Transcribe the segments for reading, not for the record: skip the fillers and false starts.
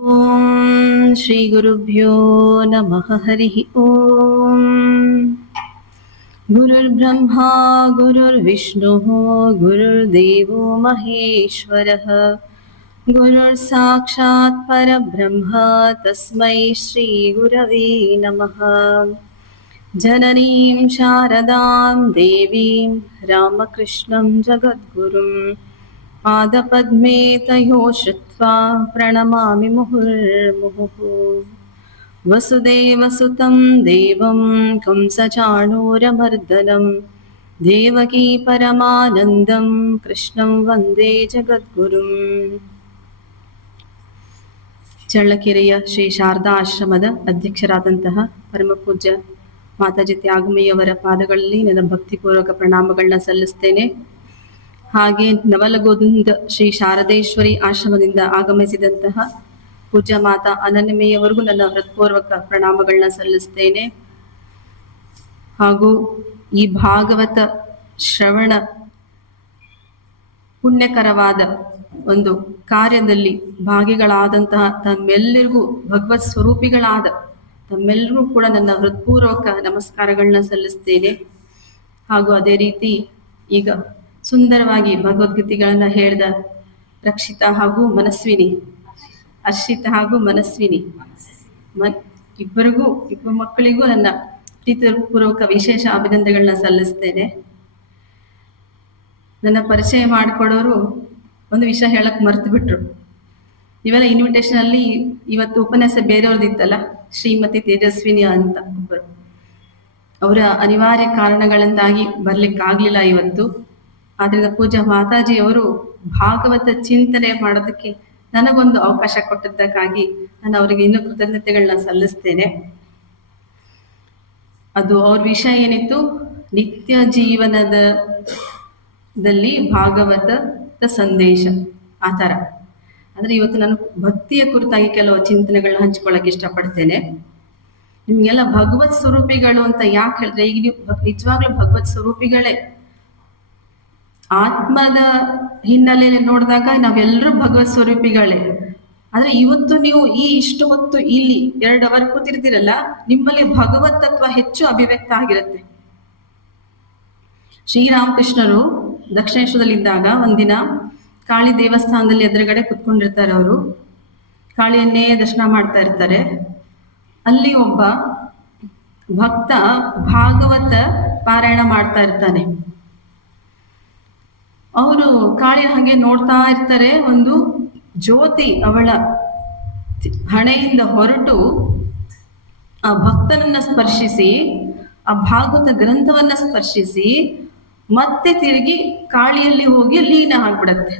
ಓಂ ಶ್ರೀ ಗುರುಭ್ಯೋ ನಮಃ ಹರಿ ಓಂ. ಗುರುರ್ಬ್ರಹ್ಮ ಗುರುರ್ವಿಷ್ಣು ಗುರುರ್ದೇವೋ ಮಹೇಶ್ವರಃ. ಗುರುರ್ ಸಾಕ್ಷಾತ್ ಪರಬ್ರಹ್ಮ ತಸ್ಮೈ ಶ್ರೀ ಗುರವೇ ನಮಃ. ಜನನೀಂ ಶಾರದಾಂ ದೇವೀಂ ರಾಮಕೃಷ್ಣಂ ಜಗದ್ಗುರುಂ ಪಾದಪದ್ಮೇ ತಯೋ ಶ್ರುತ್ವಾ ಪ್ರಣಮಾಮಿ ಮುಹುರ್ಮುಹುಃ. ವಸುದೇವಸುತಂ ದೇವಂ ಕಂಸಚಾಣೂರಮರ್ದನಂ ದೇವಕೀ ಪರಮಾನಂದಂ ಕೃಷ್ಣಂ ವಂದೇ ಜಗದ್ಗುರುಂ. ಚಳ್ಳಕೆರೆಯ ಶ್ರೀ ಶಾರದಾ ಆಶ್ರಮದ ಅಧ್ಯಕ್ಷರಾದಂತಹ ಪರಮಪೂಜ್ಯ ಮಾತಾಜಿ ತ್ಯಾಗಮಯಿಯವರ ಪಾದಗಳಲ್ಲಿ ನನ್ನ ಭಕ್ತಿಪೂರ್ವಕ ಪ್ರಣಾಮಗಳನ್ನ ಸಲ್ಲಿಸ್ತೇನೆ. ಹಾಗೆ ನವಲಗೋದಿಂದ ಶ್ರೀ ಶಾರದೇಶ್ವರಿ ಆಶ್ರಮದಿಂದ ಆಗಮಿಸಿದಂತಹ ಪೂಜ್ಯ ಮಾತಾ ಅನನ್ಯಮೆಯವರಿಗೂ ನನ್ನ ಹೃತ್ಪೂರ್ವಕ ಪ್ರಣಾಮಗಳನ್ನ ಸಲ್ಲಿಸ್ತೇನೆ. ಹಾಗೂ ಈ ಭಾಗವತ ಶ್ರವಣ ಪುಣ್ಯಕರವಾದ ಒಂದು ಕಾರ್ಯದಲ್ಲಿ ಭಾಗಿಗಳಾದಂತಹ ತಮ್ಮೆಲ್ಲರಿಗೂ ಭಗವತ್ ಸ್ವರೂಪಿಗಳಾದ ತಮ್ಮೆಲ್ಲರಿಗೂ ಕೂಡ ನನ್ನ ಹೃತ್ಪೂರ್ವಕ ನಮಸ್ಕಾರಗಳನ್ನ ಸಲ್ಲಿಸ್ತೇನೆ. ಹಾಗೂ ಅದೇ ರೀತಿ ಈಗ ಸುಂದರವಾಗಿ ಭಗವದ್ಗೀತೆಗಳನ್ನ ಹೇಳಿದ ರಕ್ಷಿತಾ ಹಾಗೂ ಮನಸ್ವಿನಿ, ಹರ್ಷಿತಾ ಹಾಗೂ ಮನಸ್ವಿನಿ ಇಬ್ಬರು ಮಕ್ಕಳಿಗೂ ನನ್ನ ಪ್ರೀತಿಪೂರ್ವಕ ವಿಶೇಷ ಅಭಿನಂದನೆಗಳನ್ನ ಸಲ್ಲಿಸ್ತೇನೆ. ನನ್ನ ಪರಿಚಯ ಮಾಡಿಕೊಡೋರು ಒಂದು ವಿಷಯ ಹೇಳಕ್ ಮರ್ತು ಬಿಟ್ರು. ಇವೆಲ್ಲ ಇನ್ವಿಟೇಷನ್ ಅಲ್ಲಿ ಇವತ್ತು ಉಪನ್ಯಾಸ ಬೇರೆಯವ್ರದಿತ್ತಲ್ಲ, ಶ್ರೀಮತಿ ತೇಜಸ್ವಿನಿ ಅಂತ ಒಬ್ಬರು, ಅವರ ಅನಿವಾರ್ಯ ಕಾರಣಗಳಿಂದಾಗಿ ಬರ್ಲಿಕ್ಕಾಗ್ಲಿಲ್ಲ ಇವತ್ತು. ಆದ್ರಿಂದ ಪೂಜ್ಯ ಮಾತಾಜಿಯವರು ಭಾಗವತ ಚಿಂತನೆ ಮಾಡೋದಕ್ಕೆ ನನಗೊಂದು ಅವಕಾಶ ಕೊಟ್ಟಿದ್ದಕ್ಕಾಗಿ ನಾನು ಅವರಿಗೆ ಇನ್ನೂ ಕೃತಜ್ಞತೆಗಳನ್ನ ಸಲ್ಲಿಸ್ತೇನೆ. ಅದು ಅವ್ರ ವಿಷಯ ಏನಿತ್ತು, ನಿತ್ಯ ಜೀವನದಲ್ಲಿ ಭಾಗವತದ ಸಂದೇಶ ಆ ಥರ. ಅಂದ್ರೆ ಇವತ್ತು ನಾನು ಭಕ್ತಿಯ ಕುರಿತಾಗಿ ಕೆಲವು ಚಿಂತನೆಗಳನ್ನ ಹಂಚ್ಕೊಳ್ಳಕ್ಕೆ ಇಷ್ಟಪಡ್ತೇನೆ. ನಿಮ್ಗೆಲ್ಲ ಭಗವತ್ ಸ್ವರೂಪಿಗಳು ಅಂತ ಯಾಕೆ ಹೇಳಿದ್ರೆ, ಈಗ ನೀವು ನಿಜವಾಗ್ಲೂ ಭಗವತ್ ಸ್ವರೂಪಿಗಳೇ. ಆತ್ಮದ ಹಿನ್ನೆಲೆಯಲ್ಲಿ ನೋಡಿದಾಗ ನಾವೆಲ್ಲರೂ ಭಗವತ್ ಸ್ವರೂಪಿಗಳೇ. ಆದ್ರೆ ಇವತ್ತು ನೀವು ಇಷ್ಟು ಹೊತ್ತು ಇಲ್ಲಿ 2 ಅವರ್ ಕೂತಿರ್ತೀರಲ್ಲ, ನಿಮ್ಮಲ್ಲಿ ಭಗವತ್ ತತ್ವ ಹೆಚ್ಚು ಅಭಿವ್ಯಕ್ತ ಆಗಿರುತ್ತೆ. ಶ್ರೀರಾಮಕೃಷ್ಣರು ದಕ್ಷಿಣೇಶ್ವರದಲ್ಲಿದ್ದಾಗ ಒಂದಿನ ಕಾಳಿ ದೇವಸ್ಥಾನದಲ್ಲಿ ಎದುರುಗಡೆ ಕುತ್ಕೊಂಡಿರ್ತಾರೆ. ಅವರು ಕಾಳಿಯನ್ನೇ ದರ್ಶನ ಮಾಡ್ತಾ ಇರ್ತಾರೆ. ಅಲ್ಲಿ ಒಬ್ಬ ಭಕ್ತ ಭಾಗವತ ಪಾರಾಯಣ ಮಾಡ್ತಾ ಇರ್ತಾನೆ. ಅವರು ಕಾಳಿಯ ಹಾಗೆ ನೋಡ್ತಾ ಇರ್ತಾರೆ. ಒಂದು ಜ್ಯೋತಿ ಅವಳ ಹಣೆಯಿಂದ ಹೊರಟು ಆ ಭಕ್ತನನ್ನ ಸ್ಪರ್ಶಿಸಿ, ಆ ಭಾಗವತ ಗ್ರಂಥವನ್ನ ಸ್ಪರ್ಶಿಸಿ ಮತ್ತೆ ತಿರುಗಿ ಕಾಳಿಯಲ್ಲಿ ಹೋಗಿ ಲೀನ ಆಗ್ಬಿಡತ್ತೆ.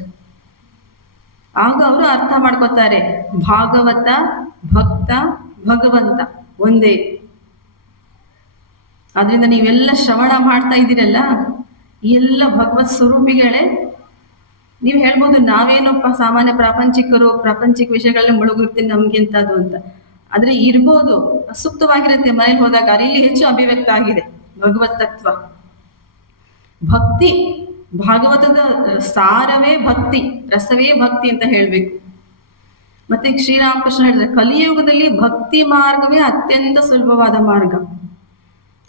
ಆಗ ಅವರು ಅರ್ಥ ಮಾಡ್ಕೋತಾರೆ, ಭಾಗವತ, ಭಕ್ತ, ಭಗವಂತ ಒಂದೇ. ಆದ್ರಿಂದ ನೀವೆಲ್ಲ ಶ್ರವಣ ಮಾಡ್ತಾ ಇದ್ದೀರಲ್ಲ, ಎಲ್ಲ ಭಗವತ್ ಸ್ವರೂಪಿಗಳೇ. ನೀವು ಹೇಳ್ಬೋದು ನಾವೇನಪ್ಪ ಸಾಮಾನ್ಯ ಪ್ರಾಪಂಚಿಕರು, ಪ್ರಾಪಂಚಿಕ ವಿಷಯಗಳನ್ನ ಮುಳುಗಿರ್ತೀನಿ ನಮ್ಗೆಂತದು ಅಂತ. ಆದ್ರೆ ಇರ್ಬೋದು, ಸೂಕ್ತವಾಗಿರುತ್ತೆ. ಮನೇಲಿ ಹೋದಾಗ ಅಲ್ಲಿ ಹೆಚ್ಚು ಅಭಿವ್ಯಕ್ತ ಆಗಿದೆ ಭಗವತ್ ತತ್ವ. ಭಕ್ತಿ, ಭಾಗವತದ ಸಾರವೇ ಭಕ್ತಿ, ರಸವೇ ಭಕ್ತಿ ಅಂತ ಹೇಳ್ಬೇಕು. ಮತ್ತೆ ಶ್ರೀರಾಮಕೃಷ್ಣ ಹೇಳಿದ್ರೆ, ಕಲಿಯುಗದಲ್ಲಿ ಭಕ್ತಿ ಮಾರ್ಗವೇ ಅತ್ಯಂತ ಸುಲಭವಾದ ಮಾರ್ಗ.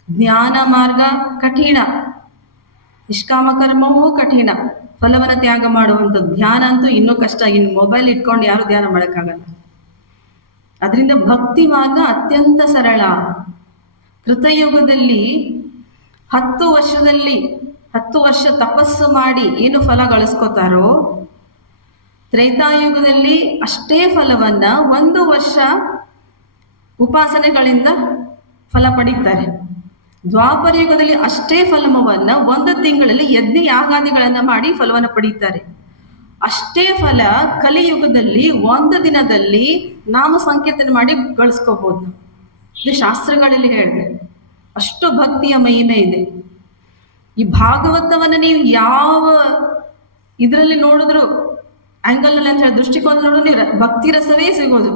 ಜ್ಞಾನ ಮಾರ್ಗ ಕಠಿಣ, ನಿಷ್ಕಾಮ ಕರ್ಮವೂ ಕಠಿಣ, ಫಲವನ್ನ ತ್ಯಾಗ ಮಾಡುವಂಥದ್ದು. ಧ್ಯಾನ ಅಂತೂ ಇನ್ನೂ ಕಷ್ಟ. ಇನ್ನು ಮೊಬೈಲ್ ಇಟ್ಕೊಂಡು ಯಾರು ಧ್ಯಾನ ಮಾಡೋಕ್ಕಾಗಲ್ಲ. ಅದರಿಂದ ಭಕ್ತಿ ಮಾರ್ಗ ಅತ್ಯಂತ ಸರಳ. ಕೃತಯುಗದಲ್ಲಿ 10 ವರ್ಷ ತಪಸ್ಸು ಮಾಡಿ ಏನು ಫಲ ಗಳಿಸ್ಕೋತಾರೋ, ತ್ರೇತಾಯುಗದಲ್ಲಿ ಅಷ್ಟೇ ಫಲವನ್ನ 1 ವರ್ಷ ಉಪಾಸನೆಗಳಿಂದ ಫಲ ಪಡೀತಾರೆ. ದ್ವಾಪರ ಯುಗದಲ್ಲಿ ಅಷ್ಟೇ ಫಲವನ್ನ 1 ತಿಂಗಳಲ್ಲಿ ಯಜ್ಞ ಯಾಗಾದಿಗಳನ್ನ ಮಾಡಿ ಫಲವನ್ನ ಪಡೀತಾರೆ. ಅಷ್ಟೇ ಫಲ ಕಲಿಯುಗದಲ್ಲಿ 1 ದಿನದಲ್ಲಿ ನಾಮ ಸಂಕೀರ್ತನೆ ಮಾಡಿ ಗಳಿಸ್ಕೋಬಹುದು. ಇದು ಶಾಸ್ತ್ರಗಳಲ್ಲಿ ಹೇಳಿದೆ. ಅಷ್ಟು ಭಕ್ತಿಯ ಮಹಿಮೆ ಇದೆ. ಈ ಭಾಗವತವನ್ನ ನೀವು ಯಾವ ಇದರಲ್ಲಿ ನೋಡಿದ್ರು, ಆಂಗಲ್ ನಲ್ಲಿ ಅಂತ ಹೇಳಿ ದೃಷ್ಟಿಕೋನ ನೋಡಿದ್ರೆ ಭಕ್ತಿ ರಸವೇ ಸಿಗೋದು.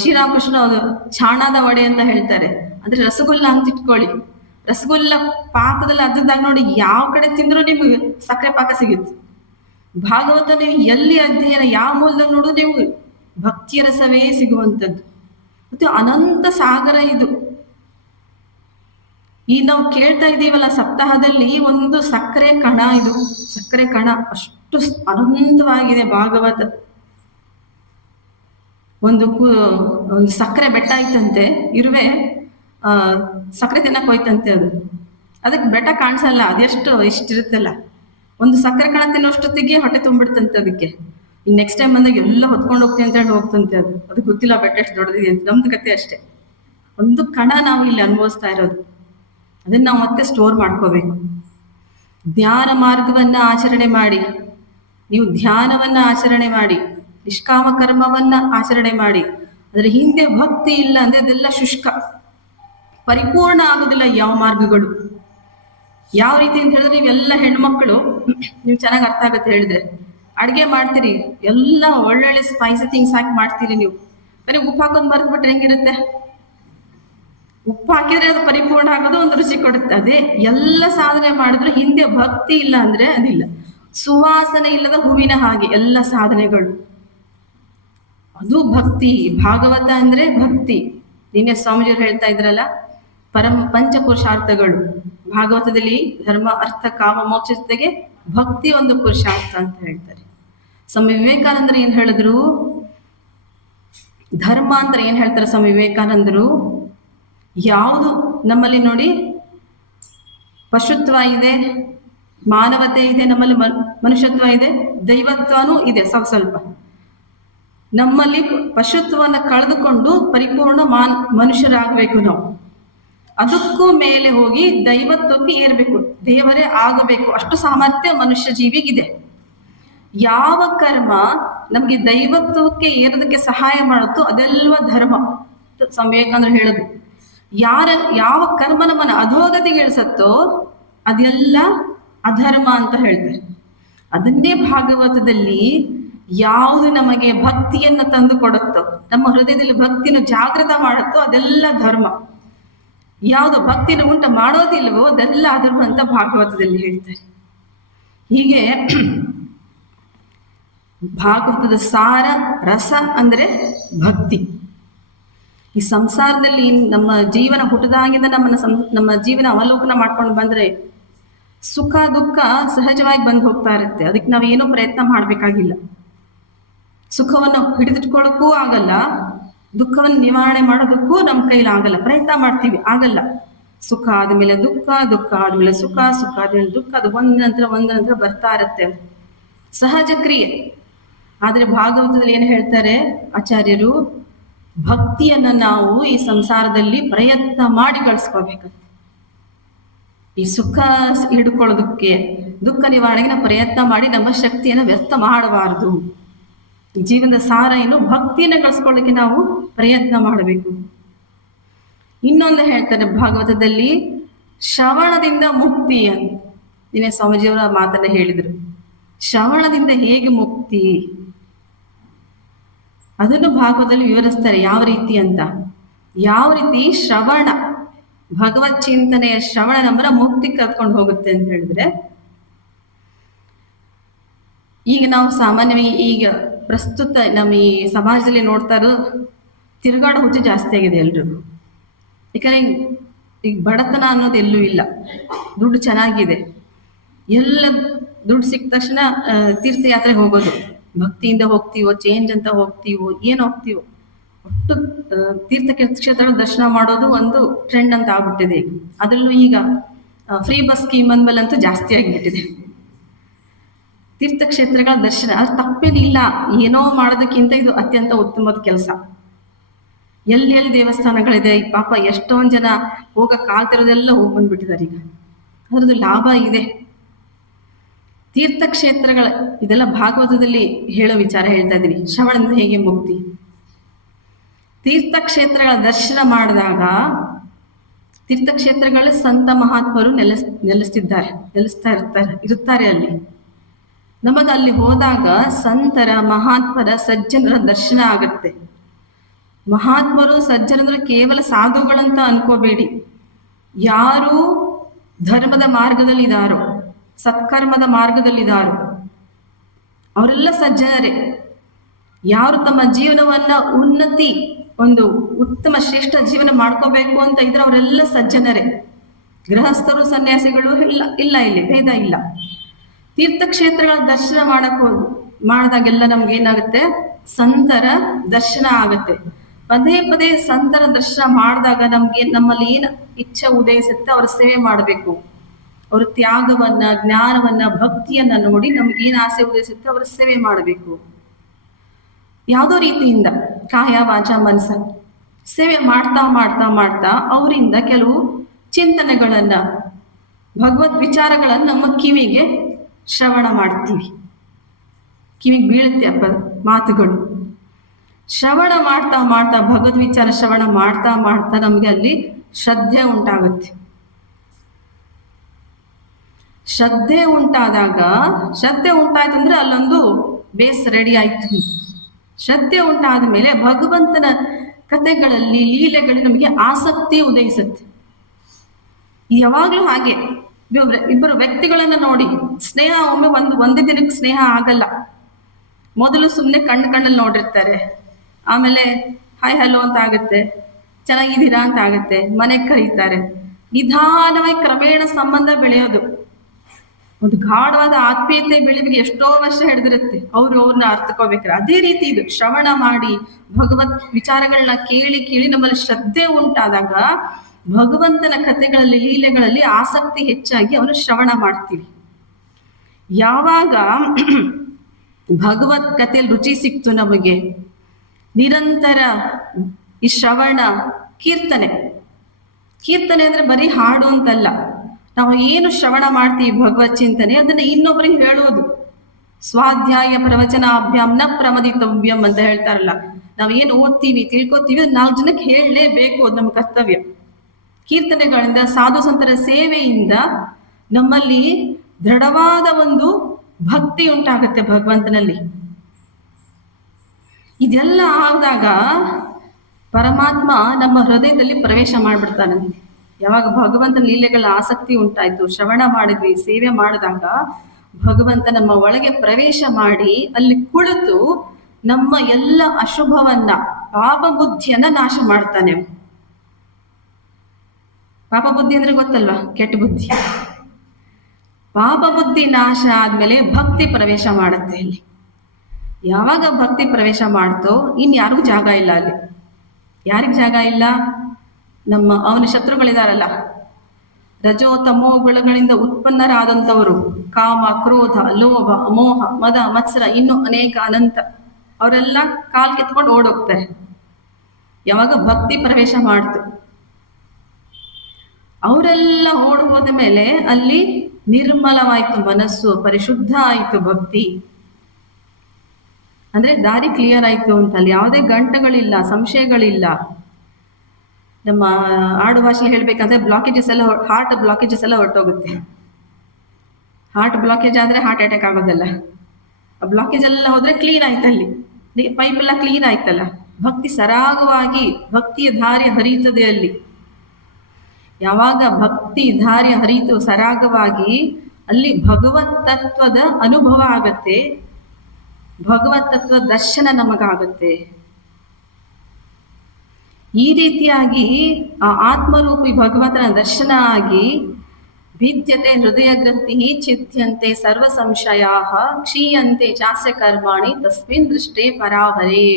ಶ್ರೀರಾಮಕೃಷ್ಣ ಚಾಣದ ವಡೆ ಅಂತ ಹೇಳ್ತಾರೆ. ಅಂದ್ರೆ ರಸಗುಲ್ಲ ಅಂತ ಇಟ್ಕೊಳ್ಳಿ. ರಸಗುಲ್ಲ ಪಾಕದಲ್ಲಿ ಅದ್ರದಾಗ ನೋಡಿ ಯಾವ ಕಡೆ ತಿಂದ್ರು ನಿಮ್ಗೆ ಸಕ್ಕರೆ ಪಾಕ ಸಿಗುತ್ತೆ. ಭಾಗವತ ನೀವು ಎಲ್ಲಿ ಅಧ್ಯಯನ ಯಾವ ಮೂಲದಾಗ ನೋಡಿದ್ರು ನೀವು ಭಕ್ತಿಯ ರಸವೇ ಸಿಗುವಂಥದ್ದು. ಮತ್ತು ಅನಂತ ಸಾಗರ ಇದು. ಈ ನಾವು ಕೇಳ್ತಾ ಇದ್ದೀವಲ್ಲ ಸಪ್ತಾಹದಲ್ಲಿ, ಒಂದು ಸಕ್ಕರೆ ಕಣ ಇದು, ಸಕ್ಕರೆ ಕಣ, ಅಷ್ಟು ಅನಂತವಾಗಿದೆ ಭಾಗವತ. ಒಂದು ಸಕ್ಕರೆ ಬೆಟ್ಟ ಐತಂತೆ, ಇರುವೆ ಸಕ್ಕರೆ ತಿನ್ನಕ್ ಹೋಯ್ತಂತೆ. ಅದಕ್ಕೆ ಬೆಟ್ಟ ಕಾಣಿಸಲ್ಲ, ಅದೆಷ್ಟು ಇಷ್ಟಿರುತ್ತಲ್ಲ, ಒಂದು ಸಕ್ಕರೆ ಕಣ ತಿನ್ನೋಷ್ಟೊತ್ತಿಗೆ ಹೊಟ್ಟೆ ತುಂಬಿಡ್ತಂತೆ ಅದಕ್ಕೆ. ಇನ್ನು ನೆಕ್ಸ್ಟ್ ಟೈಮ್ ಬಂದಾಗ ಎಲ್ಲ ಹೊತ್ಕೊಂಡು ಹೋಗ್ತೀನಿ ಅಂತ ಹೇಳಿ ಹೋಗ್ತಂತೆ. ಅದು ಗೊತ್ತಿಲ್ಲ ಬೆಟ್ಟ ಎಷ್ಟು ದೊಡ್ಡದಿದೆ ಅಂತ. ನಮ್ದು ಕತೆ ಅಷ್ಟೇ, ಒಂದು ಕಣ ನಾವು ಇಲ್ಲಿ ಅನುಭವಿಸ್ತಾ ಇರೋದು, ಅದನ್ನ ನಾವು ಮತ್ತೆ ಸ್ಟೋರ್ ಮಾಡ್ಕೋಬೇಕು. ಧ್ಯಾನ ಮಾರ್ಗವನ್ನ ಆಚರಣೆ ಮಾಡಿ, ನೀವು ಧ್ಯಾನವನ್ನ ಆಚರಣೆ ಮಾಡಿ, ನಿಷ್ಕಾಮ ಕರ್ಮವನ್ನ ಆಚರಣೆ ಮಾಡಿ. ಅದರ ಹಿಂದೆ ಭಕ್ತಿ ಇಲ್ಲ ಅಂದ್ರೆ ಅದೆಲ್ಲ ಶುಷ್ಕ, ಪರಿಪೂರ್ಣ ಆಗೋದಿಲ್ಲ ಯಾವ ಮಾರ್ಗಗಳು. ಯಾವ ರೀತಿ ಅಂತ ಹೇಳಿದ್ರೆ, ನೀವೆಲ್ಲ ಹೆಣ್ಮಕ್ಳು, ನೀವು ಚೆನ್ನಾಗಿ ಅರ್ಥ ಆಗತ್ತೆ ಹೇಳಿದ್ರೆ, ಅಡ್ಗೆ ಮಾಡ್ತೀರಿ, ಎಲ್ಲ ಒಳ್ಳೊಳ್ಳೆ ಸ್ಪೈಸಿ ಥಿಂಗ್ಸ್ ಹಾಕಿ ಮಾಡ್ತೀರಿ ನೀವು, ಬರೀ ಉಪ್ಪು ಹಾಕೋದು ಮರೆತು ಬಿಟ್ರೆ ಹೆಂಗಿರುತ್ತೆ? ಉಪ್ಪು ಹಾಕಿದ್ರೆ ಅದು ಪರಿಪೂರ್ಣ ಆಗೋದು, ಒಂದು ರುಚಿ ಕೊಡುತ್ತೆ. ಅದೇ ಎಲ್ಲ ಸಾಧನೆ ಮಾಡಿದ್ರು ಹಿಂದೆ ಭಕ್ತಿ ಇಲ್ಲ ಅಂದ್ರೆ ಅದಿಲ್ಲ. ಸುವಾಸನೆ ಇಲ್ಲದ ಹೂವಿನ ಹಾಗೆ ಎಲ್ಲ ಸಾಧನೆಗಳು, ಅದು ಭಕ್ತಿ. ಭಾಗವತ ಅಂದ್ರೆ ಭಕ್ತಿ. ನಿನ್ನೆ ಸ್ವಾಮೀಜಿಯವರು ಹೇಳ್ತಾ ಇದ್ರಲ್ಲ, ಪಂಚಪುರುಷಾರ್ಥಗಳು ಭಾಗವತದಲ್ಲಿ ಧರ್ಮ, ಅರ್ಥ, ಕಾಮ, ಮೋಕ್ಷ ಜೊತೆಗೆ ಭಕ್ತಿ ಒಂದು ಪುರುಷಾರ್ಥ ಅಂತ ಹೇಳ್ತಾರೆ. ಸ್ವಾಮಿ ವಿವೇಕಾನಂದರು ಏನ್ ಹೇಳಿದ್ರು, ಧರ್ಮ ಅಂದ್ರೆ ಏನ್ ಹೇಳ್ತಾರೆ ಸ್ವಾಮಿ ವಿವೇಕಾನಂದರು, ಯಾವುದು ನಮ್ಮಲ್ಲಿ ನೋಡಿ ಪಶುತ್ವ ಇದೆ, ಮಾನವತೆ ಇದೆ, ನಮ್ಮಲ್ಲಿ ಮನುಷ್ಯತ್ವ ಇದೆ, ದೈವತ್ವನೂ ಇದೆ ಸ್ವಲ್ಪ. ನಮ್ಮಲ್ಲಿ ಪಶುತ್ವವನ್ನು ಕಳೆದುಕೊಂಡು ಪರಿಪೂರ್ಣ ಮನುಷ್ಯರಾಗಬೇಕು ನಾವು. ಅದಕ್ಕೂ ಮೇಲೆ ಹೋಗಿ ದೈವತ್ವಕ್ಕೆ ಏರ್ಬೇಕು, ದೇವರೇ ಆಗಬೇಕು, ಅಷ್ಟು ಸಾಮರ್ಥ್ಯ ಮನುಷ್ಯ ಜೀವಿಗಿದೆ. ಯಾವ ಕರ್ಮ ನಮ್ಗೆ ದೈವತ್ವಕ್ಕೆ ಏರೋದಕ್ಕೆ ಸಹಾಯ ಮಾಡುತ್ತೋ ಅದೆಲ್ಲ ಧರ್ಮ. ಸ್ವಾಮಿ ವಿವೇಕಾನಂದರು ಹೇಳುದು, ಯಾವ ಕರ್ಮ ನಮ್ಮನ್ನ ಅಧೋಗತಿಗೆ ಇಳಿಸತ್ತೋ ಅದೆಲ್ಲ ಅಧರ್ಮ ಅಂತ ಹೇಳ್ತಾರೆ. ಅದನ್ನೇ ಭಾಗವತದಲ್ಲಿ ಯಾವುದು ನಮಗೆ ಭಕ್ತಿಯನ್ನ ತಂದು ಕೊಡುತ್ತೋ, ನಮ್ಮ ಹೃದಯದಲ್ಲಿ ಭಕ್ತಿಯನ್ನು ಜಾಗೃತ ಮಾಡುತ್ತೋ ಅದೆಲ್ಲ ಧರ್ಮ. ಯಾವುದು ಭಕ್ತಿನ ಉಂಟ ಮಾಡೋದಿಲ್ವೋ ಅದೆಲ್ಲ ಅಧರ್ಮ ಅಂತ ಭಾಗವತದಲ್ಲಿ ಹೇಳ್ತಾರೆ. ಹೀಗೆ ಭಾಗವತದ ಸಾರ ರಸ ಅಂದ್ರೆ ಭಕ್ತಿ. ಈ ಸಂಸಾರದಲ್ಲಿ ನಮ್ಮ ಜೀವನ ಹುಟ್ಟದಾಗಿಂದ ನಮ್ಮ ಜೀವನ ಅವಲೋಕನ ಮಾಡ್ಕೊಂಡು ಬಂದ್ರೆ ಸುಖ ದುಃಖ ಸಹಜವಾಗಿ ಬಂದು ಹೋಗ್ತಾ ಇರುತ್ತೆ. ಅದಕ್ಕೆ ನಾವು ಏನೋ ಪ್ರಯತ್ನ ಮಾಡ್ಬೇಕಾಗಿಲ್ಲ. ಸುಖವನ್ನು ಹಿಡಿದಿಟ್ಕೊಳ್ಳೋಕ್ಕೂ ಆಗಲ್ಲ, ದುಃಖವನ್ನು ನಿವಾರಣೆ ಮಾಡೋದಕ್ಕೂ ನಮ್ಮ ಕೈಲಿ ಆಗಲ್ಲ. ಪ್ರಯತ್ನ ಮಾಡ್ತೀವಿ, ಆಗಲ್ಲ. ಸುಖ ಆದ್ಮೇಲೆ ದುಃಖ, ದುಃಖ ಆದ್ಮೇಲೆ ಸುಖ, ಸುಖ ಆದ್ಮೇಲೆ ದುಃಖ, ಅದು ಒಂದ್ ನಂತರ ಬರ್ತಾ ಇರುತ್ತೆ, ಸಹಜ ಕ್ರಿಯೆ. ಆದ್ರೆ ಭಾಗವತದಲ್ಲಿ ಏನು ಹೇಳ್ತಾರೆ ಆಚಾರ್ಯರು, ಭಕ್ತಿಯನ್ನ ನಾವು ಈ ಸಂಸಾರದಲ್ಲಿ ಪ್ರಯತ್ನ ಮಾಡಿ ಗಳಿಸ್ಕೋಬೇಕಂತೆ. ಈ ಸುಖ ಹಿಡ್ಕೊಳ್ಳೋದಕ್ಕೆ, ದುಃಖ ನಿವಾರಣೆಗೆ ನಾವು ಪ್ರಯತ್ನ ಮಾಡಿ ನಮ್ಮ ಶಕ್ತಿಯನ್ನು ವ್ಯರ್ಥ ಮಾಡಬಾರದು. ಈ ಜೀವನದ ಸಾರ ಏನು, ಭಕ್ತಿಯನ್ನು ಗಳಿಸ್ಕೊಳ್ಳೋಕೆ ನಾವು ಪ್ರಯತ್ನ ಮಾಡಬೇಕು. ಇನ್ನೊಂದು ಹೇಳ್ತಾರೆ ಭಾಗವತದಲ್ಲಿ, ಶ್ರವಣದಿಂದ ಮುಕ್ತಿ ಅಂತ. ನಿನ್ನೆ ಸ್ವಾಮೀಜಿಯವರ ಮಾತನ್ನ ಹೇಳಿದ್ರು, ಶ್ರವಣದಿಂದ ಹೇಗೆ ಮುಕ್ತಿ, ಅದನ್ನು ಭಾಗವತದಲ್ಲಿ ವಿವರಿಸ್ತಾರೆ ಯಾವ ರೀತಿ ಅಂತ. ಯಾವ ರೀತಿ ಶ್ರವಣ, ಭಗವತ್ ಚಿಂತನೆಯ ಶ್ರವಣ ನಮ್ಮನ್ನ ಮುಕ್ತಿ ಕರ್ಕೊಂಡು ಹೋಗುತ್ತೆ ಅಂತ ಹೇಳಿದ್ರೆ, ಈಗ ನಾವು ಸಾಮಾನ್ಯವಾಗಿ ಈಗ ಪ್ರಸ್ತುತ ನಮ್ಮ ಈ ಸಮಾಜದಲ್ಲಿ ನೋಡ್ತಾ ಇರೋ ತಿರುಗಾಡೋ ಹುಚ್ಚು ಜಾಸ್ತಿ ಆಗಿದೆ ಎಲ್ರಿಗೂ. ಯಾಕಂದ್ರೆ ಈಗ ಬಡತನ ಅನ್ನೋದು ಎಲ್ಲೂ ಇಲ್ಲ, ದುಡ್ಡು ಚೆನ್ನಾಗಿದೆ, ಎಲ್ಲ ದುಡ್ಡು ಸಿಕ್ಕ ತಕ್ಷಣ ತೀರ್ಥಯಾತ್ರೆಗೆ ಹೋಗೋದು, ಭಕ್ತಿಯಿಂದ ಹೋಗ್ತೀವೋ ಚೇಂಜ್ ಅಂತ ಹೋಗ್ತೀವೋ ಏನು ಹೋಗ್ತೀವೋ, ಒಟ್ಟು ತೀರ್ಥಕ್ಷೇತ್ರ ದರ್ಶನ ಮಾಡೋದು ಒಂದು ಟ್ರೆಂಡ್ ಅಂತ ಆಗ್ಬಿಟ್ಟಿದೆ ಈಗ. ಅದರಲ್ಲೂ ಈಗ ಫ್ರೀ ಬಸ್ ಸ್ಕೀಮ್ ಅಂದ್ಮೇಲಂತೂ ಜಾಸ್ತಿ ಆಗಿಬಿಟ್ಟಿದೆ. ತೀರ್ಥಕ್ಷೇತ್ರಗಳ ದರ್ಶನ ಅದು ತಪ್ಪೇನಿಲ್ಲ, ಏನೋ ಮಾಡೋದಕ್ಕಿಂತ ಇದು ಅತ್ಯಂತ ಉತ್ತಮವಾದ ಕೆಲಸ. ಎಲ್ಲಿ ದೇವಸ್ಥಾನಗಳಿದೆ, ಈ ಪಾಪ ಎಷ್ಟೊಂದು ಜನ ಹೋಗಕ್ಕಾಗ್ತಿರೋದೆಲ್ಲ ಹೋಗಿ ಬಂದ್ಬಿಟ್ಟಿದ್ದಾರೆ ಈಗ, ಅದ್ರದ್ದು ಲಾಭ ಇದೆ. ತೀರ್ಥಕ್ಷೇತ್ರಗಳ ಇದೆಲ್ಲ ಭಾಗವತದಲ್ಲಿ ಹೇಳೋ ವಿಚಾರ ಹೇಳ್ತಾ ಇದ್ದೀನಿ. ಶ್ರವಣದಿಂದ ಹೇಗೆ ಮುಕ್ತಿ, ತೀರ್ಥಕ್ಷೇತ್ರಗಳ ದರ್ಶನ ಮಾಡಿದಾಗ, ತೀರ್ಥಕ್ಷೇತ್ರಗಳಲ್ಲಿ ಸಂತ ಮಹಾತ್ಮರು ಇರುತ್ತಾರೆ ಅಲ್ಲಿ. ನಮಗೆ ಅಲ್ಲಿ ಹೋದಾಗ ಸಂತರ, ಮಹಾತ್ಮರ, ಸಜ್ಜನರ ದರ್ಶನ ಆಗುತ್ತೆ. ಮಹಾತ್ಮರು ಸಜ್ಜನರು ಕೇವಲ ಸಾಧುಗಳಂತ ಅನ್ಕೋಬೇಡಿ. ಯಾರು ಧರ್ಮದ ಮಾರ್ಗದಲ್ಲಿದ್ದಾರೋ, ಸತ್ಕರ್ಮದ ಮಾರ್ಗದಲ್ಲಿದ್ದಾರೋ ಅವರೆಲ್ಲ ಸಜ್ಜನರೇ. ಯಾರು ತಮ್ಮ ಜೀವನವನ್ನ ಉನ್ನತಿ, ಒಂದು ಉತ್ತಮ ಶ್ರೇಷ್ಠ ಜೀವನ ಮಾಡ್ಕೋಬೇಕು ಅಂತ ಇದ್ರೆ ಅವರೆಲ್ಲ ಸಜ್ಜನರೇ. ಗೃಹಸ್ಥರು ಸನ್ಯಾಸಿಗಳು ಇಲ್ಲ ಇಲ್ಲಿ ಭೇದ ಇಲ್ಲ. ತೀರ್ಥಕ್ಷೇತ್ರಗಳ ದರ್ಶನ ಮಾಡಿದಾಗೆಲ್ಲ ನಮ್ಗೆ ಏನಾಗುತ್ತೆ, ಸಂತರ ದರ್ಶನ ಆಗುತ್ತೆ. ಪದೇ ಪದೇ ಸಂತರ ದರ್ಶನ ಮಾಡಿದಾಗ ನಮ್ಮಲ್ಲಿ ಏನು ಇಚ್ಛೆ ಉದಯಿಸುತ್ತೆ, ಅವ್ರ ಸೇವೆ ಮಾಡಬೇಕು, ಅವ್ರ ತ್ಯಾಗವನ್ನ, ಜ್ಞಾನವನ್ನ, ಭಕ್ತಿಯನ್ನ ನೋಡಿ ನಮ್ಗೆ ಏನ್ ಆಸೆ ಉದಯಿಸುತ್ತೆ ಅವ್ರ ಸೇವೆ ಮಾಡಬೇಕು. ಯಾವುದೋ ರೀತಿಯಿಂದ ಕಾಯ ವಾಚ ಮನಸ ಸೇವೆ ಮಾಡ್ತಾ ಮಾಡ್ತಾ ಮಾಡ್ತಾ ಅವರಿಂದ ಕೆಲವು ಚಿಂತನೆಗಳನ್ನ, ಭಗವದ್ ವಿಚಾರಗಳನ್ನ ನಮ್ಮ ಕಿವಿಗೆ ಶ್ರವಣ ಮಾಡ್ತೀವಿ. ಕಿವಿಗೆ ಬೀಳುತ್ತೆ ಮಾತುಗಳು. ಶ್ರವಣ ಮಾಡ್ತಾ ಮಾಡ್ತಾ ಭಗವದ್ ವಿಚಾರ ಶ್ರವಣ ಮಾಡ್ತಾ ಮಾಡ್ತಾ ನಮ್ಗೆ ಅಲ್ಲಿ ಶ್ರದ್ಧೆ ಉಂಟಾಗುತ್ತೆ. ಶ್ರದ್ಧೆ ಉಂಟಾದಾಗ, ಶ್ರದ್ಧೆ ಉಂಟಾಯ್ತಂದ್ರೆ ಅಲ್ಲೊಂದು ಬೇಸ್ ರೆಡಿ ಆಯ್ತು. ಶ್ರದ್ಧೆ ಉಂಟಾದ ಮೇಲೆ ಭಗವಂತನ ಕಥೆಗಳಲ್ಲಿ, ಲೀಲೆಗಳಲ್ಲಿ ನಮಗೆ ಆಸಕ್ತಿ ಉದಯಿಸುತ್ತೆ. ಯಾವಾಗ್ಲೂ ಹಾಗೆ ಇಬ್ಬರು ವ್ಯಕ್ತಿಗಳನ್ನ ನೋಡಿ ಸ್ನೇಹ ಒಮ್ಮೆ ಒಂದೇ ದಿನಕ್ಕೆ ಸ್ನೇಹ ಆಗಲ್ಲ. ಮೊದಲು ಸುಮ್ಮನೆ ಕಣ್ಣಲ್ಲಿ ನೋಡಿರ್ತಾರೆ, ಆಮೇಲೆ ಹಾಯ್ ಹಲೋ ಅಂತ ಆಗುತ್ತೆ, ಚೆನ್ನಾಗಿದ್ದೀರಾ ಅಂತ ಆಗುತ್ತೆ, ಮನೆಗೆ ಕರೀತಾರೆ. ನಿಧಾನವಾಗಿ ಕ್ರಮೇಣ ಸಂಬಂಧ ಬೆಳೆಯೋದು, ಒಂದು ಗಾಢವಾದ ಆತ್ಮೀಯತೆ ಬೆಳೆವಿಗೆ ಎಷ್ಟೋ ವರ್ಷ ಹಿಡಿದಿರುತ್ತೆ ಅವ್ರನ್ನ ಅರ್ಥಕೋಬೇಕಾದ್ರೆ. ಅದೇ ರೀತಿ ಇದು ಶ್ರವಣ ಮಾಡಿ ಭಗವತ್ ವಿಚಾರಗಳನ್ನ ಕೇಳಿ ಕೇಳಿ ನಮ್ಮಲ್ಲಿ ಶ್ರದ್ಧೆ ಉಂಟಾದಾಗ ಭಗವಂತನ ಕಥೆಗಳಲ್ಲಿ, ಲೀಲೆಗಳಲ್ಲಿ ಆಸಕ್ತಿ ಹೆಚ್ಚಾಗಿ ಅವನು ಶ್ರವಣ ಮಾಡ್ತೀವಿ. ಯಾವಾಗ ಭಗವತ್ ಕಥೆಯಲ್ಲಿ ರುಚಿ ಸಿಕ್ತು ನಮಗೆ, ನಿರಂತರ ಈ ಶ್ರವಣ, ಕೀರ್ತನೆ ಅಂದ್ರೆ ಬರೀ ಹಾಡು ಅಂತಲ್ಲ. ನಾವು ಏನು ಶ್ರವಣ ಮಾಡ್ತೀವಿ ಭಗವತ್ ಚಿಂತನೆ, ಅದನ್ನ ಇನ್ನೊಬ್ಬರಿಗೆ ಹೇಳೋದು. ಸ್ವಾಧ್ಯಾಯ ಪ್ರವಚನಾಭ್ಯಾಂ ನ ಪ್ರಮದಿತವ್ಯಂ ಅಂತ ಹೇಳ್ತಾರಲ್ಲ. ನಾವ್ ಏನು ಓದ್ತೀವಿ, ತಿಳ್ಕೊತೀವಿ, ಅದು 4 ಜನಕ್ಕೆ ಹೇಳಲೇಬೇಕು, ಅದು ನಮ್ಮ ಕರ್ತವ್ಯ. ಕೀರ್ತನೆಗಳಿಂದ, ಸಾಧು ಸಂತರ ಸೇವೆಯಿಂದ ನಮ್ಮಲ್ಲಿ ದೃಢವಾದ ಒಂದು ಭಕ್ತಿ ಉಂಟಾಗುತ್ತೆ ಭಗವಂತನಲ್ಲಿ. ಇದೆಲ್ಲ ಆದಾಗ ಪರಮಾತ್ಮ ನಮ್ಮ ಹೃದಯದಲ್ಲಿ ಪ್ರವೇಶ ಮಾಡ್ಬಿಡ್ತಾನಂತೆ. ಯಾವಾಗ ಭಗವಂತನ ಲೀಲೆಗಳ ಆಸಕ್ತಿ ಉಂಟಾಯ್ತು, ಶ್ರವಣ ಮಾಡಿದ್ವಿ, ಸೇವೆ ಮಾಡಿದಾಗ ಭಗವಂತ ನಮ್ಮ ಒಳಗೆ ಪ್ರವೇಶ ಮಾಡಿ ಅಲ್ಲಿ ಕುಳಿತು ನಮ್ಮ ಎಲ್ಲ ಅಶುಭವನ್ನ, ಪಾಪ ಬುದ್ಧಿಯನ್ನ ನಾಶ ಮಾಡ್ತಾನೆ. ಪಾಪ ಬುದ್ಧಿ ಅಂದ್ರೆ ಗೊತ್ತಲ್ವಾ, ಕೆಟ್ಟ ಬುದ್ಧಿ. ಪಾಪ ಬುದ್ಧಿ ನಾಶ ಆದ್ಮೇಲೆ ಭಕ್ತಿ ಪ್ರವೇಶ ಮಾಡುತ್ತೆ ಅಲ್ಲಿ. ಯಾವಾಗ ಭಕ್ತಿ ಪ್ರವೇಶ ಮಾಡ್ತೋ ಇನ್ಯಾರಿಗೂ ಜಾಗ ಇಲ್ಲ ಅಲ್ಲಿ. ಯಾರಿಗ ಜಾಗ ಇಲ್ಲ? ಅವನ ಶತ್ರುಗಳಿದಾರಲ್ಲ, ರಜೋ ತಮೋ ಗುಣಗಳಿಂದ ಉತ್ಪನ್ನರಾದಂಥವರು, ಕಾಮ, ಕ್ರೋಧ, ಲೋಭ, ಮೋಹ, ಮದ, ಮತ್ಸರ, ಇನ್ನೂ ಅನೇಕ ಅನಂತ, ಅವರೆಲ್ಲ ಕಾಲ್ ಕಿತ್ಕೊಂಡು ಓಡೋಗ್ತಾರೆ. ಯಾವಾಗ ಭಕ್ತಿ ಪ್ರವೇಶ ಮಾಡ್ತು, ಅವರೆಲ್ಲ ಓಡ್ ಹೋದ ಮೇಲೆ ಅಲ್ಲಿ ನಿರ್ಮಲವಾಯ್ತು ಮನಸ್ಸು, ಪರಿಶುದ್ಧ ಆಯ್ತು ಭಕ್ತಿ. ಅಂದ್ರೆ ದಾರಿ ಕ್ಲಿಯರ್ ಆಯ್ತು ಅಂತ, ಅಲ್ಲಿ ಯಾವುದೇ ಗಂಟೆಗಳಿಲ್ಲ, ಸಂಶಯಗಳಿಲ್ಲ. ನಮ್ಮ ಆಡು ಭಾಷೆಯಲ್ಲಿ ಹೇಳ್ಬೇಕಂದ್ರೆ ಬ್ಲಾಕೇಜಸ್ ಎಲ್ಲ, ಹಾರ್ಟ್ ಬ್ಲಾಕೇಜಸ್ ಎಲ್ಲ ಹೊರಟೋಗುತ್ತೆ. ಹಾರ್ಟ್ ಬ್ಲಾಕೇಜ್ ಆದ್ರೆ ಹಾರ್ಟ್ ಅಟ್ಯಾಕ್ ಆಗೋದಲ್ಲ, ಆ ಬ್ಲಾಕೇಜ್ ಎಲ್ಲ ಹೋದ್ರೆ ಕ್ಲೀನ್ ಆಯ್ತಲ್ಲಿ, ಪೈಪ್ ಎಲ್ಲ ಕ್ಲೀನ್ ಆಯ್ತಲ್ಲ. ಭಕ್ತಿ ಸರಾಗವಾಗಿ ಭಕ್ತಿಯ ದಾರಿ ಹರಿಯುತ್ತದೆ ಅಲ್ಲಿ. ಯಾವಾಗ ಭಕ್ತಿ ದಾರಿ ಹರಿತು ಸರಾಗವಾಗಿ ಅಲ್ಲಿ ಭಗವತ್ ತತ್ವದ ಅನುಭವ ಆಗತ್ತೆ, ಭಗವತ್ ತತ್ವ ದರ್ಶನ ನಮಗಾಗತ್ತೆ. ಈ ರೀತಿಯಾಗಿ ಆ ಆತ್ಮರೂಪಿ ಭಗವಂತನ ದರ್ಶನ ಆಗಿ ಭಿದ್ಯತೆ ಹೃದಯ ಗ್ರಂಥಿ ಚಿತ್ಯಂತೆ ಸರ್ವ ಸಂಶಯಾ ಕ್ಷೀಯಂತೆ ಚಾಸ್ಯ ಕರ್ಮಾಣಿ ತಸ್ಮಿನ್ ದೃಷ್ಟೇ ಪರಾವರೇ.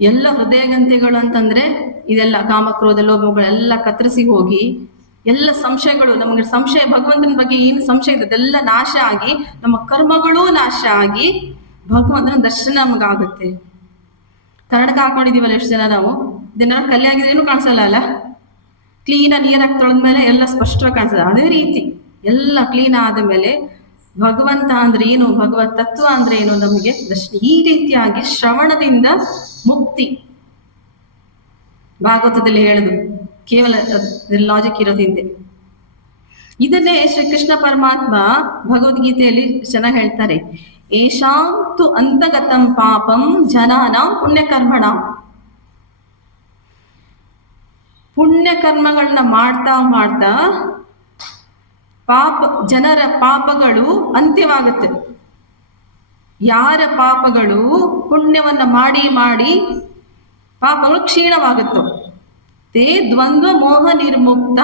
ಎಲ್ಲ ಹೃದಯ ಗ್ರಂಥಿಗಳು ಅಂತಂದ್ರೆ ಇದೆಲ್ಲ ಕಾಮಕ್ರೋಧ ಲೋಭಗಳೆಲ್ಲ ಕತ್ತರಿಸಿ ಹೋಗಿ, ಎಲ್ಲ ಸಂಶಯಗಳು, ನಮಗೆ ಸಂಶಯ ಭಗವಂತನ ಬಗ್ಗೆ ಏನು ಸಂಶಯ ಇದೆ ಅದೆಲ್ಲ ನಾಶ ಆಗಿ, ನಮ್ಮ ಕರ್ಮಗಳೂ ನಾಶ ಆಗಿ ಭಗವಂತನ ದರ್ಶನ ನಮಗಾಗುತ್ತೆ. ಕನ್ನಡಕ ಹಾಕೊಂಡಿದೀವಲ್ಲ ಎಷ್ಟು ಜನ ನಾವು, ದಿನ ಕಲ್ಯಾಣ ಆಗಿದ್ರೇನು ಕಾಣಿಸಲ್ಲ ಅಲ್ಲ, ಕ್ಲೀನಾಗಿ ನೀರಾಗಿ ತೊಳೆದ್ಮೇಲೆ ಎಲ್ಲ ಸ್ಪಷ್ಟವಾಗಿ ಕಾಣಿಸ್ತದೆ. ಅದೇ ರೀತಿ ಎಲ್ಲ ಕ್ಲೀನ್ ಆದ ಮೇಲೆ ಭಗವಂತ ಅಂದ್ರೆ ಏನು, ಭಗವತ್ ತತ್ವ ಅಂದ್ರೆ ಏನು ನಮಗೆ ದರ್ಶನ. ಈ ರೀತಿಯಾಗಿ ಶ್ರವಣದಿಂದ ಮುಕ್ತಿ ಭಾಗವತದಲ್ಲಿ ಹೇಳುದು, ಕೇವಲ ಲಾಜಿಕ್ ಇರೋದಿಂದೆ. ಇದನ್ನೇ ಶ್ರೀಕೃಷ್ಣ ಪರಮಾತ್ಮ ಭಗವದ್ಗೀತೆಯಲ್ಲಿ ಚೆನ್ನಾಗಿ ಹೇಳ್ತಾರೆ, ಏಷಾಂ ತು ಅಂತಗತಂ ಪಾಪಂ ಜನಾನಾಂ ಪುಣ್ಯಕರ್ಮಣಾಂ. ಪುಣ್ಯಕರ್ಮಗಳನ್ನ ಮಾಡ್ತಾ ಮಾಡ್ತಾ ಜನರ ಪಾಪಗಳು ಅಂತ್ಯವಾಗುತ್ತೆ. ಯಾರ ಪಾಪಗಳು ಪುಣ್ಯವನ್ನ ಮಾಡಿ ಮಾಡಿ ಪಾಪಗಳು ಕ್ಷೀಣವಾಗುತ್ತೋ ತೇ ದ್ವಂದ್ವ ಮೋಹ ನಿರ್ಮುಕ್ತ,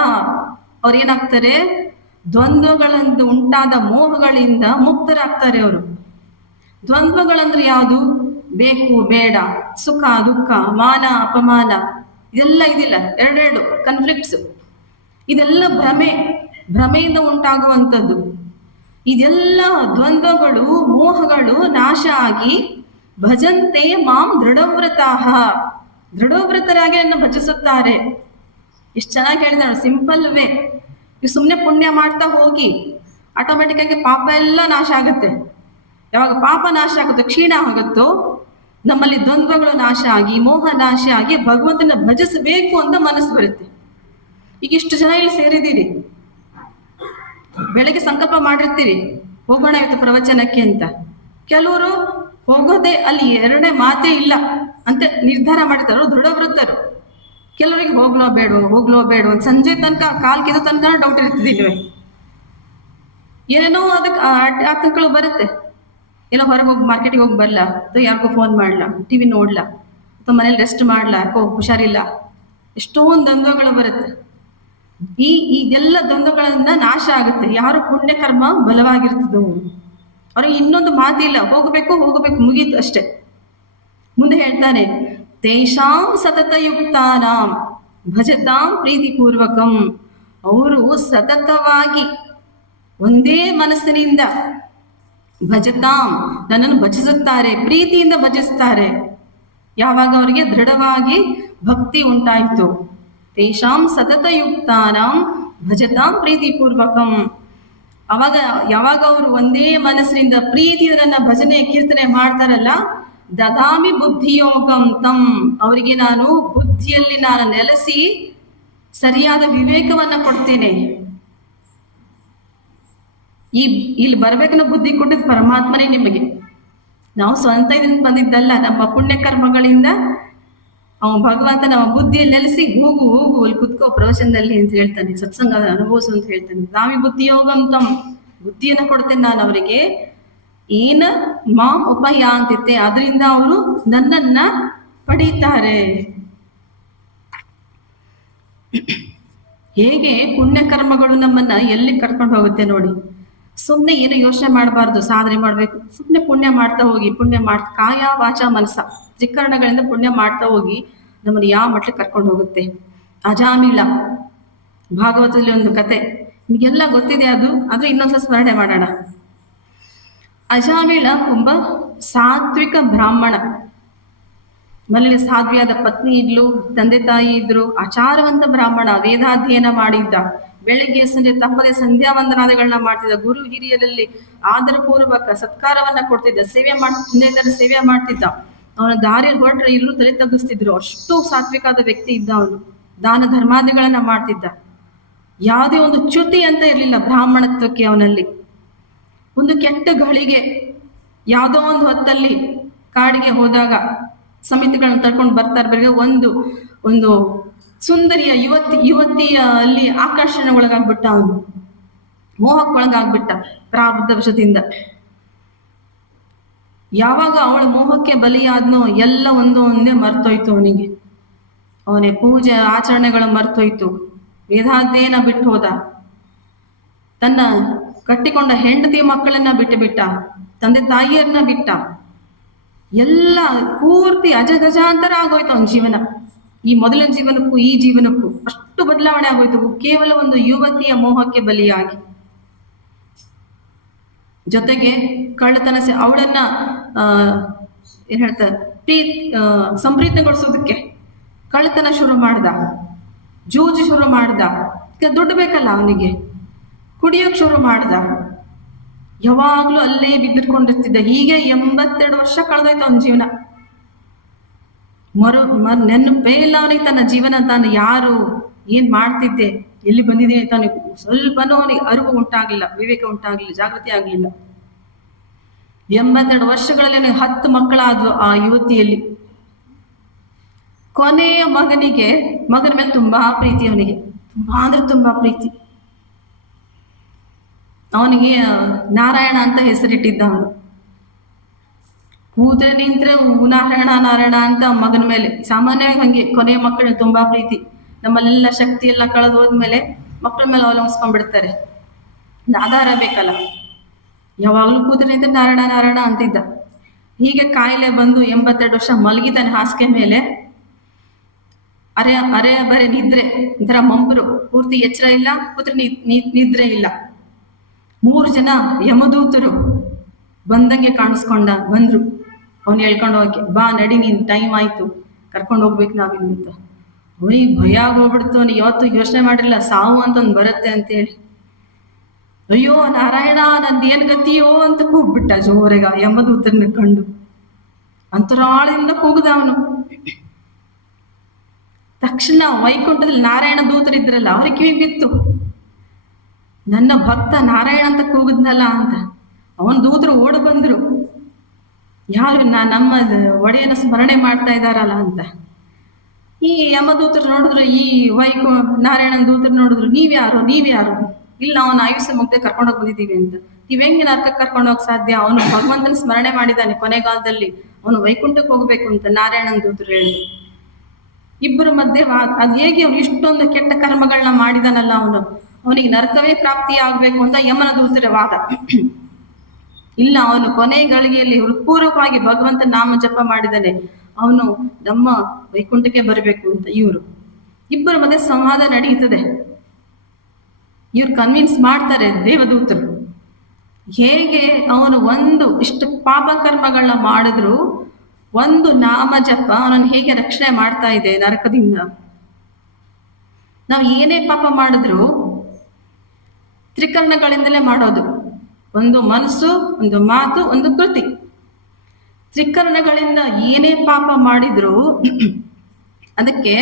ಅವ್ರೇನಾಗ್ತಾರೆ, ದ್ವಂದ್ವಗಳಿಂದ ಉಂಟಾದ ಮೋಹಗಳಿಂದ ಮುಕ್ತರಾಗ್ತಾರೆ ಅವರು. ದ್ವಂದ್ವಗಳಂದ್ರೆ ಯಾವುದು? ಬೇಕು ಬೇಡ, ಸುಖ ದುಃಖ, ಮಾನ ಅಪಮಾನ, ಇದೆಲ್ಲ ಇದಿಲ್ಲ, ಎರಡೆರಡು ಕನ್ಫ್ಲಿಕ್ಟ್ಸ್, ಇದೆಲ್ಲ ಭ್ರಮೆಯಿಂದ ಉಂಟಾಗುವಂಥದ್ದು. ಇದೆಲ್ಲ ದ್ವಂದ್ವಗಳು ಮೋಹಗಳು ನಾಶ ಆಗಿ ಭಜಂತೆ ಮಾಂ ದೃಢವ್ರತಾಹ, ದೃಢವ್ರತರಾಗಿ ನನ್ನ ಭಜಿಸುತ್ತಾರೆ. ಎಷ್ಟು ಚೆನ್ನಾಗಿ ಹೇಳಿದ, ಸಿಂಪಲ್ ವೇ. ನೀವು ಸುಮ್ಮನೆ ಪುಣ್ಯ ಮಾಡ್ತಾ ಹೋಗಿ ಆಟೋಮೆಟಿಕ್ ಆಗಿ ಪಾಪ ಎಲ್ಲ ನಾಶ ಆಗುತ್ತೆ. ಯಾವಾಗ ಪಾಪ ನಾಶ ಆಗುತ್ತೋ, ಕ್ಷೀಣ ಆಗುತ್ತೋ, ನಮ್ಮಲ್ಲಿ ದ್ವಂದ್ವಗಳು ನಾಶ ಆಗಿ ಮೋಹ ನಾಶ ಆಗಿ ಭಗವಂತನ ಭಜಿಸಬೇಕು ಅಂತ ಮನಸ್ಸು ಬರುತ್ತೆ. ಈಗ ಇಷ್ಟು ಜನ ಇಲ್ಲಿ ಸೇರಿದ್ದೀರಿ, ಬೆಳಗ್ಗೆ ಸಂಕಲ್ಪ ಮಾಡಿರ್ತೀರಿ ಹೋಗೋಣ ಇವತ್ತು ಪ್ರವಚನಕ್ಕೆ ಅಂತ. ಕೆಲವರು ಹೋಗೋದೇ, ಅಲ್ಲಿ ಎರಡನೇ ಮಾತೇ ಇಲ್ಲ ಅಂತ ನಿರ್ಧಾರ ಮಾಡಿರ್ತಾರೋ ದೃಢವೃತ್ತರು. ಕೆಲವರಿಗೆ ಹೋಗ್ಲೋ ಬೇಡೋ ಅಂತ ಸಂಜೆ ತನಕ ಕಾಲ್ ಕೆದ ತನಕ ಡೌಟ್ ಇರ್ತಿದಿಲ್ವೇ, ಏನೇನೋ ಅದಕ್ಕೆ ಆತಂಕಗಳು ಬರುತ್ತೆ. ಎಲ್ಲ ಹೊರಗೆ ಹೋಗಿ ಮಾರ್ಕೆಟಿಗೆ ಹೋಗಿ ಬರಲ್ಲ, ಅಥವಾ ಯಾರಿಗೋ ಫೋನ್ ಮಾಡಲ್ಲ, ಟಿವಿ ನೋಡ್ಲಾ, ಅಥವಾ ಮನೇಲಿ ರೆಸ್ಟ್ ಮಾಡ್ಲಾ, ಯಾಕೋ ಹುಷಾರಿಲ್ಲ, ಎಷ್ಟೊಂದು ದ್ವಂದ್ವಗಳು ಬರುತ್ತೆ. ಇದೆಲ್ಲ ದ್ವಂದ್ವಗಳಿಂದ ನಾಶ ಆಗುತ್ತೆ. ಯಾರು ಪುಣ್ಯ ಕರ್ಮ ಬಲವಾಗಿರ್ತದೋ ಅವ್ರಿಗೆ ಇನ್ನೊಂದು ಮಾತಿಲ್ಲ, ಹೋಗಬೇಕು ಮುಗೀತು ಅಷ್ಟೆ. ಮುಂದೆ ಹೇಳ್ತಾನೆ, ತೇಷಾಂ ಸತತಯುಕ್ತಾನಾಂ ಭಜತಾಂ ಪ್ರೀತಿಪೂರ್ವಕಂ, ಅವರು ಸತತವಾಗಿ ಒಂದೇ ಮನಸ್ಸಿನಿಂದ ಭಜತಾಂ ನನ್ನನ್ನು ಭಜಿಸುತ್ತಾರೆ, ಪ್ರೀತಿಯಿಂದ ಭಜಿಸ್ತಾರೆ. ಯಾವಾಗ ಅವರಿಗೆ ದೃಢವಾಗಿ ಭಕ್ತಿ ಉಂಟಾಯಿತು. ತೇಷಾಂ ಸತತಯುಕ್ತಾನಾಂ ಭಜತಾಂ ಪ್ರೀತಿಪೂರ್ವಕಂ, ಯಾವಾಗ ಅವರು ಒಂದೇ ಮನಸ್ಸಿನಿಂದ ಪ್ರೀತಿಯಿಂದ ನನ್ನ ಭಜನೆ ಕೀರ್ತನೆ ಮಾಡ್ತಾರಲ್ಲ, ದದಾಮಿ ಬುದ್ಧಿಯೋಗಂ ತಂ, ಅವರಿಗೆ ನಾನು ಬುದ್ಧಿಯಲ್ಲಿ ನಾನು ನೆಲೆಸಿ ಸರಿಯಾದ ವಿವೇಕವನ್ನ ಕೊಡ್ತೇನೆ. ಇಲ್ಲಿ ಬರ್ಬೇಕನ್ನೋ ಬುದ್ಧಿ ಕೊಟ್ಟಿದ್ದು ಪರಮಾತ್ಮನೇ ನಿಮಗೆ. ನಾವು ಸ್ವಂತ ಇದರಿಂದ ಬಂದಿದ್ದಲ್ಲ, ನಮ್ಮ ಪುಣ್ಯ ಕರ್ಮಗಳಿಂದ ಭಗವಂತ ನಮ್ಮ ಬುದ್ಧಿಯಲ್ಲಿ ನೆಲೆಸಿ ಹೋಗು ಅಲ್ಲಿ ಕುತ್ಕೋ ಪ್ರವಚನದಲ್ಲಿ ಅಂತ ಹೇಳ್ತಾನೆ, ಸತ್ಸಂಗ ಅನುಭವಿಸು ಅಂತ ಹೇಳ್ತಾನೆ. ದಾಮಿ ಬುದ್ಧಿಯೋಗಂ ತಂ, ಬುದ್ಧಿಯನ್ನ ಕೊಡ್ತೇನೆ ನಾನು ಅವರಿಗೆ. ಏನ ಮಾ ಉಪಯಾಂತಿತೆ, ಅದರಿಂದ ಅವರು ನನ್ನನ್ನ ಪಡೀತಾರೆ. ಹೇಗೆ ಪುಣ್ಯ ಕರ್ಮಗಳು ನಮ್ಮನ್ನ ಎಲ್ಲಿ ಕರ್ಕೊಂಡು ಹೋಗುತ್ತೆ ನೋಡಿ. ಸುಮ್ಮನೆ ಏನು ಯೋಚನೆ ಮಾಡಬಾರ್ದು, ಸಾಧನೆ ಮಾಡ್ಬೇಕು, ಸುಮ್ಮನೆ ಪುಣ್ಯ ಮಾಡ್ತಾ ಹೋಗಿ, ಕಾಯ ವಾಚ ಮನಸ್ಸ ತ್ರಿಕರಣಗಳಿಂದ ಪುಣ್ಯ ಮಾಡ್ತಾ ಹೋಗಿ ನಮ್ಮನ್ನು ಯಾವ ಮಟ್ಟಕ್ಕೆ ಕರ್ಕೊಂಡು ಹೋಗುತ್ತೆ. ಅಜಾಮಿಳ, ಭಾಗವತದಲ್ಲಿ ಒಂದು ಕತೆ ನಿಮಗೆಲ್ಲ ಗೊತ್ತಿದೆ, ಅದು ಇನ್ನೊಂದ್ಸಲ ಸ್ಮರಣೆ ಮಾಡೋಣ. ಅಜಾಮಿಳ ಒಬ್ಬ ಸಾತ್ವಿಕ ಬ್ರಾಹ್ಮಣ, ಮನೇಲಿ ಸಾಧ್ವಿಯಾದ ಪತ್ನಿ ಇದ್ಲು, ತಂದೆ ತಾಯಿ ಇದ್ರು, ಆಚಾರವಂತ ಬ್ರಾಹ್ಮಣ, ವೇದಾಧ್ಯಯನ ಮಾಡಿದ್ದ, ಬೆಳಗ್ಗೆ ಸಂಜೆ ತಪ್ಪದೆ ಸಂಧ್ಯಾ ವಂದನಾದಿಗಳನ್ನ ಮಾಡ್ತಿದ್ದ, ಗುರು ಹಿರಿಯರಲ್ಲಿ ಆದರಪೂರ್ವಕ ಸತ್ಕಾರವನ್ನ ಕೊಡ್ತಿದ್ದ, ಸೇವೆ ಮಾಡ್ತಿದ್ದ. ಅವನ ದಾರಿಯಲ್ಲಿ ಹೊರಟ್ರೆ ಇಲ್ಲೂ ತಲೆ ತಗ್ಗಿಸ್ತಿದ್ರು, ಅಷ್ಟು ಸಾತ್ವಿಕಾದ ವ್ಯಕ್ತಿ ಇದ್ದ. ಅವನು ದಾನ ಧರ್ಮಾದಿಗಳನ್ನ ಮಾಡ್ತಿದ್ದ. ಯಾವುದೇ ಒಂದು ಚ್ಯುತಿ ಅಂತ ಇರಲಿಲ್ಲ ಬ್ರಾಹ್ಮಣತ್ವಕ್ಕೆ ಅವನಲ್ಲಿ. ಒಂದು ಕೆಟ್ಟ ಗಳಿಗೆ ಯಾವುದೋ ಒಂದು ಹೊತ್ತಲ್ಲಿ ಕಾಡಿಗೆ ಹೋದಾಗ ಸಮಿತಿಗಳನ್ನ ತಳ್ಕೊಂಡು ಬರ್ತಾ ಇರ್ಬೇಕು, ಒಂದು ಸುಂದರಿಯ ಯುವತಿಯ ಅಲ್ಲಿ ಆಕರ್ಷಣೆ ಒಳಗಾಗ್ಬಿಟ್ಟ, ಅವನು ಮೋಹಕ್ಕೊಳಗಾಗ್ಬಿಟ್ಟ ಪ್ರಾರಬ್ಧ ವಶದಿಂದ. ಯಾವಾಗ ಅವಳ ಮೋಹಕ್ಕೆ ಬಲಿಯಾದ್ನೋ ಎಲ್ಲ ಒಂದೇ ಮರ್ತೋಯ್ತು ಅವನಿಗೆ. ಅವನೇ ಪೂಜೆ ಆಚರಣೆಗಳು ಮರ್ತೋಯ್ತು, ವೇದಾಧ್ಯಯನ ಬಿಟ್ಟು ಹೋದ, ತನ್ನ ಕಟ್ಟಿಕೊಂಡ ಹೆಂಡತಿ ಮಕ್ಕಳನ್ನ ಬಿಟ್ಟ, ತಂದೆ ತಾಯಿಯರನ್ನ ಬಿಟ್ಟ, ಎಲ್ಲ ಪೂರ್ತಿ ಅಜಗಜಾಂತರ ಆಗೋಯ್ತು ಅವನ ಜೀವನ. ಈ ಮೊದಲಿನ ಜೀವನಕ್ಕೂ ಈ ಜೀವನಕ್ಕೂ ಅಷ್ಟು ಬದಲಾವಣೆ ಆಗೋಯ್ತು, ಕೇವಲ ಒಂದು ಯುವತಿಯ ಮೋಹಕ್ಕೆ ಬಲಿಯಾಗಿ. ಜೊತೆಗೆ ಕಳ್ಳತನ ಅವಳನ್ನ ಏನ್ ಹೇಳ್ತಾರೆ ಸಂಪ್ರೀತಗೊಳಿಸೋದಕ್ಕೆ ಕಳ್ಳತನ ಶುರು ಮಾಡ್ದ, ಜೂಜು ಶುರು ಮಾಡ್ದ. ದುಡ್ಡು ಬೇಕಲ್ಲ ಅವನಿಗೆ, ಕುಡಿಯೋಕ್ ಶುರು ಮಾಡ್ದ. ಯಾವಾಗ್ಲೂ ಅಲ್ಲೇ ಬಿದ್ದಿರ್ಕೊಂಡಿರ್ತಿದ್ದ. ಹೀಗೆ 82 ವರ್ಷ ಕಳೆದೋಯ್ತು ಅವನ ಜೀವನ. ನೆನಪೇ ಇಲ್ಲ ಅವನಿಗೆ ತನ್ನ ಜೀವನ, ತಾನು ಯಾರು, ಏನ್ ಮಾಡ್ತಿದ್ದೆ, ಎಲ್ಲಿ ಬಂದಿದ್ದೀನಿ ತಾನು ಸ್ವಲ್ಪನೂ ಅವನಿಗೆ ಅರಿವು ಉಂಟಾಗ್ಲಿಲ್ಲ, ವಿವೇಕ ಉಂಟಾಗ್ಲಿಲ್ಲ, ಜಾಗೃತಿ ಆಗ್ಲಿಲ್ಲ. 82 ವರ್ಷಗಳಲ್ಲಿ ಅವನಿಗೆ 10 ಮಕ್ಕಳಾದ್ವು ಆ ಯುವತಿಯಲ್ಲಿ. ಕೊನೆಯ ಮಗನ ಮೇಲೆ ತುಂಬಾ ಪ್ರೀತಿ, ಅವನಿಗೆ ತುಂಬಾ ಅಂದ್ರೆ ತುಂಬಾ ಪ್ರೀತಿ. ಅವನಿಗೆ ನಾರಾಯಣ ಅಂತ ಹೆಸರಿಟ್ಟಿದ್ದ ಅವನು. ಕೂತ್ರೆ ನಿಂತ್ರೆ ನಾರಾಯಣ ನಾರಾಯಣ ಅಂತ ಮಗನ ಮೇಲೆ. ಸಾಮಾನ್ಯವಾಗಿ ಹಂಗೆ ಕೊನೆ ಮಕ್ಕಳು ತುಂಬಾ ಪ್ರೀತಿ, ನಮ್ಮಲ್ಲೆಲ್ಲ ಶಕ್ತಿ ಎಲ್ಲ ಕಳೆದು ಹೋದ್ಮೇಲೆ ಮಕ್ಕಳ ಮೇಲೆ ಅವಲಂಬಿಸ್ಕೊಂಡ್ಬಿಡ್ತಾರೆ. ಆಧಾರ ಬೇಕಲ್ಲ. ಯಾವಾಗ್ಲೂ ಕೂತ್ರೆ ನಿಂತ್ರೆ ನಾರಾಯಣ ನಾರಾಯಣ ಅಂತಿದ್ದ. ಹೀಗೆ ಕಾಯಿಲೆ ಬಂದು 82 ವರ್ಷ ಮಲಗಿತಾನೆ ಹಾಸಿಗೆ ಮೇಲೆ. ಅರೆ ಬರೆ ನಿದ್ರೆ, ಒಂಥರ ಮಂಪರು, ಪೂರ್ತಿ ಎಚ್ಚರ ಇಲ್ಲ, ಕೂತ್ರೆ ನಿದ್ರೆ ಇಲ್ಲ. 3 ಜನ ಯಮದೂತರು ಬಂದಂಗೆ ಬಂದ್ರು. ಅವ್ನು ಹೇಳ್ಕೊಂಡು ಹೋಗಿ, ಬಾ ನಡಿ, ನೀನ್ ಟೈಮ್ ಆಯ್ತು, ಕರ್ಕೊಂಡು ಹೋಗ್ಬೇಕು ನಾವಿನ್ನು ಅಂತ. ಅವನಿಗೆ ಭಯ ಆಗೋಗ್ಬಿಡ್ತು. ಅವನಿಗೆ ಯಾವತ್ತು ಯೋಚನೆ ಮಾಡಿರಲಿಲ್ಲ ಸಾವು ಅಂತ ಒಂದು ಬರುತ್ತೆ ಅಂತೇಳಿ. ಅಯ್ಯೋ ನಾರಾಯಣ, ನಂದೇನ್ ಗತಿಯೋ ಅಂತ ಕೂಗ್ಬಿಟ್ಟ ಜೋರೆಗ ಯಮದೂತರನ್ನ ಕಂಡು. ಅಂತರಾಳದಿಂದ ಕೂಗ್ದ ಅವನು. ತಕ್ಷಣ ವೈಕುಂಠದಲ್ಲಿ ನಾರಾಯಣ ದೂತರಿದ್ರಲ್ಲ, ಅವ್ರಿಗೆ ಕಿವಿ ಬಿತ್ತು, ನನ್ನ ಭಕ್ತ ನಾರಾಯಣ ಅಂತ ಕೂಗಿದ್ನಲ್ಲ ಅಂತ. ಅವನ್ ದೂತರು ಓಡಿ ಬಂದ್ರು, ಯಾರು ನಮ್ಮ ಒಡೆಯನ ಸ್ಮರಣೆ ಮಾಡ್ತಾ ಇದ್ದಾರಲ್ಲ ಅಂತ. ಈ ಯಮದೂತರು ನೋಡಿದ್ರು, ಈ ನಾರಾಯಣನ ದೂತರು ನೋಡಿದ್ರು, ನೀವ್ಯಾರು? ಇಲ್ಲ, ಅವನ ಆಯುಷ್ಯ ಮುಕ್ತಿ ಕರ್ಕೊಂಡೋಗಿ ಬಂದಿದ್ದೀವಿ ಅಂತ. ನೀವ್ ಹೆಂಗೆ ನರ್ಕಕ್ಕೆ ಕರ್ಕೊಂಡೋಗಕ್ ಸಾಧ್ಯ? ಅವನು ಭಗವಂತನ ಸ್ಮರಣೆ ಮಾಡಿದ್ದಾನೆ, ಕೊನೆಗಾಲದಲ್ಲಿ ಅವನು ವೈಕುಂಠಕ್ಕೆ ಹೋಗ್ಬೇಕು ಅಂತ ನಾರಾಯಣನ ದೂತರು ಹೇಳಿದ್ರು. ಇಬ್ಬರ ಮಧ್ಯೆ ಅದ್ ಹೇಗೆ ಅವ್ನು ಇಷ್ಟೊಂದು ಕೆಟ್ಟ ಕರ್ಮಗಳನ್ನ ಮಾಡಿದಾನಲ್ಲ, ಅವನಿಗೆ ನರಕವೇ ಪ್ರಾಪ್ತಿ ಆಗ್ಬೇಕು ಅಂತ ಯಮನ ದೂತರ ವಾದ. ಇಲ್ಲ, ಅವನು ಕೊನೆ ಗಳಿಗೆಯಲ್ಲಿ ಹೃತ್ಪೂರ್ವಕವಾಗಿ ಭಗವಂತ ನಾಮ ಜಪ ಮಾಡಿದಾನೆ, ಅವನು ನಮ್ಮ ವೈಕುಂಠಕ್ಕೆ ಬರಬೇಕು ಅಂತ. ಇಬ್ಬರ ಮಧ್ಯೆ ಸಂವಾದ ನಡೀತದೆ. ಇವ್ರು ಕನ್ವಿನ್ಸ್ ಮಾಡ್ತಾರೆ ದೇವದೂತರು. ಹೇಗೆ ಅವನು ಇಷ್ಟು ಪಾಪ ಕರ್ಮಗಳನ್ನ ಮಾಡಿದ್ರು ಒಂದು ನಾಮ ಜಪ ಅವನನ್ನು ಹೇಗೆ ರಕ್ಷಣೆ ಮಾಡ್ತಾ ಇದೆ ನರಕದಿಂದ. ನಾವು ಏನೇ ಪಾಪ ಮಾಡಿದ್ರು ತ್ರಿಕರಣಗಳಿಂದಲೇ ಮಾಡೋದು. ಒಂದು ಮನಸ್ಸು, ಒಂದು ಮಾತು, ಒಂದು ಕೃತಿ. ತ್ರಿಕರಣಗಳಿಂದ ಏನೇ ಪಾಪ ಮಾಡಿದ್ರು ಅದಕ್ಕೆ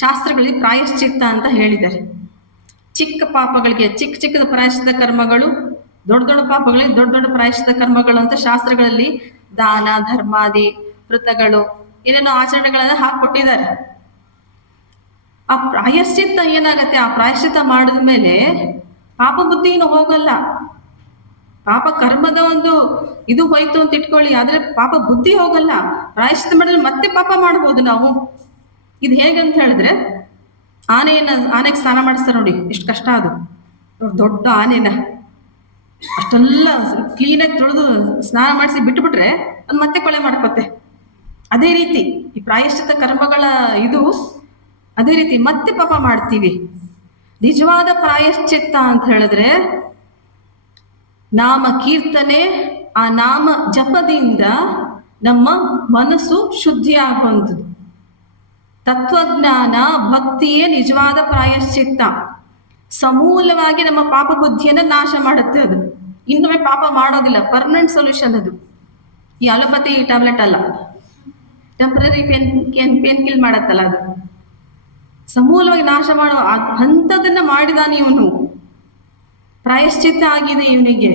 ಶಾಸ್ತ್ರಗಳಲ್ಲಿ ಪ್ರಾಯಶ್ಚಿತ್ತ ಅಂತ ಹೇಳಿದ್ದಾರೆ. ಚಿಕ್ಕ ಪಾಪಗಳಿಗೆ ಚಿಕ್ಕದ ಪ್ರಾಯಶ್ಚಿತ್ತ ಕರ್ಮಗಳು, ದೊಡ್ಡ ದೊಡ್ಡ ಪಾಪಗಳಿಗೆ ದೊಡ್ಡ ದೊಡ್ಡ ಪ್ರಾಯಶ್ಚಿತ್ತ ಕರ್ಮಗಳು ಅಂತ ಶಾಸ್ತ್ರಗಳಲ್ಲಿ ದಾನ, ಧರ್ಮಾದಿ, ವ್ರತಗಳು, ಏನೇನೋ ಆಚರಣೆಗಳನ್ನ ಹಾಕೊಟ್ಟಿದ್ದಾರೆ. ಆ ಪ್ರಾಯಶ್ಚಿತ್ತ ಏನಾಗತ್ತೆ, ಆ ಪ್ರಾಯಶ್ಚಿತ್ತ ಮಾಡಿದ್ಮೇಲೆ ಪಾಪ ಬುದ್ಧಿನೂ ಹೋಗಲ್ಲ. ಪಾಪ ಕರ್ಮದ ಒಂದು ಇದು ಹೋಯ್ತು ಅಂತ ಇಟ್ಕೊಳ್ಳಿ, ಆದ್ರೆ ಪಾಪ ಬುದ್ಧಿ ಹೋಗಲ್ಲ. ಪ್ರಾಯಶ್ಚಿತ್ತ ಮಾಡಿದ್ರೆ ಮತ್ತೆ ಪಾಪ ಮಾಡ್ಬೋದು ನಾವು. ಇದು ಹೇಗಂತ ಹೇಳಿದ್ರೆ, ಆನೆಗೆ ಸ್ನಾನ ಮಾಡಿಸ್ತಾರೆ ನೋಡಿ, ಎಷ್ಟು ಕಷ್ಟ ಅದು. ದೊಡ್ಡ ಆನೆನ ಅಷ್ಟೆಲ್ಲ ಕ್ಲೀನಾಗಿ ತೊಳೆದು ಸ್ನಾನ ಮಾಡಿಸಿ ಬಿಟ್ಬಿಟ್ರೆ ಅದು ಮತ್ತೆ ಕೊಳೆ ಮಾಡ್ಕೊತ್ತೆ. ಅದೇ ರೀತಿ ಈ ಪ್ರಾಯಶ್ಚಿತ್ತ ಕರ್ಮಗಳ ಅದೇ ರೀತಿ ಮತ್ತೆ ಪಾಪ ಮಾಡ್ತೀವಿ. ನಿಜವಾದ ಪ್ರಾಯಶ್ಚಿತ್ತ ಅಂತ ಹೇಳಿದ್ರೆ ನಾಮ ಕೀರ್ತನೆ, ಆ ನಾಮ ಜಪದಿಂದ ನಮ್ಮ ಮನಸ್ಸು ಶುದ್ಧಿ ಆಗುವಂಥದ್ದು. ತತ್ವಜ್ಞಾನ, ಭಕ್ತಿಯೇ ನಿಜವಾದ ಪ್ರಾಯಶ್ಚಿತ್ತ. ಸಮೂಲವಾಗಿ ನಮ್ಮ ಪಾಪ ಬುದ್ಧಿಯನ್ನ ನಾಶ ಮಾಡುತ್ತೆ. ಅದು ಇನ್ನೊಮ್ಮೆ ಪಾಪ ಮಾಡೋದಿಲ್ಲ. ಪರ್ಮನೆಂಟ್ ಸೊಲ್ಯೂಷನ್ ಅದು. ಈ ಅಲೋಪತಿ ಟ್ಯಾಬ್ಲೆಟ್ ಅಲ್ಲ, ಟೆಂಪರರಿ ಪೇನ್ ಕಿಲ್ ಮಾಡತ್ತಲ್ಲ, ಅದು ಸಮೂಲವಾಗಿ ನಾಶ ಮಾಡೋ ಅಂಥದನ್ನ ಮಾಡಿದಾನೆ ಇವನು. ಪ್ರಾಯಶ್ಚಿತ್ತ ಆಗಿದೆ ಇವನಿಗೆ.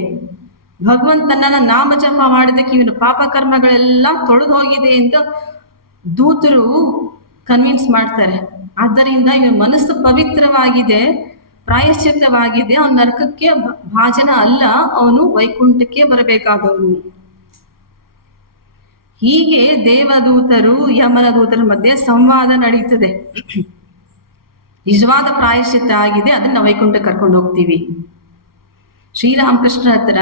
ಭಗವಂತನ ನಾಮ ಜಪ ಮಾಡಿದಕ್ಕೆ ಇವನು ಪಾಪ ಕರ್ಮಗಳೆಲ್ಲ ತೊಳೆದು ಹೋಗಿದೆ ಅಂತ ದೂತರು ಕನ್ವಿನ್ಸ್ ಮಾಡ್ತಾರೆ. ಆದ್ದರಿಂದ ಇವನ ಮನಸ್ಸು ಪವಿತ್ರವಾಗಿದೆ, ಪ್ರಾಯಶ್ಚಿತ್ತವಾಗಿದೆ. ಅವನ ನರಕಕ್ಕೆ ಭಾಜನ ಅಲ್ಲ, ಅವನು ವೈಕುಂಠಕ್ಕೆ ಬರಬೇಕಾದವನು. ಹೀಗೆ ದೇವದೂತರು ಯಮನ ದೂತರ ಮಧ್ಯೆ ಸಂವಾದ ನಡೀತದೆ. ನಿಜವಾದ ಪ್ರಾಯಶ್ಚಿತ್ತ ಆಗಿದೆ, ಅದನ್ನ ವೈಕುಂಠಕ್ಕೆ ಕರ್ಕೊಂಡು ಹೋಗ್ತೀವಿ. ಶ್ರೀರಾಮಕೃಷ್ಣ ಹತ್ರ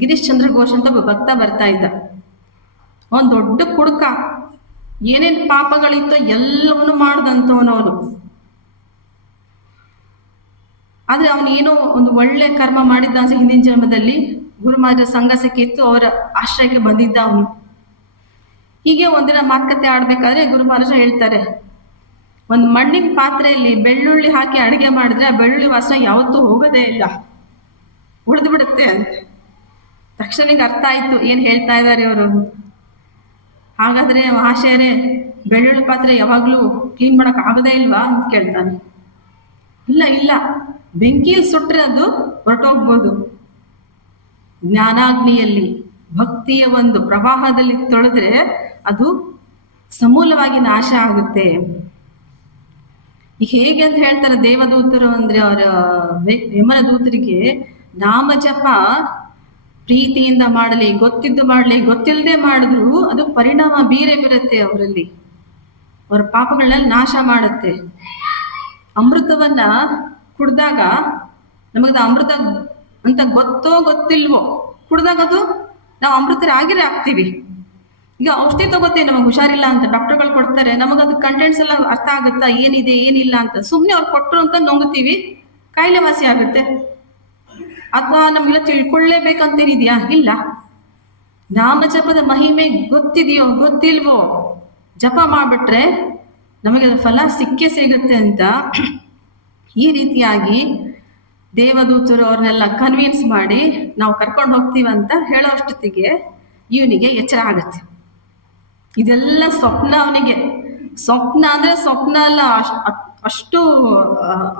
ಗಿರೀಶ್ ಚಂದ್ರ ಘೋಷ್ ಅಂತ ಒಬ್ಬ ಭಕ್ತ ಬರ್ತಾ ಇದ್ದ. ಅವನ್ ದೊಡ್ಡ ಕುಡುಕ, ಏನೇನ್ ಪಾಪಗಳಿತ್ತೋ ಎಲ್ಲವನ್ನೂ ಮಾಡ್ದಂಥವನವನು. ಆದ್ರೆ ಅವನು ಏನೋ ಒಂದು ಒಳ್ಳೆ ಕರ್ಮ ಮಾಡಿದ್ದ ಅನ್ಸ. ಹಿಂದಿನ ಜನ್ಮದಲ್ಲಿ ಗುರುಮಹಾರಾಜ ಸಂಘ ಸಿಕ್ಕಿತ್ತು, ಅವರ ಆಶ್ರಯಕ್ಕೆ ಬಂದಿದ್ದ ಅವನು. ಹೀಗೆ ಒಂದಿನ ಮಾತುಕತೆ ಆಡ್ಬೇಕಾದ್ರೆ ಗುರು ಮಹಾರಾಜ ಹೇಳ್ತಾರೆ, ಒಂದು ಮಣ್ಣಿನ ಪಾತ್ರೆಯಲ್ಲಿ ಬೆಳ್ಳುಳ್ಳಿ ಹಾಕಿ ಅಡಿಗೆ ಮಾಡಿದ್ರೆ ಆ ಬೆಳ್ಳುಳ್ಳಿ ವಾಸನೆ ಯಾವತ್ತೂ ಹೋಗೋದೇ ಇಲ್ಲ, ಉಳಿದು ಬಿಡುತ್ತೆ ಅಂತ. ತಕ್ಷಣಕ್ಕೆ ಅರ್ಥ ಆಯ್ತು ಏನ್ ಹೇಳ್ತಾ ಇದ್ದಾರೆ ಅವರು. ಹಾಗಾದ್ರೆ ಮಹಾಶಯರೇ, ಬೆಳ್ಳುಳ್ಳಿ ಪಾತ್ರೆ ಯಾವಾಗ್ಲೂ ಕ್ಲೀನ್ ಮಾಡಕ್ ಆಗದೇ ಇಲ್ವಾ ಅಂತ ಕೇಳ್ತಾನೆ. ಇಲ್ಲ, ಬೆಂಕಿಯಲ್ಲಿ ಸುಟ್ರೆ ಅದು ಹೊರಟೋಗ್ಬೋದು. ಜ್ಞಾನಾಗ್ನಿಯಲ್ಲಿ, ಭಕ್ತಿಯ ಒಂದು ಪ್ರವಾಹದಲ್ಲಿ ತೊಳೆದ್ರೆ ಅದು ಸಮೂಲವಾಗಿ ನಾಶ ಆಗುತ್ತೆ. ಹೇಗೆ ಅಂತ ಹೇಳ್ತಾರೆ ದೇವದೂತರು ಅಂದ್ರೆ, ಅವರ ಯಮನ ದೂತರಿಗೆ ನಾಮ ಜಪ ಪ್ರೀತಿಯಿಂದ ಮಾಡಲಿ, ಗೊತ್ತಿದ್ದು ಮಾಡಲಿ, ಗೊತ್ತಿಲ್ಲದೆ ಮಾಡಿದ್ರು ಅದು ಪರಿಣಾಮ ಬೀರುತ್ತೆ ಅವರಲ್ಲಿ. ಅವರ ಪಾಪಗಳನ್ನ ನಾಶ ಮಾಡುತ್ತೆ. ಅಮೃತವನ್ನ ಕುಡ್ದಾಗ ನಮಗದ ಅಮೃತ ಅಂತ ಗೊತ್ತೋ ಗೊತ್ತಿಲ್ವೋ, ಕುಡ್ದಾಗ ಅದು ನಾವು ಅಮೃತರಾಗಿರೇ ಆಗ್ತೀವಿ. ಈಗ ಔಷಧಿ ತಗೋತೇವೆ, ನಮಗೆ ಹುಷಾರಿಲ್ಲ ಅಂತ ಡಾಕ್ಟರ್ಗಳು ಕೊಡ್ತಾರೆ, ನಮಗದು ಕಂಟೆಂಟ್ಸ್ ಎಲ್ಲ ಅರ್ಥ ಆಗುತ್ತಾ, ಏನಿದೆ ಏನಿಲ್ಲ ಅಂತ. ಸುಮ್ಮನೆ ಅವ್ರು ಕೊಟ್ಟರು ಅಂತ ನುಂಗ್ತೀವಿ, ಕಾಯಿಲೆ ವಾಸಿ ಆಗುತ್ತೆ. ಅಥವಾ ನಮ್ಗೆಲ್ಲ ತಿಳ್ಕೊಳ್ಳೇಬೇಕಂತೇನಿದ್ಯಾ? ಇಲ್ಲ. ನಾಮಜಪದ ಮಹಿಮೆ ಗೊತ್ತಿದೆಯೋ ಗೊತ್ತಿಲ್ವೋ, ಜಪ ಮಾಡ್ಬಿಟ್ರೆ ನಮಗೆ ಫಲ ಸಿಕ್ಕೇ ಸಿಗುತ್ತೆ ಅಂತ ಈ ರೀತಿಯಾಗಿ ದೇವದೂತರು ಅವ್ರನ್ನೆಲ್ಲ ಕನ್ವಿನ್ಸ್ ಮಾಡಿ ನಾವು ಕರ್ಕೊಂಡು ಹೋಗ್ತೀವಂತ ಹೇಳೋ ಅಷ್ಟೊತ್ತಿಗೆ ಇವನಿಗೆ ಎಚ್ಚರ ಆಗತ್ತೆ. ಇದೆಲ್ಲ ಸ್ವಪ್ನ. ಅವನಿಗೆ ಸ್ವಪ್ನ ಅಂದ್ರೆ ಸ್ವಪ್ನ ಅಲ್ಲ, ಅಷ್ಟು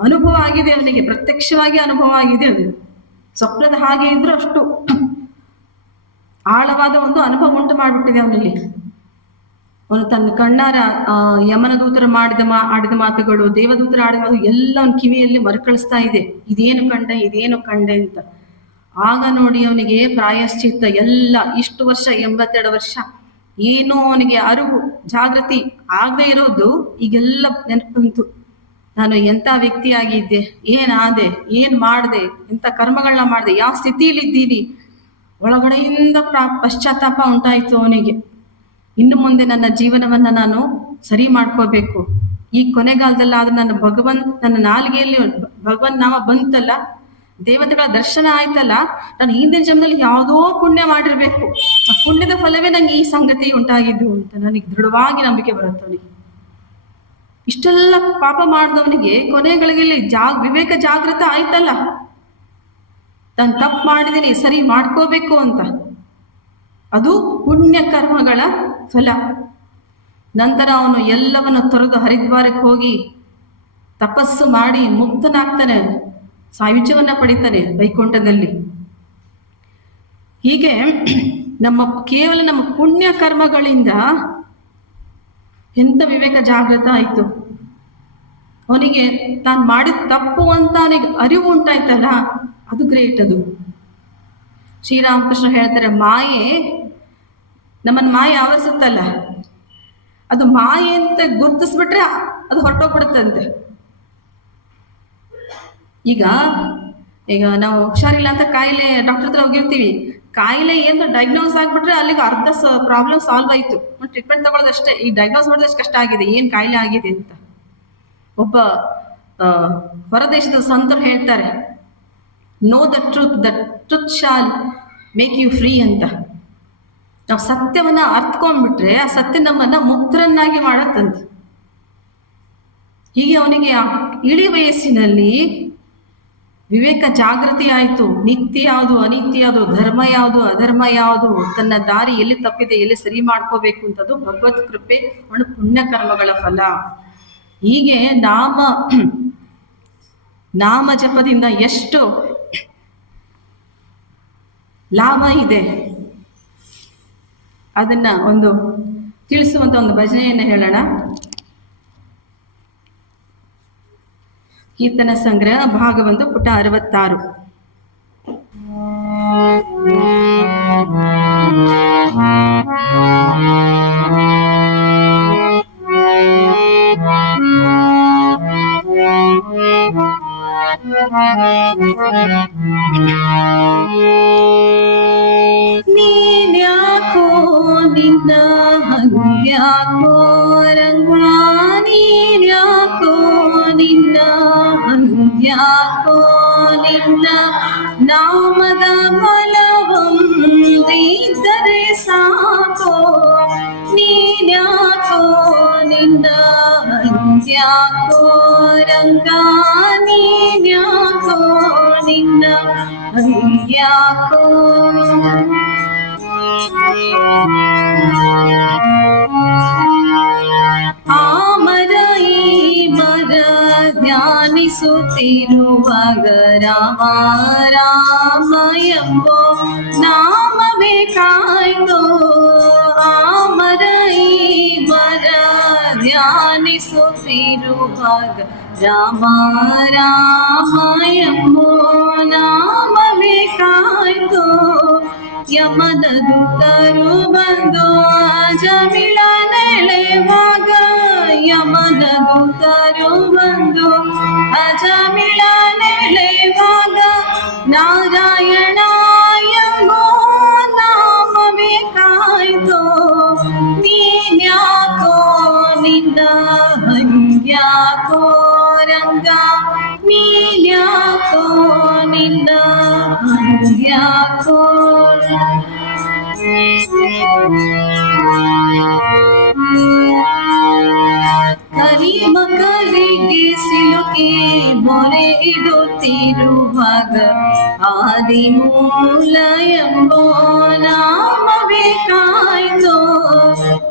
ಅನುಭವ ಆಗಿದೆ ಅವನಿಗೆ, ಪ್ರತ್ಯಕ್ಷವಾಗಿ ಅನುಭವ ಆಗಿದೆ. ಅದು ಸ್ವಪ್ನದ ಹಾಗೆ ಇದ್ರೂ ಅಷ್ಟು ಆಳವಾದ ಒಂದು ಅನುಭವ ಉಂಟು ಮಾಡಿಬಿಟ್ಟಿದೆ ಅವನಲ್ಲಿ. ಅವನು ತನ್ನ ಕಣ್ಣಾರ ಯಮನ ದೂತರ ಆಡಿದ ಮಾತುಗಳು, ದೇವದೂತರ ಆಡಿದ ಮಾತು ಎಲ್ಲ ಅವನ ಕಿವಿಯಲ್ಲಿ ಮರುಕಳಿಸ್ತಾ ಇದೆ. ಇದೇನು ಕಂಡೆ ಅಂತ. ಆಗ ನೋಡಿ ಅವನಿಗೆ ಪ್ರಾಯಶ್ಚಿತ್ತ ಎಲ್ಲ, ಇಷ್ಟು ವರ್ಷ 82 ವರ್ಷ ಏನೋ ಅವನಿಗೆ ಅರಿವು ಜಾಗೃತಿ ಆಗದೆ ಇರೋದು ಈಗೆಲ್ಲ ನೆನಪಂತು. ನಾನು ಎಂಥ ವ್ಯಕ್ತಿಯಾಗಿದ್ದೆ, ಏನಾದೆ, ಏನ್ ಮಾಡಿದೆ, ಎಂಥ ಕರ್ಮಗಳನ್ನ ಮಾಡಿದೆ, ಯಾವ ಸ್ಥಿತಿಲಿದ್ದೀನಿ, ಒಳಗಡೆಯಿಂದ ಪಶ್ಚಾತ್ತಾಪ ಉಂಟಾಯಿತು ಅವನಿಗೆ. ಇನ್ನು ಮುಂದೆ ನನ್ನ ಜೀವನವನ್ನ ನಾನು ಸರಿ ಮಾಡ್ಕೋಬೇಕು. ಈ ಕೊನೆಗಾಲದಲ್ಲಾದ್ರೂ ನನ್ನ ನಾಲಿಗೆಯಲ್ಲಿ ಭಗವಂತ ನಾಮ ಬಂತಲ್ಲ, ದೇವತೆಗಳ ದರ್ಶನ ಆಯ್ತಲ್ಲ, ನಾನು ಹಿಂದಿನ ಜನ್ಮದಲ್ಲಿ ಯಾವುದೋ ಪುಣ್ಯ ಮಾಡಿರ್ಬೇಕು, ಆ ಪುಣ್ಯದ ಫಲವೇ ನಂಗೆ ಈ ಸಂಗತಿ ಉಂಟಾಗಿದ್ದು ಅಂತ ನನಗೆ ದೃಢವಾಗಿ ನಂಬಿಕೆ ಬರುತ್ತೆ. ಅವನಿಗೆ ಇಷ್ಟೆಲ್ಲ ಪಾಪ ಮಾಡಿದವನಿಗೆ ಕೊನೆಗಳಿಗೆ ವಿವೇಕ ಜಾಗೃತ ಆಯ್ತಲ್ಲ, ತಾನು ತಪ್ಪು ಮಾಡಿದೀನಿ, ಸರಿ ಮಾಡ್ಕೋಬೇಕು ಅಂತ. ಅದು ಪುಣ್ಯ ಕರ್ಮಗಳ ಫಲ. ನಂತರ ಅವನು ಎಲ್ಲವನ್ನು ತೊರೆದು ಹರಿದ್ವಾರಕ್ಕೆ ಹೋಗಿ ತಪಸ್ಸು ಮಾಡಿ ಮುಕ್ತನಾಗ್ತಾನೆ, ಸಾಯುಜ್ಯವನ್ನ ಪಡಿತಾನೆ ವೈಕುಂಠದಲ್ಲಿ. ಹೀಗೆ ಕೇವಲ ನಮ್ಮ ಪುಣ್ಯ ಕರ್ಮಗಳಿಂದ ಎಂತ ವಿವೇಕ ಜಾಗೃತ ಆಯ್ತು. ಅವನಿಗೆ ತಾನು ಮಾಡಿದ ತಪ್ಪು ಅಂತ ಅವನಿಗೆ ಅರಿವು ಉಂಟಾಯ್ತಲ್ಲ, ಅದು ಗ್ರೇಟ್. ಅದು ಶ್ರೀರಾಮಕೃಷ್ಣ ಹೇಳ್ತಾರೆ, ನಮ್ಮನ್ನ ಮಾಯೆ ಆವರಿಸುತ್ತಲ್ಲ, ಅದು ಮಾಯೆ ಅಂತ ಗುರುತಿಸ್ಬಿಟ್ರೆ ಅದು ಹೊರಟೋಗ್ಬಿಡುತ್ತಂತೆ. ಈಗ ನಾವು ಹುಷಾರಿಲ್ಲ ಅಂತ ಕಾಯಿಲೆ ಡಾಕ್ಟರ್ ಹತ್ರ ಹೋಗಿರ್ತೀವಿ, ಕಾಯಿಲೆ ಏನು ಡಯಾಗ್ನೋಸ್ ಆಗ್ಬಿಟ್ರೆ ಅಲ್ಲಿಗೆ ಅರ್ಧ ಪ್ರಾಬ್ಲಮ್ ಸಾಲ್ವ್ ಆಯ್ತು. ಟ್ರೀಟ್ಮೆಂಟ್ ತಗೊಳ್ಳೋದಷ್ಟೇ. ಈ ಡಯಾಗ್ನೋಸ್ ಮಾಡೋದಷ್ಟು ಕಷ್ಟ ಆಗಿದೆ, ಏನ್ ಕಾಯಿಲೆ ಆಗಿದೆ ಅಂತ. ಒಬ್ಬ ಹೊರದೇಶದ ಸಂತರು ಹೇಳ್ತಾರೆ, no the truth shall make you free ಅಂತ. ನಾವು ಸತ್ಯವನ್ನ ಅರ್ಥಕೊಂಡ್ಬಿಟ್ರೆ ಆ ಸತ್ಯ ನಮ್ಮನ್ನ ಮುಕ್ತರನ್ನಾಗಿ ಮಾಡತ್ತಂತೆ. ಹೀಗೆ ಅವನಿಗೆ ಇಳಿ ವಯಸ್ಸಿನಲ್ಲಿ ವಿವೇಕ ಜಾಗೃತಿ ಆಯ್ತು. ನಿತ್ಯ ಯಾವುದು, ಅನಿತ್ಯ ಯಾವುದು, ಧರ್ಮ ಯಾವುದು, ಅಧರ್ಮ ಯಾವುದು, ತನ್ನ ದಾರಿ ಎಲ್ಲಿ ತಪ್ಪಿದೆ, ಎಲ್ಲಿ ಸರಿ ಮಾಡ್ಕೋಬೇಕು ಅಂತದ್ದು ಭಗವತ್ ಕೃಪೆ, ಅವನು ಪುಣ್ಯ ಕರ್ಮಗಳ ಫಲ. ಹೀಗೆ ನಾಮ ಜಪದಿಂದ ಎಷ್ಟು ಲಾಭ ಇದೆ ಅದನ್ನ ಒಂದು ತಿಳಿಸುವಂತ ಒಂದು ಭಜನೆಯನ್ನು ಹೇಳೋಣ. ಕೀರ್ತನ ಸಂಗ್ರಹ ಭಾಗ 1 ಪುಟ 66. ನೀನ್ಯಾಕೋ ನಿನ್ನ ಹಂಗ್ಯಾಕೋ ರಂಗ, ನೀನ್ಯಾಕೋ ನಿನ್ನ ಹಂಗ್ಯಾಕೋ ನಿನ್ನ ನಾಮದ ಬಲವಂದಿದ್ದರೆ ಸಾಕೋ, ನೀನ್ಯಾಕೋ ನಿನ್ನ ಹಂಗ್ಯಾಕೋ ರಂಗ, ನೀನ್ಯಾಕೋ ನಿನ್ನ ಹಂಗ್ಯಾಕೋ. ಆ ಮರ ಈ ಮರ ಧ್ಯಾನಿಸುತ್ತಿರುವಾಗ ರಾಮ ರಾಮ ಎಂಬೋ ನಾಮ ಬೇಕಾಯ್ತೋ. ಆ ಮರ ಈ ಮರ ಧ್ಯಾನಿಸುತ್ತಿರುವಾಗ ರಾಮ ರಾಮ ಎಂಬೋ ನಾಮ ಬೇಕಾಯ್ತೋ. ಯಮನ ದೂತರು ಬಂದು ಅಜಮಿಳ ನೆಳೆವಾಗ, ಯಮನ ದೂತರು ಬಂದು ಅಜಮಿಳ ನೆಳೆವಾಗ, ನಾರಾಯಣ ಎಂಬೋ ನಾಮವೇ ಕಾಯ್ತೋ, ನೀನ್ಯಾಕೋ ನಿನ್ನ ಹಂಗ್ಯಾಕೋ ರಂಗ, ನೀನ್ಯಾಕೋ ನಿನ್ನ ಹಂಗ್ಯಾಕೋ. ಕರಿಮಕರಿಗೆ ಸಿಲುಕಿ ಮೊರೆ ಇಡುತ್ತಿರುವಾಗ, ಆದಿಮೂಲ ಎಂಬೋ ನಾಮವೇ ಕಾಯ್ತೋ,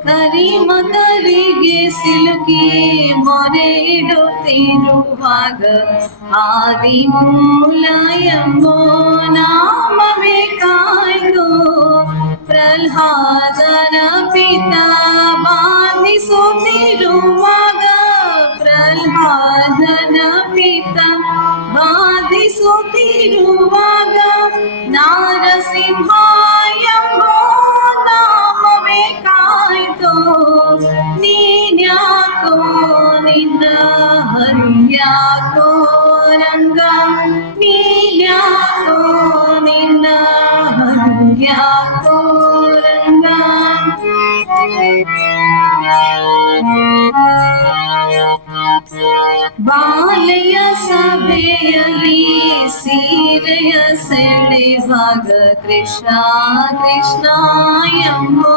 ಕರಿಮಕರಿಗೆ ಸಿಲುಕಿ ಮೊರೆ ಇಡುತ್ತಿರುವಾಗ, ಆದಿಮೂಲ ಎಂಬೋ ನಾಮವೇ ಕಾಯ್ತೋ, ಪ್ರಹ್ಲಾದನ ಪಿತ ಬಾಧಿಸುತ್ತಿರುವಾಗ, ಪ್ರಹ್ಲಾದನ ಪಿತ ಬಾಧಿಸುತ್ತಿರುವಾಗ, ನಾರಸಿಂಹ ಎಂಬೋ ನಾಮವೇ ಕಾಯ್ತೋ, ನೀನ್ಯಾಕೋ ನಿನ್ನ ಹರ್ಯಾಕೋ ರಂಗ, ನೀನ್ಯಾಕೋ ನಿನ್ನ ಹರ್ಯಾಕೋ ರಂಗ. ಬಾಲೆಯ ಸಭೆಯಲ್ಲಿ ಸೀರೆಯ ಸೆಳೆವಾಗ, ಕೃಷ್ಣ ಕೃಷ್ಣ ಎಂಬೋ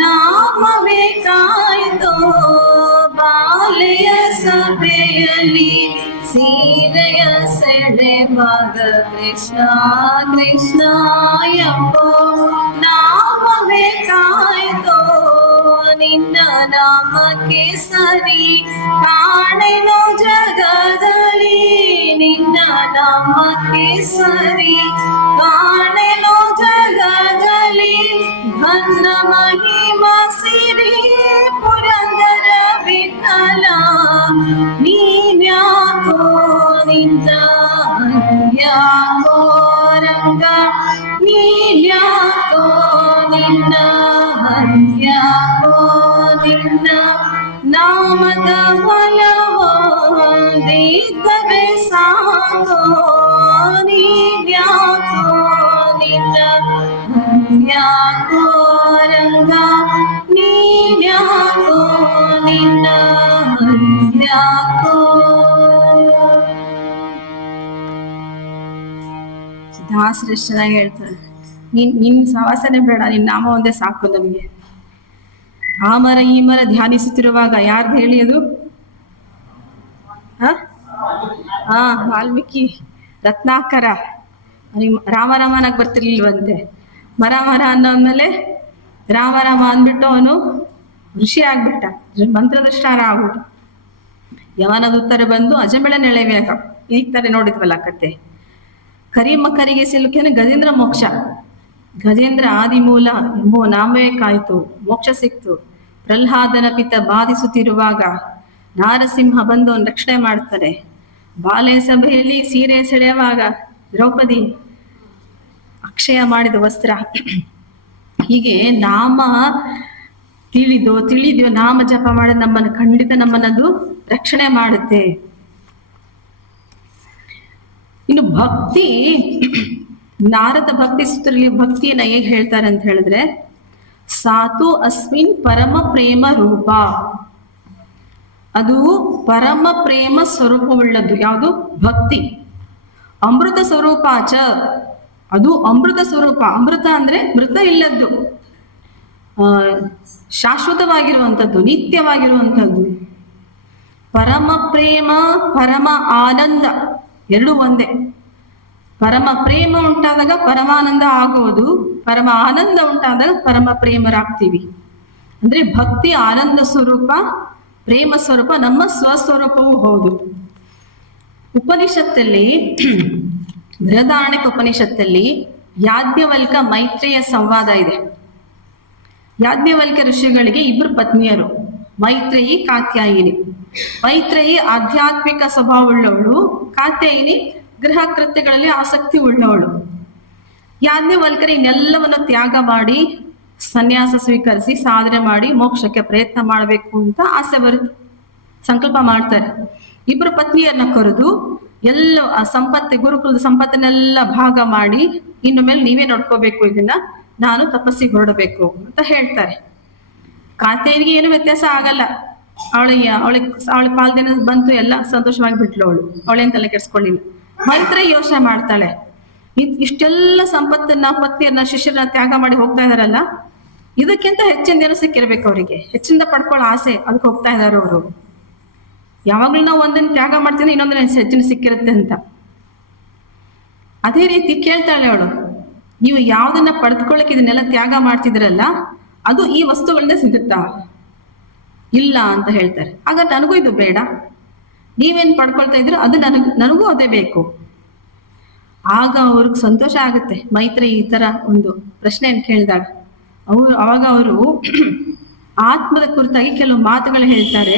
ನಾಮವೇ ಕಾಯ್ತೋ, ಬಾಲೆಯ ಸಭೆಯಲ್ಲಿ ಸೀರೆಯ ಸೆಳೆವಾಗ, ಕೃಷ್ಣ ಕೃಷ್ಣ ಎಂಬೋ ನಾಮವೇ ಕಾಯ್ತೋ, ನಿನ್ನ ನಾಮಕ್ಕೆ ಸರಿ ಕಾಣೆನೋ ಜಗದಲ್ಲಿ, ನಿನ್ನ ನಾಮಕ್ಕೆ ಸರಿ ಕಾಣೆನೋ ಜಗದಲ್ಲಿ, ಘನ್ನ ಮಹಿಮ ಸಿರಿ ಪುರಂದರ ವಿಠಲ, ನೀನ್ಯಾಕೋ ನಿನ್ನ ಹರ್ಯಾಕೋ ರಂಗ, ನೀನ್ಯಾಕೋ ನಿನ್ನ ಹರ್ಯಾಕೋ ನಿನ್ನ ನಾಮದ ಬಲವೋ ದೀರ್ಘವೇ ಸಾಕೋ, ನೀನ್ಯಾಕೋ ನಿನ್ನ ಹರ್ಯಾಕೋ ರಂಗ, ನೀನ್ಯಾಕೋ ನಿನ್ನ ಹರ್ಯಾಕೋ. ಸಿದ್ಧಾಸ್ ಎಷ್ಟು ಚೆನ್ನಾಗಿ ಹೇಳ್ತಾರೆ, ನಿನ್ ಸವಾಸನೆ ಬೇಡ, ನಿನ್ನ ನಾಮ ಒಂದೇ ಸಾಕು ನಮಗೆ. ಆ ಮರ ಈ ಮರ ಧ್ಯಾನಿಸುತ್ತಿರುವಾಗ, ಯಾರ್ದು ಹೇಳಿ ಅದು? ವಾಲ್ಮೀಕಿ ರತ್ನಾಕರ. ರಾಮ ರಾಮನಾಗ್ ಬರ್ತಿರ್ಲಿಲ್ವಂತೆ. ಮರ ಮರ ಅನ್ನೋದ್ಮೇಲೆ ರಾಮ ರಾಮ ಅಂದ್ಬಿಟ್ಟು ಅವನು ಋಷಿ ಆಗ್ಬಿಟ್ಟ, ಮಂತ್ರದೃಷ್ಟಾರ ಆಗ್ಬಿಟ್ಟು. ಯವನ ದೂತರು ಬಂದು ಅಜಮಿಳ ನೆಳೆವೇಗ, ಈಗ ತಾರೆ ನೋಡಿದ್ವಲ್ಲ ಕತೆ. ಕರಿಮಕರಿಗೆ ಸಿಲುಕಿನ ಗಜೇಂದ್ರ ಮೋಕ್ಷ, ಗಜೇಂದ್ರ ಆದಿಮೂಲ ಎಂಬೋ ನಾಮವೇ ಕಾಯ್ತು, ಮೋಕ್ಷ ಸಿಕ್ತು. ಪ್ರಹ್ಲಾದನ ಪಿತ ಬಾಧಿಸುತ್ತಿರುವಾಗ ನಾರಸಿಂಹ ಬಂದು ರಕ್ಷಣೆ ಮಾಡ್ತಾರೆ. ಬಾಲೆ ಸಭೆಯಲ್ಲಿ ಸೀರೆ ಸೆಳೆಯುವಾಗ ದ್ರೌಪದಿ ಅಕ್ಷಯ ಮಾಡಿದ ವಸ್ತ್ರ. ಹೀಗೆ ನಾಮ ತಿಳಿದ್ಯೋ ನಾಮ ಜಪ ಮಾಡಿದ ನಮ್ಮನ್ನು ಖಂಡಿತ ನಮ್ಮನ್ನದು ರಕ್ಷಣೆ ಮಾಡುತ್ತೆ. ಇನ್ನು ಭಕ್ತಿ, ನಾರದ ಭಕ್ತಿ ಸೂತ್ರದಲ್ಲಿ ಭಕ್ತಿಯನ್ನ ಹೇಗೆ ಹೇಳ್ತಾರೆ ಅಂತ ಹೇಳಿದ್ರೆ, ಸಾತು ಅಸ್ಮಿನ್ ಪರಮ ಪ್ರೇಮ ರೂಪ, ಅದು ಪರಮ ಪ್ರೇಮ ಸ್ವರೂಪವುಳ್ಳದ್ದು. ಯಾವುದು? ಭಕ್ತಿ. ಅಮೃತ ಸ್ವರೂಪಾಚ, ಅದು ಅಮೃತ ಸ್ವರೂಪ. ಅಮೃತ ಅಂದ್ರೆ ಮೃತ ಇಲ್ಲದ್ದು, ಶಾಶ್ವತವಾಗಿರುವಂಥದ್ದು, ನಿತ್ಯವಾಗಿರುವಂಥದ್ದು. ಪರಮ ಪ್ರೇಮ, ಪರಮ ಆನಂದ ಎರಡು ಒಂದೇ. ಪರಮ ಪ್ರೇಮ ಉಂಟಾದಾಗ ಪರಮಾನಂದ ಆಗುವುದು, ಪರಮ ಆನಂದ ಉಂಟಾದಾಗ ಪರಮ ಪ್ರೇಮರಾಗ್ತೀವಿ. ಅಂದ್ರೆ ಭಕ್ತಿ ಆನಂದ ಸ್ವರೂಪ, ಪ್ರೇಮ ಸ್ವರೂಪ, ನಮ್ಮ ಸ್ವಸ್ವರೂಪವೂ ಹೌದು. ಉಪನಿಷತ್ತಲ್ಲಿ ಬೃಹದಾರಣ್ಯಕ ಉಪನಿಷತ್ತಲ್ಲಿ ಯಾಜ್ಞವಲ್ಕ ಮೈತ್ರೇಯ ಸಂವಾದ ಇದೆ. ಯಾಜ್ಞವಲ್ಕ ಋಷಿಗಳಿಗೆ ಇಬ್ಬರು ಪತ್ನಿಯರು, ಮೈತ್ರೇಯಿ ಕಾತ್ಯಾಯಿನಿ. ಮೈತ್ರೇಯಿ ಆಧ್ಯಾತ್ಮಿಕ ಸ್ವಭಾವ ಉಳ್ಳವಳು, ಕಾತ್ಯಾಯಿನಿ ಗೃಹ ಕೃತ್ಯಗಳಲ್ಲಿ ಆಸಕ್ತಿ ಉಳ್ಳವಳು. ಯಾಜ್ಞವಲ್ಕರು ಇನ್ನೆಲ್ಲವನ್ನು ತ್ಯಾಗ ಮಾಡಿ ಸನ್ಯಾಸ ಸ್ವೀಕರಿಸಿ ಸಾಧನೆ ಮಾಡಿ ಮೋಕ್ಷಕ್ಕೆ ಪ್ರಯತ್ನ ಮಾಡಬೇಕು ಅಂತ ಆಸೆ ಬರುತ್ತೆ, ಸಂಕಲ್ಪ ಮಾಡ್ತಾರೆ. ಇಬ್ಬರು ಪತ್ನಿಯರನ್ನ ಕರೆದು ಎಲ್ಲ ಆ ಗುರುಕುಲದ ಸಂಪತ್ತನ್ನೆಲ್ಲ ಭಾಗ ಮಾಡಿ, ಇನ್ನು ಮೇಲೆ ನೀವೇ ನೋಡ್ಕೋಬೇಕು, ಇದನ್ನ ನಾನು ತಪಸ್ಸಿಗೆ ಹೊರಡಬೇಕು ಅಂತ ಹೇಳ್ತಾರೆ. ಕಾತ್ಯಾಯನಿಗೆ ಏನು ವ್ಯತ್ಯಾಸ ಆಗಲ್ಲ. ಅವಳ ಪಾಲ್ದಿನ ಬಂತು, ಎಲ್ಲ ಸಂತೋಷವಾಗಿ ಬಿಟ್ಲು. ಅವಳೇನ್ ತಲೆ ಕೆಡ್ಸ್ಕೊಳ್ಳಿಲ್ಲ. ಮೈತ್ರಿ ಯೋಚನೆ ಮಾಡ್ತಾಳೆ, ಇಷ್ಟೆಲ್ಲ ಸಂಪತ್ತನ್ನ, ಪತ್ನಿಯನ್ನ, ಶಿಷ್ಯರನ್ನ ತ್ಯಾಗ ಮಾಡಿ ಹೋಗ್ತಾ ಇದಾರಲ್ಲ, ಇದಕ್ಕಿಂತ ಹೆಚ್ಚಿಂದೇನೋ ಸಿಕ್ಕಿರ್ಬೇಕು ಅವರಿಗೆ, ಹೆಚ್ಚಿಂದ ಪಡ್ಕೊಳ್ಳೋ ಆಸೆ, ಅದಕ್ಕೆ ಹೋಗ್ತಾ ಇದಾರೆ ಅವರು. ಯಾವಾಗ್ಲೂ ನಾವು ಒಂದನ್ನು ತ್ಯಾಗ ಮಾಡ್ತೀನಿ, ಇನ್ನೊಂದನ್ನ ಹೆಚ್ಚಿನ ಸಿಕ್ಕಿರುತ್ತೆ ಅಂತ. ಅದೇ ರೀತಿ ಕೇಳ್ತಾಳೆ ಅವಳು, ನೀವು ಯಾವ್ದನ್ನ ಪಡೆದುಕೊಳ್ಳಕ್ಕೆ ಇದನ್ನೆಲ್ಲ ತ್ಯಾಗ ಮಾಡ್ತಿದ್ರಲ್ಲ, ಅದು ಈ ವಸ್ತುಗಳಿಂದ ಸಿಗುತ್ತಾ? ಇಲ್ಲ ಅಂತ ಹೇಳ್ತಾರೆ. ಆಗ ನನಗೂ ಇದು ಬೇಡ, ನೀವೇನ್ ಪಡ್ಕೊಳ್ತಾ ಇದ್ರು ಅದು ನನಗೂ ಅದೇ ಬೇಕು. ಆಗ ಅವ್ರಿಗೆ ಸಂತೋಷ ಆಗುತ್ತೆ. ಮೈತ್ರಿ ಈ ತರ ಒಂದು ಪ್ರಶ್ನೆಯನ್ನು ಕೇಳಿದಾಗ ಅವಾಗ ಅವರು ಆತ್ಮದ ಕುರಿತಾಗಿ ಕೆಲವು ಮಾತುಗಳು ಹೇಳ್ತಾರೆ.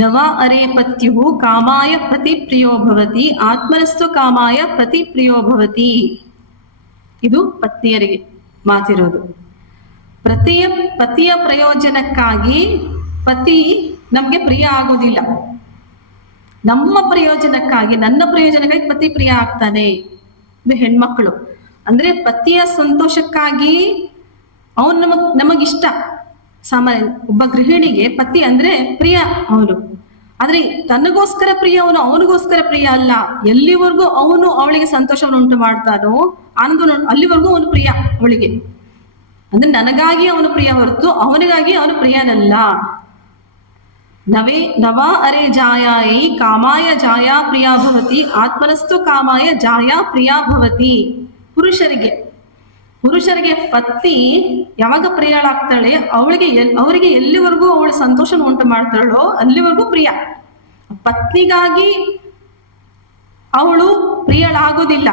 ನವ ಅರೆ ಪತ್ಯು ಕಾಮಾಯ ಪ್ರತಿ ಪ್ರಿಯೋ ಭವತಿ, ಆತ್ಮನಸ್ತು ಕಾಮಾಯ ಪ್ರತಿ ಪ್ರಿಯೋ ಭವತಿ. ಇದು ಪತ್ನಿಯರಿಗೆ ಮಾತಿರೋದು. ಪತಿಯ ಪ್ರಯೋಜನಕ್ಕಾಗಿ ಪತಿ ನಮ್ಗೆ ಪ್ರಿಯ ಆಗುವುದಿಲ್ಲ, ನಮ್ಮ ಪ್ರಯೋಜನಕ್ಕಾಗಿ, ನನ್ನ ಪ್ರಯೋಜನಕ್ಕಾಗಿ ಪತಿ ಪ್ರಿಯ ಆಗ್ತಾನೆ. ಇದು ಹೆಣ್ಮಕ್ಳು ಅಂದ್ರೆ ಪತಿಯ ಸಂತೋಷಕ್ಕಾಗಿ ಅವನು ನಮಗಿಷ್ಟ. ಸಾಮಾನ್ಯ ಒಬ್ಬ ಗೃಹಿಣಿಗೆ ಪತಿ ಅಂದ್ರೆ ಪ್ರಿಯ ಅವನು, ಆದ್ರೆ ತನಗೋಸ್ಕರ ಪ್ರಿಯ ಅವನಿಗೋಸ್ಕರ ಪ್ರಿಯ ಅಲ್ಲ. ಎಲ್ಲಿವರೆಗೂ ಅವನು ಅವಳಿಗೆ ಸಂತೋಷವನ್ನು ಉಂಟು ಮಾಡ್ತಾನೋ, ಆನಂದ, ಅಲ್ಲಿವರೆಗೂ ಅವನು ಪ್ರಿಯ ಅವಳಿಗೆ. ಅಂದ್ರೆ ನನಗಾಗಿ ಅವನು ಪ್ರಿಯ ಹೊರತು ಅವನಿಗಾಗಿ ಅವನು ಪ್ರಿಯನಲ್ಲ. ನವ ಅರೆ ಜಾಯಾಯಿ ಕಾಮಾಯ ಜಾಯಾ ಪ್ರಿಯಾ ಭವತಿ, ಆತ್ಮನಸ್ತು ಕಾಮಾಯ ಜಾಯಾ ಪ್ರಿಯಾ ಭವತಿ. ಪುರುಷರಿಗೆ ಪತ್ನಿ ಯಾವಾಗ ಪ್ರಿಯಳಾಗ್ತಾಳೆ, ಅವರಿಗೆ ಎಲ್ಲಿವರೆಗೂ ಅವಳು ಸಂತೋಷ ಉಂಟು ಮಾಡ್ತಾಳೋ ಅಲ್ಲಿವರೆಗೂ ಪ್ರಿಯ. ಪತ್ನಿಗಾಗಿ ಅವಳು ಪ್ರಿಯಳಾಗೋದಿಲ್ಲ,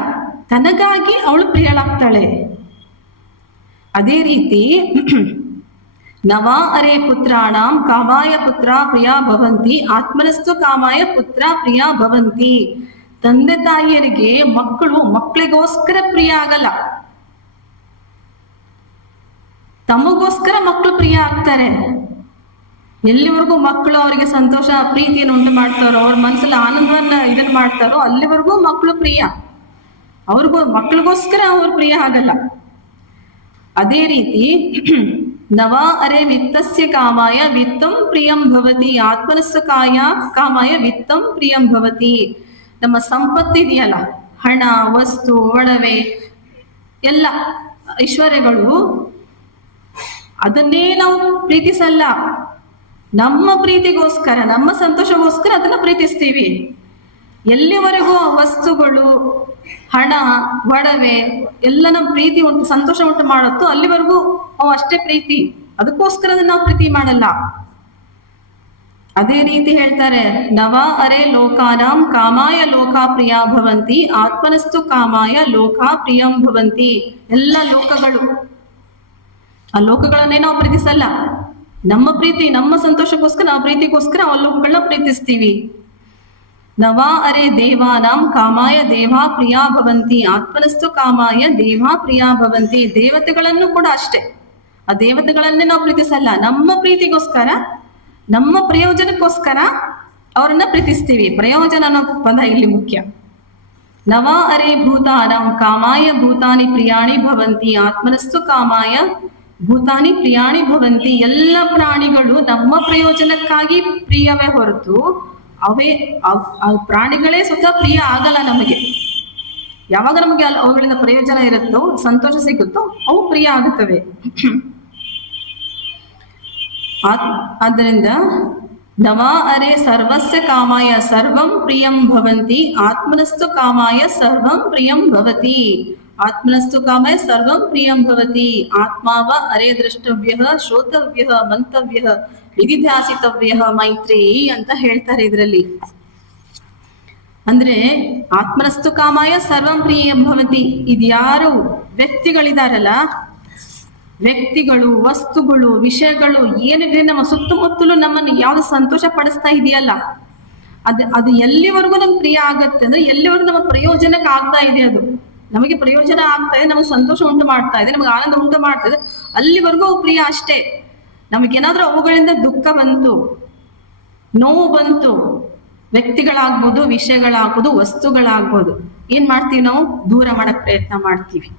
ತನಗಾಗಿ ಅವಳು ಪ್ರಿಯಳಾಗ್ತಾಳೆ. ಅದೇ ರೀತಿ ನವ ಅರೆ ಪುತ್ರಾಣಾಂ ಕಾಮಾಯ ಪುತ್ರ ಪ್ರಿಯಾ ಭವಂತಿ, ಆತ್ಮನಸ್ತು ಕಾಮಾಯ ಪುತ್ರ ಪ್ರಿಯಾ ಭವಂತಿ. ತಂದೆ ತಾಯಿಯರಿಗೆ ಮಕ್ಕಳಿಗೋಸ್ಕರ ಪ್ರಿಯ ಆಗಲ್ಲ, ತಮಗೋಸ್ಕರ ಮಕ್ಕಳು ಪ್ರಿಯ ಆಗ್ತಾರೆ. ಎಲ್ಲಿವರೆಗೂ ಮಕ್ಕಳು ಅವರಿಗೆ ಸಂತೋಷ ಪ್ರೀತಿಯನ್ನು ಉಂಟು ಮಾಡ್ತಾರೋ, ಅವ್ರ ಮನಸ್ಸಲ್ಲಿ ಆನಂದವನ್ನ ಇದನ್ನ ಮಾಡ್ತಾರೋ ಅಲ್ಲಿವರೆಗೂ ಮಕ್ಕಳು ಪ್ರಿಯ. ಮಕ್ಕಳಿಗೋಸ್ಕರ ಅವ್ರು ಪ್ರಿಯ ಆಗಲ್ಲ. ಅದೇ ರೀತಿ ನವ ಅರೆ ವಿತ್ತಸ್ಯ ಕಾಮಾಯ ವಿತ್ತಂ ಪ್ರಿಯಂ ಭವತಿ, ಆತ್ಮನಸ್ಸು ಕಾಮಾಯ ವಿತ್ತಂ ಪ್ರಿಯಂ ಭವತಿ. ನಮ್ಮ ಸಂಪತ್ತಿದೆಯಲ್ಲ, ಹಣ, ವಸ್ತು, ಒಡವೆ, ಎಲ್ಲ ಐಶ್ವರ್ಯಗಳು, ಅದನ್ನೇ ನಾವು ಪ್ರೀತಿಸಲ್ಲ. ನಮ್ಮ ಪ್ರೀತಿಗೋಸ್ಕರ, ನಮ್ಮ ಸಂತೋಷಗೋಸ್ಕರ ಅದನ್ನ ಪ್ರೀತಿಸ್ತೀವಿ. ಎಲ್ಲಿವರೆಗೂ ವಸ್ತುಗಳು, ಹಣ, ಒಡವೆ ಎಲ್ಲ ನಮ್ಮ ಪ್ರೀತಿ ಉಂಟು, ಸಂತೋಷ ಉಂಟು ಮಾಡುತ್ತೋ ಅಲ್ಲಿವರೆಗೂ ಅವು ಅಷ್ಟೇ ಪ್ರೀತಿ. ಅದಕ್ಕೋಸ್ಕರ ಅದನ್ನ ನಾವು ಪ್ರೀತಿ ಮಾಡಲ್ಲ. ಅದೇ ರೀತಿ ಹೇಳ್ತಾರೆ, ನವ ಅರೆ ಲೋಕಾನಾಂ ಕಾಮಾಯ ಲೋಕಾ ಪ್ರಿಯಾ ಭವಂತಿ, ಆತ್ಮನಸ್ತು ಕಾಮಾಯ ಲೋಕಾ ಪ್ರಿಯಂ ಭವಂತಿ. ಎಲ್ಲ ಲೋಕಗಳು, ಆ ಲೋಕಗಳನ್ನೇ ನಾವು ಪ್ರೀತಿಸಲ್ಲ. ನಮ್ಮ ಪ್ರೀತಿ, ನಮ್ಮ ಸಂತೋಷಕ್ಕೋಸ್ಕರ, ನಾವು ಪ್ರೀತಿಗೋಸ್ಕರ ಆ ಲೋಕಗಳನ್ನ ಪ್ರೀತಿಸ್ತೀವಿ. ನವ ಅರೆ ದೇವಾನಾಂ ಕಾಮಾಯ ದೇವಾ ಪ್ರಿಯಾ ಭವಂತಿ, ಆತ್ಮನಸ್ತು ಕಾಮಾಯ ದೇವಾ ಪ್ರಿಯಾ ಭವಂತಿ. ದೇವತೆಗಳನ್ನು ಕೂಡ ಅಷ್ಟೇ, ಆ ದೇವತೆಗಳನ್ನೇ ನಾವು ಪ್ರೀತಿಸಲ್ಲ. ನಮ್ಮ ಪ್ರೀತಿಗೋಸ್ಕರ, ನಮ್ಮ ಪ್ರಯೋಜನಕ್ಕೋಸ್ಕರ ಅವರನ್ನ ಪ್ರೀತಿಸ್ತೀವಿ. ಪ್ರಯೋಜನ ಅನ್ನೋ ಪದ ಇಲ್ಲಿ ಮುಖ್ಯ. ನವ ಅರೆ ಭೂತಾನಾಂ ಕಾಮಾಯ ಭೂತಾನಿ ಪ್ರಿಯಾಣಿ ಭವಂತಿ, ಆತ್ಮನಸ್ತು ಕಾಮಾಯ ಭೂತಾನಿ ಪ್ರಿಯಾಣಿ ಭವಂತಿ. ಎಲ್ಲ ಪ್ರಾಣಿಗಳು ನಮ್ಮ ಪ್ರಯೋಜನಕ್ಕಾಗಿ ಪ್ರಿಯವೇ ಹೊರತು ಪ್ರಾಣಿಗಳೇ ಸ್ವತಃ ಪ್ರಿಯ ಆಗಲ್ಲ ನಮಗೆ. ಯಾವಾಗ ನಮಗೆ ಅವುಗಳಿಂದ ಪ್ರಯೋಜನ ಇರುತ್ತೋ, ಸಂತೋಷ ಸಿಗುತ್ತೋ, ಅವು ಪ್ರಿಯ ಆಗುತ್ತವೆ. ಆದ್ದರಿಂದ ನವ ಅರೆ ಸರ್ವಸ್ಯ ಕಾಮಾಯ ಸರ್ವಂ ಪ್ರಿಯಂ ಭವಂತಿ, ಆತ್ಮನಸ್ತು ಕಾಮಾಯ ಸರ್ವಂ ಪ್ರಿಯಂ ಭವತಿ. ಆತ್ಮನಸ್ತು ಕಾಮಾಯ ಸರ್ವಂ ಪ್ರಿಯಂ ಭವತಿ. ಆತ್ಮಾವ ಅರೆ ದ್ರಷ್ಟವ್ಯ ಶ್ರೋತವ್ಯ ಮಂತವ್ಯ ವಿಧಿಧ್ಯಾಸಿತವ್ಯ ಮೈತ್ರಿ ಅಂತ ಹೇಳ್ತಾರೆ ಇದರಲ್ಲಿ. ಅಂದ್ರೆ ಆತ್ಮನಸ್ತು ಕಾಮಾಯ ಸರ್ವಂ ಪ್ರಿಯಂ ಭವತಿ. ಇದ್ಯಾರು ವ್ಯಕ್ತಿಗಳಿದಾರಲ್ಲ, ವ್ಯಕ್ತಿಗಳು, ವಸ್ತುಗಳು, ವಿಷಯಗಳು ಏನಿದೆ ನಮ್ಮ ಸುತ್ತಮುತ್ತಲು ನಮ್ಮನ್ನು ಯಾವ್ದು ಸಂತೋಷ ಪಡಿಸ್ತಾ ಇದೆಯಲ್ಲ, ಅದು ಎಲ್ಲಿವರೆಗೂ ನಮ್ಗೆ ಪ್ರಿಯ ಆಗತ್ತೆ ಅಂದ್ರೆ ಎಲ್ಲಿವರೆಗೂ ನಮ್ಮ ಪ್ರಯೋಜನಕ್ಕೆ ಆಗ್ತಾ ಇದೆ, ಅದು ನಮಗೆ ಪ್ರಯೋಜನ ಆಗ್ತಾ ಇದೆ, ನಮಗೆ ಸಂತೋಷ ಉಂಟು ಮಾಡ್ತಾ ಇದೆ, ನಮಗೆ ಆನಂದ ಉಂಟು ಮಾಡ್ತಾ ಇದೆ, ಅಲ್ಲಿವರೆಗೂ ಪ್ರಿಯ ಅಷ್ಟೇ. ನಮಗೇನಾದ್ರೂ ಅವುಗಳಿಂದ ದುಃಖ ಬಂತು, ನೋವು ಬಂತು, ವ್ಯಕ್ತಿಗಳಾಗ್ಬೋದು, ವಿಷಯಗಳಾಗ್ಬೋದು, ವಸ್ತುಗಳಾಗ್ಬೋದು, ಏನ್ ಮಾಡ್ತೀವಿ ನಾವು? ದೂರ ಮಾಡಕ್ ಪ್ರಯತ್ನ ಮಾಡ್ತೀವಿ.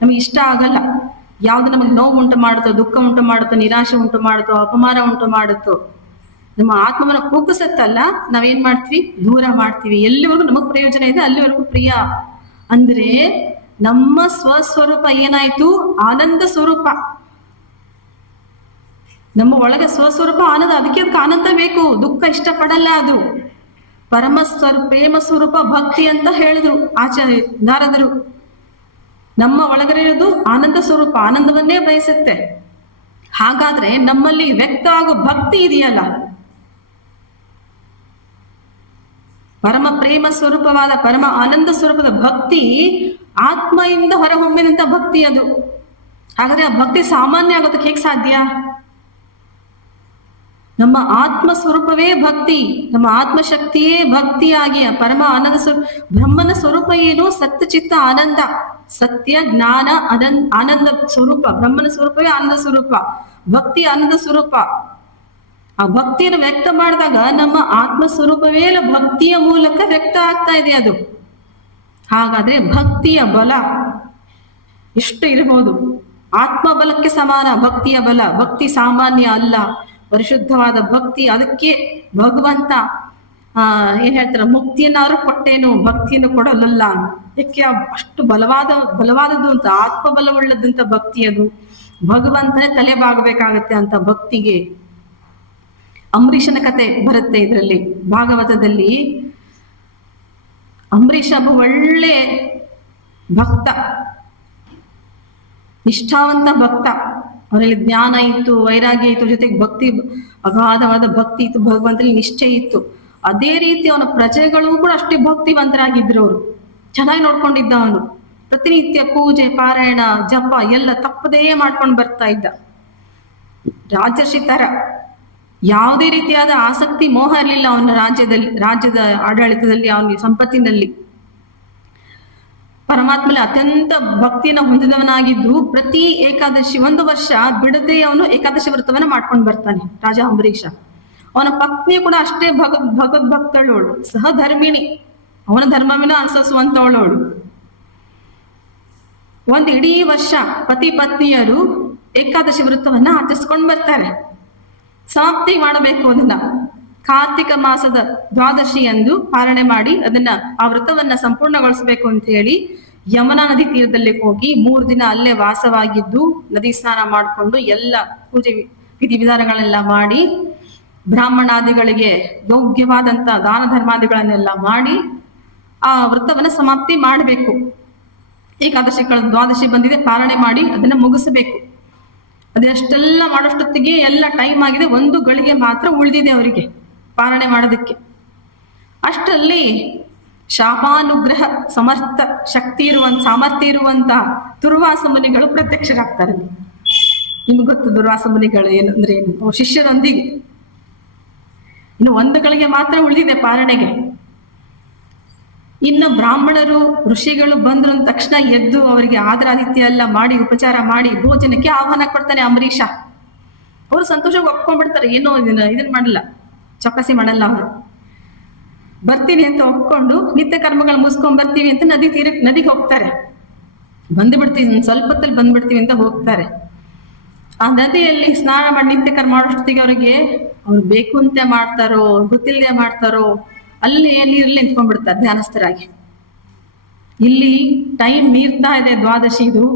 ನಮಗೆ ಇಷ್ಟ ಆಗಲ್ಲ. ಯಾವ್ದು ನಮಗೆ ನೋವು ಉಂಟು ಮಾಡುತ್ತೋ, ದುಃಖ ಉಂಟು ಮಾಡುತ್ತೋ, ನಿರಾಶೆ ಉಂಟು ಮಾಡುತ್ತೋ, ಅಪಮಾನ ಉಂಟು ಮಾಡುತ್ತೋ, ನಮ್ಮ ಆತ್ಮವನ್ನ ಕುಗ್ಗಿಸತ್ತಲ್ಲ, ನಾವೇನ್ ಮಾಡ್ತೀವಿ? ದೂರ ಮಾಡ್ತೀವಿ. ಎಲ್ಲಿವರೆಗೂ ನಮಗ್ ಪ್ರಯೋಜನ ಇದೆ ಅಲ್ಲಿವರೆಗೂ ಪ್ರಿಯ. ಅಂದ್ರೆ ನಮ್ಮ ಸ್ವಸ್ವರೂಪ ಏನಾಯ್ತು? ಆನಂದ ಸ್ವರೂಪ. ನಮ್ಮ ಒಳಗೆ ಸ್ವಸ್ವರೂಪ ಆನಂದ, ಅದಕ್ಕೆ ಆನಂದ ಬೇಕು, ದುಃಖ ಇಷ್ಟಪಡಲ್ಲ ಅದು. ಪ್ರೇಮ ಸ್ವರೂಪ ಭಕ್ತಿ ಅಂತ ಹೇಳಿದ್ರು ಆಚಾರ್ಯ ನಾರದರು. ನಮ್ಮ ಒಳಗಡೆ ಇರೋದು ಆನಂದ ಸ್ವರೂಪ, ಆನಂದವನ್ನೇ ಬಯಸುತ್ತೆ. ಹಾಗಾದ್ರೆ ನಮ್ಮಲ್ಲಿ ವ್ಯಕ್ತ ಆಗೋ ಭಕ್ತಿ ಇದೆಯಲ್ಲ, ಪರಮ ಪ್ರೇಮ ಸ್ವರೂಪವಾದ ಪರಮ ಆನಂದ ಸ್ವರೂಪದ ಭಕ್ತಿ ಆತ್ಮದಿಂದ ಹೊರಹೊಮ್ಮಿದಂತ ಭಕ್ತಿ ಅದು. ಹಾಗಾದ್ರೆ ಆ ಭಕ್ತಿ ಸಾಮಾನ್ಯ ಆಗೋದಕ್ಕೆ ಹೇಗೆ ಸಾಧ್ಯ? ನಮ್ಮ ಆತ್ಮ ಸ್ವರೂಪವೇ ಭಕ್ತಿ, ನಮ್ಮ ಆತ್ಮಶಕ್ತಿಯೇ ಭಕ್ತಿಯಾಗಿ ಪರಮ ಆನಂದ ಸ್ವರೂಪ. ಬ್ರಹ್ಮನ ಸ್ವರೂಪ ಏನು? ಸತ್ಯ ಚಿತ್ತ ಆನಂದ, ಸತ್ಯ ಜ್ಞಾನ ಆನಂದ ಸ್ವರೂಪ. ಬ್ರಹ್ಮನ ಸ್ವರೂಪವೇ ಆನಂದ ಸ್ವರೂಪ, ಭಕ್ತಿ ಆನಂದ ಸ್ವರೂಪ. ಆ ಭಕ್ತಿಯನ್ನು ವ್ಯಕ್ತ ಮಾಡಿದಾಗ ನಮ್ಮ ಆತ್ಮ ಸ್ವರೂಪವೇ ಭಕ್ತಿಯ ಮೂಲಕ ವ್ಯಕ್ತ ಆಗ್ತಾ ಇದೆ ಅದು. ಹಾಗಾದ್ರೆ ಭಕ್ತಿಯ ಬಲ ಎಷ್ಟು ಇರಬಹುದು? ಆತ್ಮ ಬಲಕ್ಕೆ ಸಮಾನ ಭಕ್ತಿಯ ಬಲ. ಭಕ್ತಿ ಸಾಮಾನ್ಯ ಅಲ್ಲ, ಪರಿಶುದ್ಧವಾದ ಭಕ್ತಿ. ಅದಕ್ಕೆ ಭಗವಂತ ಏನ್ ಹೇಳ್ತಾರೆ? ಮುಕ್ತಿಯನ್ನಾದ್ರೂ ಕೊಟ್ಟೇನು, ಭಕ್ತಿಯನ್ನು ಕೊಡಲಲ್ಲ. ಯಾಕೆ? ಅಷ್ಟು ಬಲವಾದದ್ದು ಅಂತ, ಆತ್ಮಬಲವುಳ್ಳದಂತ ಭಕ್ತಿ ಅದು. ಭಗವಂತನೇ ತಲೆ ಬಾಗಬೇಕಾಗತ್ತೆ ಅಂತ ಭಕ್ತಿಗೆ. ಅಂಬರೀಷನ ಕತೆ ಬರುತ್ತೆ ಇದರಲ್ಲಿ, ಭಾಗವತದಲ್ಲಿ. ಅಂಬರೀಷ ಒಳ್ಳೆ ಭಕ್ತ, ನಿಷ್ಠಾವಂತ ಭಕ್ತ. ಅವರಲ್ಲಿ ಜ್ಞಾನ ಇತ್ತು, ವೈರಾಗ್ಯ ಇತ್ತು, ಜೊತೆಗೆ ಭಕ್ತಿ, ಅಗಾಧವಾದ ಭಕ್ತಿ ಇತ್ತು, ಭಗವಂತನಲ್ಲಿ ನಿಷ್ಠೆ ಇತ್ತು. ಅದೇ ರೀತಿ ಅವನ ಪ್ರಜೆಗಳು ಕೂಡ ಅಷ್ಟೇ ಭಕ್ತಿವಂತರಾಗಿದ್ರು. ಅವರು ಚೆನ್ನಾಗಿ ನೋಡ್ಕೊಂಡಿದ್ದ. ಅವನು ಪ್ರತಿನಿತ್ಯ ಪೂಜೆ, ಪಾರಾಯಣ, ಜಪ ಎಲ್ಲ ತಪ್ಪದೇ ಮಾಡ್ಕೊಂಡು ಬರ್ತಾ ಇದ್ದ. ರಾಜರ್ಷಿ ತರ ಯಾವುದೇ ರೀತಿಯಾದ ಆಸಕ್ತಿ, ಮೋಹ ಇರಲಿಲ್ಲ ಅವನ ರಾಜ್ಯದ ಆಡಳಿತದಲ್ಲಿ, ಅವನ ಸಂಪತ್ತಿನಲ್ಲಿ. ಪರಮಾತ್ಮಲ್ಲಿ ಅತ್ಯಂತ ಭಕ್ತಿಯನ್ನು ಹೊಂದಿದವನಾಗಿದ್ದು, ಪ್ರತಿ ಏಕಾದಶಿ 1 ವರ್ಷ ಬಿಡದೆ ಅವನು ಏಕಾದಶಿ ವ್ರತವನ್ನ ಮಾಡ್ಕೊಂಡು ಬರ್ತಾನೆ ರಾಜ ಅಂಬರೀಷ. ಅವನ ಪತ್ನಿ ಕೂಡ ಅಷ್ಟೇ ಭಗವದ್ಭಕ್ತಳವಳು, ಸಹಧರ್ಮಿಣಿ, ಅವನ ಧರ್ಮವಿನ ಅನುಸರಿಸುವಂತವಳವಳು. ಒಂದ್ ಇಡೀ ವರ್ಷ ಪತಿ ಪತ್ನಿಯರು ಏಕಾದಶಿ ವ್ರತವನ್ನ ಆಚರಿಸ್ಕೊಂಡು ಬರ್ತಾರೆ. ಸಮಾಪ್ತಿ ಮಾಡಬೇಕು ಅದನ್ನ. ಕಾರ್ತಿಕ ಮಾಸದ ದ್ವಾದಶಿ ಎಂದು ಪಾಲನೆ ಮಾಡಿ ಅದನ್ನ ಆ ವ್ರತವನ್ನ ಸಂಪೂರ್ಣಗೊಳಿಸಬೇಕು ಅಂತ ಹೇಳಿ ಯಮುನಾ ನದಿ ತೀರದಲ್ಲಿ ಹೋಗಿ 3 ದಿನ ಅಲ್ಲೇ ವಾಸವಾಗಿದ್ದು, ನದಿ ಸ್ನಾನ ಮಾಡಿಕೊಂಡು ಎಲ್ಲ ಪೂಜೆ ವಿಧಿವಿಧಾನಗಳೆಲ್ಲ ಮಾಡಿ, ಬ್ರಾಹ್ಮಣಾದಿಗಳಿಗೆ ಯೋಗ್ಯವಾದಂತ ದಾನ ಧರ್ಮಾದಿಗಳನ್ನೆಲ್ಲ ಮಾಡಿ ಆ ವ್ರತವನ್ನ ಸಮಾಪ್ತಿ ಮಾಡಬೇಕು. ಏಕಾದಶಿಗಳ ದ್ವಾದಶಿ ಬಂದಿದೆ, ಪಾಲನೆ ಮಾಡಿ ಅದನ್ನ ಮುಗಿಸಬೇಕು. ಅದೆಷ್ಟೆಲ್ಲ ಮಾಡೋಷ್ಟೊತ್ತಿಗೆ ಎಲ್ಲ ಟೈಮ್ ಆಗಿದೆ. 1 ಗಳಿಗೆ ಮಾತ್ರ ಉಳಿದಿದೆ ಅವರಿಗೆ ಪಾಲನೆ ಮಾಡೋದಕ್ಕೆ. ಅಷ್ಟರಲ್ಲಿ ಶಾಪಾನುಗ್ರಹ ಸಮರ್ಥ ಶಕ್ತಿ ಸಾಮರ್ಥ್ಯ ಇರುವಂತ ದುರ್ವಾಸ ಮುನಿಗಳು ಪ್ರತ್ಯಕ್ಷರಾಗ್ತಾರೆ. ನಿಮ್ಗೆ ಗೊತ್ತು ದುರ್ವಾಸ ಮುನಿಗಳು ಏನು ಅಂದ್ರೆ ಏನು? ಶಿಷ್ಯರೊಂದಿಗೆ ಇನ್ನು 1 ಗಳಿಗೆ ಮಾತ್ರ ಉಳಿದಿದೆ ಪಾಲನೆಗೆ. ಇನ್ನು ಬ್ರಾಹ್ಮಣರು ಋಷಿಗಳು ಬಂದ್ರು ಅಂದ ತಕ್ಷಣ ಎದ್ದು ಅವರಿಗೆ ಆದರಾದಿತ್ಯ ಎಲ್ಲ ಮಾಡಿ, ಉಪಚಾರ ಮಾಡಿ, ಭೋಜನಕ್ಕೆ ಆಹ್ವಾನ ಕೊಡ್ತಾನೆ ಅಂಬರೀಷ. ಅವರು ಸಂತೋಷವಾಗಿ ಒಪ್ಕೊಂಡ್ಬಿಡ್ತಾರೆ. ಏನೋ ಇದನ್ನ ಮಾಡಲ್ಲ, ಚೌಕಸಿ ಮಾಡಲ್ಲ. ಅವರು ಬರ್ತೀನಿ ಅಂತ ಒಪ್ಕೊಂಡು ನಿತ್ಯ ಕರ್ಮಗಳು ಮುಗಿಸ್ಕೊಂಡ್ ಬರ್ತೀವಿ ಅಂತ ನದಿಗೆ ಹೋಗ್ತಾರೆ. ಬಂದ್ಬಿಡ್ತೀವಿ, ಸ್ವಲ್ಪ ಹೊತ್ತಲ್ಲಿ ಬಂದ್ಬಿಡ್ತೀವಿ ಅಂತ ಹೋಗ್ತಾರೆ. ಆ ನದಿಯಲ್ಲಿ ಸ್ನಾನ ಮಾಡಿ ನಿತ್ಯ ಕರ್ಮ ಮಾಡೋಷ್ಟೊತ್ತಿಗೆ ಅವ್ರು ಬೇಕು ಅಂತ ಮಾಡ್ತಾರೋ ಗೊತ್ತಿಲ್ಲದೆ ಮಾಡ್ತಾರೋ ಅಲ್ಲಿ ನೀರಲ್ಲಿ ನಿಂತ್ಕೊಂಡ್ಬಿಡ್ತಾರೆ ಧ್ಯಾನಸ್ಥರಾಗಿ. ಇಲ್ಲಿ ಟೈಮ್ ಮೀರ್ತಾ ಇದೆ ದ್ವಾದಶಿದು.